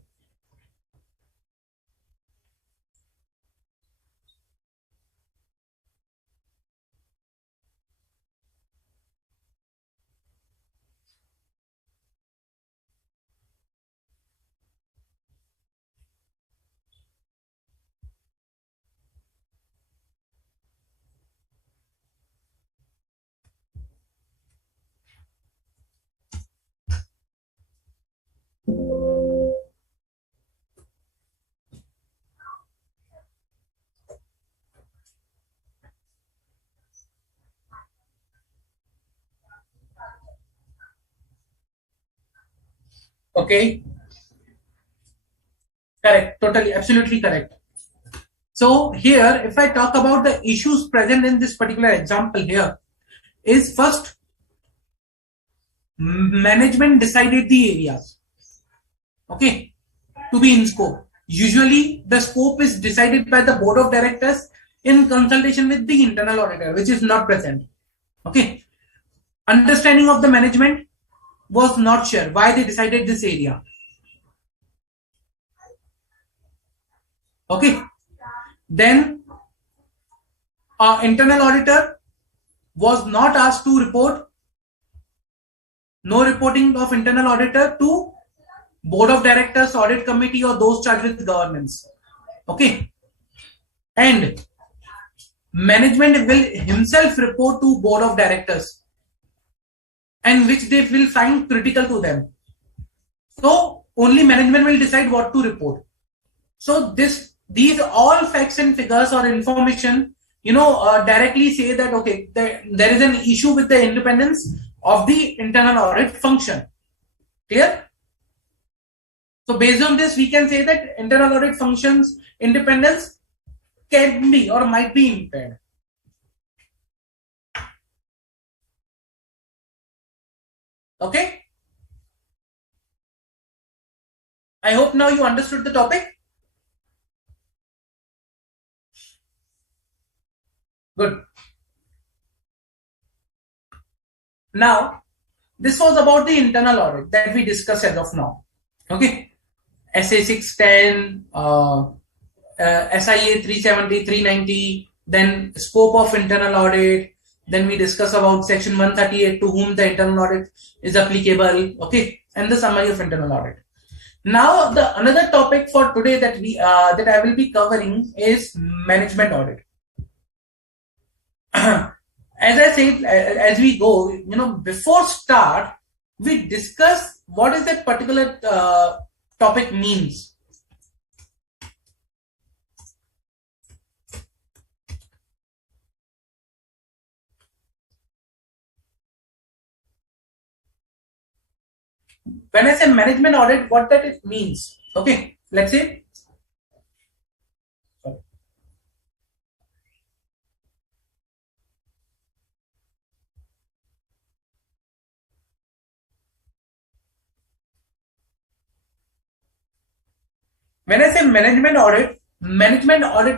Okay. Correct. Totally. Absolutely correct. So here, if I talk about the issues present in this particular example here, is first, management decided the areas, okay, to be in scope. Usually, the scope is decided by the board of directors in consultation with the internal auditor, which is not present. Okay. Understanding of the management, was not sure why they decided this area. Okay. Then internal auditor was not asked to report. No reporting of internal auditor to board of directors, audit committee, or those charged with governance. Okay. And management will himself report to board of directors, and which they will find critical to them. So only management will decide what to report. So these all facts and figures or information, directly say that okay, there is an issue with the independence of the internal audit function. Clear? So based on this, we can say that internal audit functions independence can be or might be impaired. Okay. I hope now you understood the topic. Good. Now, this was about the internal audit that we discussed as of now. Okay. SA 610, SIA 370, 390, then scope of internal audit. Then we discuss about section 138 to whom the internal audit is applicable. Okay. And the summary of internal audit. Now, another topic for today that I will be covering is management audit. As I said, as we go, before start, we discuss what is that particular topic means. When I say management audit, what that it means? Okay, let's say. When I say management audit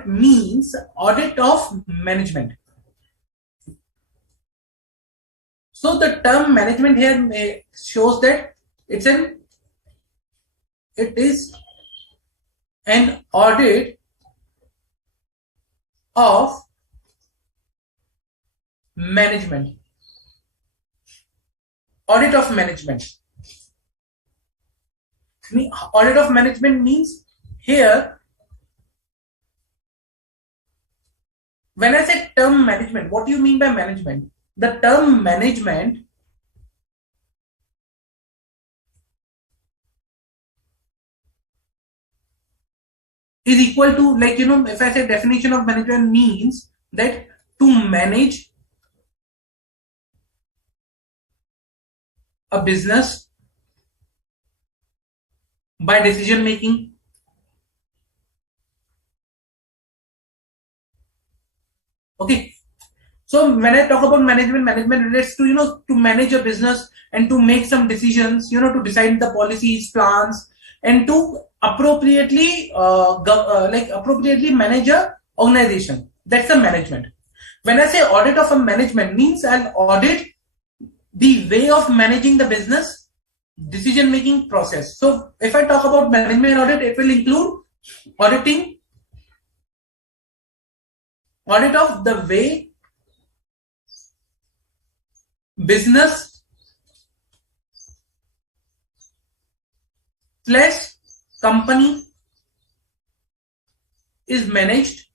means audit of management. So the term management here shows that it is an audit of management. Audit of management. Audit of management means here, when I say term management, what do you mean by management? The term management is equal to, if I say definition of management means that to manage a business by decision making. Okay. So when I talk about management relates to, to manage a business and to make some decisions, to decide the policies, plans, and to appropriately manage a organization. That's the management. When I say audit of a management means I'll audit the way of managing the business decision making process. So if I talk about management audit, it will include audit of the way business / company is managed.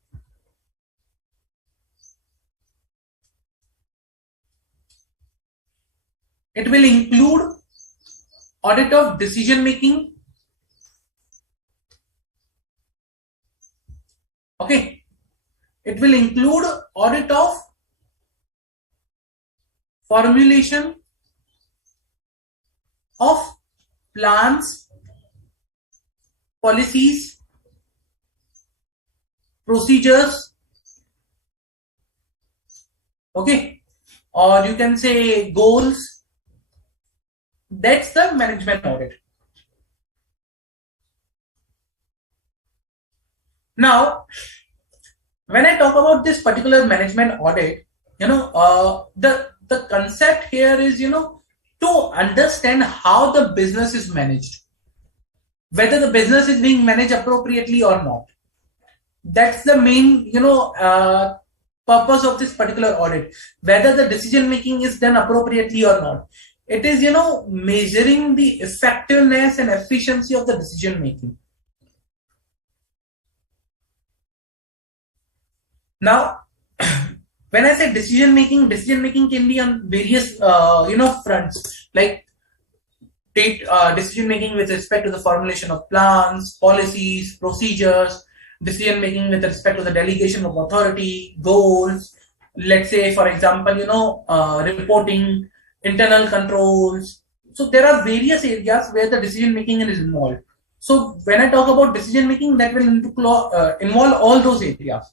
It will include audit of decision making. Okay. It will include audit of formulation of plans, policies, procedures. Okay. Or you can say goals. That's the management audit. Now, when I talk about this particular management audit, the concept here is, to understand how the business is managed, whether the business is being managed appropriately or not. That's the main, purpose of this particular audit, whether the decision making is done appropriately or not. It is, measuring the effectiveness and efficiency of the decision making. Now, when I say decision making can be on various, fronts, like decision making with respect to the formulation of plans, policies, procedures, decision making with respect to the delegation of authority, goals, let's say, for example, reporting, internal controls. So there are various areas where the decision making is involved. So when I talk about decision making, that will involve all those areas.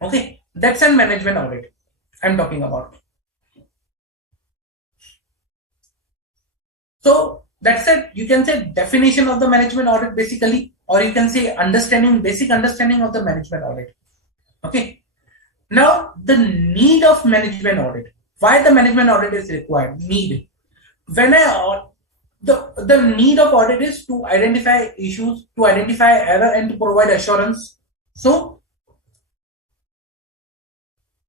Okay, that's a management audit I'm talking about. So that's it. You can say definition of the management audit basically, or you can say basic understanding of the management audit. Okay. Now the need of management audit. Why the management audit is required? Need. When the need of audit is to identify issues, to identify error, and to provide assurance. So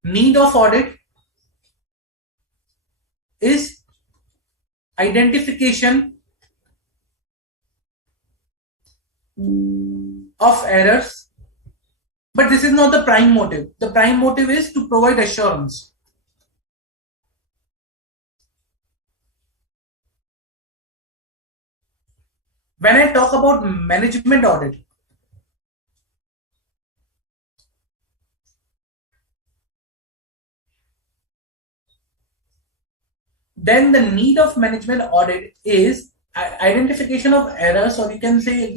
need of audit is identification of errors, but this is not the prime motive. The prime motive is to provide assurance. When I talk about management audit, then the need of management audit is identification of errors, or you can say,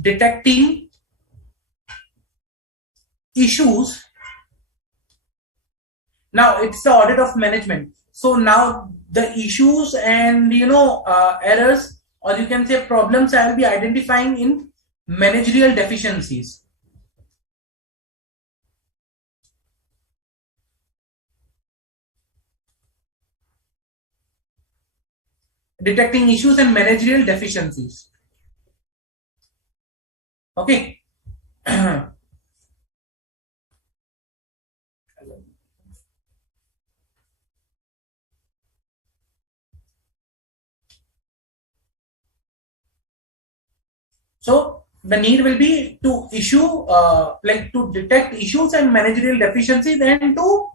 detecting issues. Now it's the audit of management. So now the issues and errors, or you can say problems, I will be identifying in managerial deficiencies. Detecting issues and managerial deficiencies. Okay. So the need will be to to detect issues and managerial deficiencies and to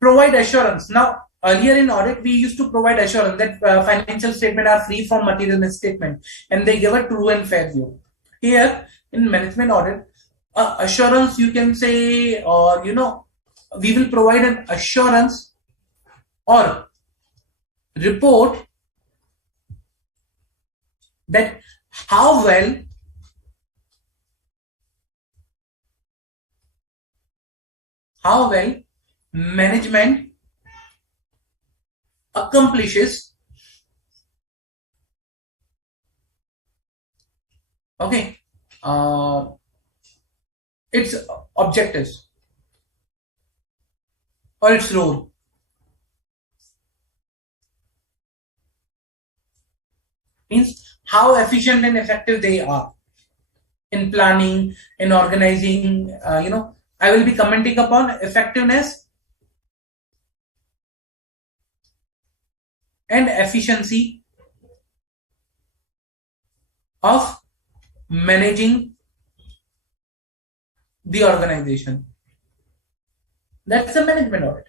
provide assurance. Now, earlier in audit, we used to provide assurance that financial statements are free from material misstatement and they give a true and fair view. Here in management audit, assurance, you can say, or we will provide an assurance or report that how well management accomplishes its objectives or its role. Means how efficient and effective they are in planning, in organizing. I will be commenting upon effectiveness and efficiency of managing the organization. That's the management audit.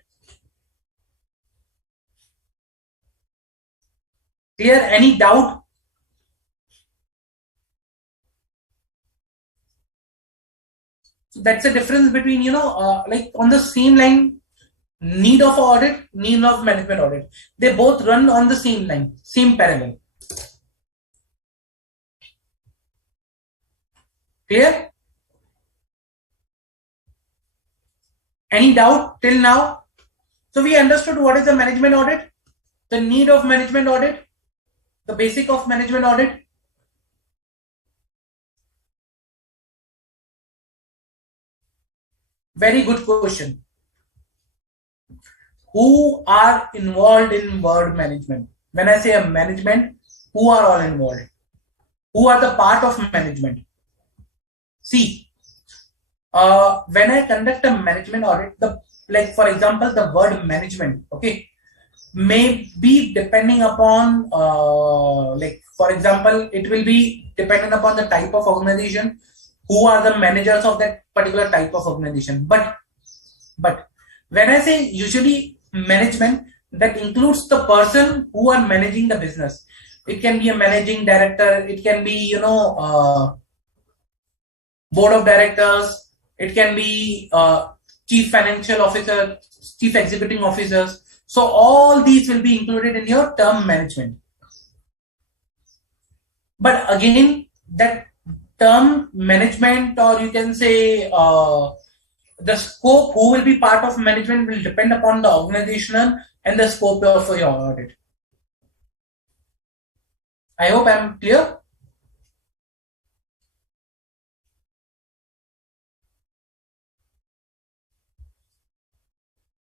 Clear? Any doubt? So that's the difference between, like on the same line, need of audit, need of management audit. They both run on the same line, same parallel. Clear? Any doubt till now? So we understood what is the management audit, the need of management audit, the basic of management audit. Very good question. who are involved in word management. When I say a management, who are all involved? Who are the part of management? See, when I conduct a management audit, the like for example, the word management, okay, may be depending upon like for example, it will be dependent upon the type of organization, who are the managers of that particular type of organization. But when I say usually management, that includes the person who are managing the business. It can be a managing director, it can be board of directors, it can be chief financial officer, chief executive officers. So all these will be included in your term management. But again, that term management, or you can say the scope, who will be part of management, will depend upon the organizational and the scope of your audit. I hope I'm clear.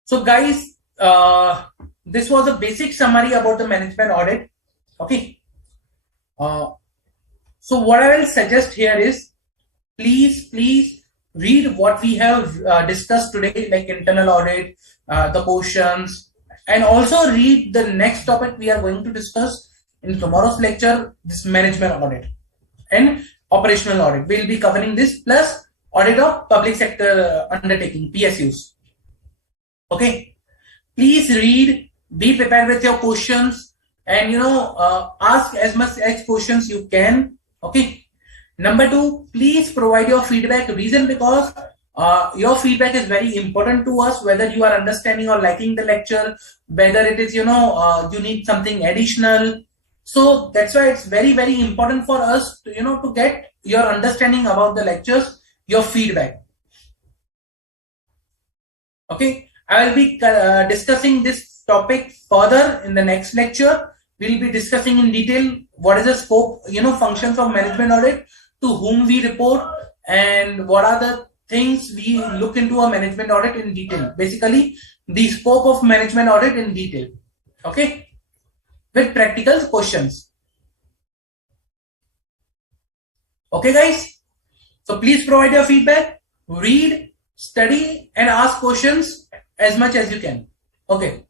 So guys, this was a basic summary about the management audit. Okay. So what I will suggest here is, please read what we have discussed today, like internal audit, the questions, and also read the next topic we are going to discuss in tomorrow's lecture, this management audit and operational audit. We'll be covering this plus audit of public sector undertaking, PSUs. Okay, please read, be prepared with your questions, and ask as much as questions you can. Okay. Number two, please provide your feedback. Reason because your feedback is very important to us, whether you are understanding or liking the lecture, whether it is you need something additional. So that's why it's very important for us to to get your understanding about the lectures, your feedback. Okay, I will be discussing this topic further in the next lecture. We'll be discussing in detail what is the scope, functions of management audit, to whom we report, and what are the things we look into a management audit in detail. Basically, the scope of management audit in detail. Okay, with practical questions. Okay, guys. So please provide your feedback, read, study, and ask questions as much as you can. Okay.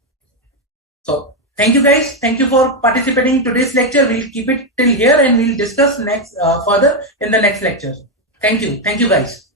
So thank you, guys. Thank you for participating in today's lecture. We'll keep it till here and we'll discuss next further in the next lecture. Thank you. Thank you, guys.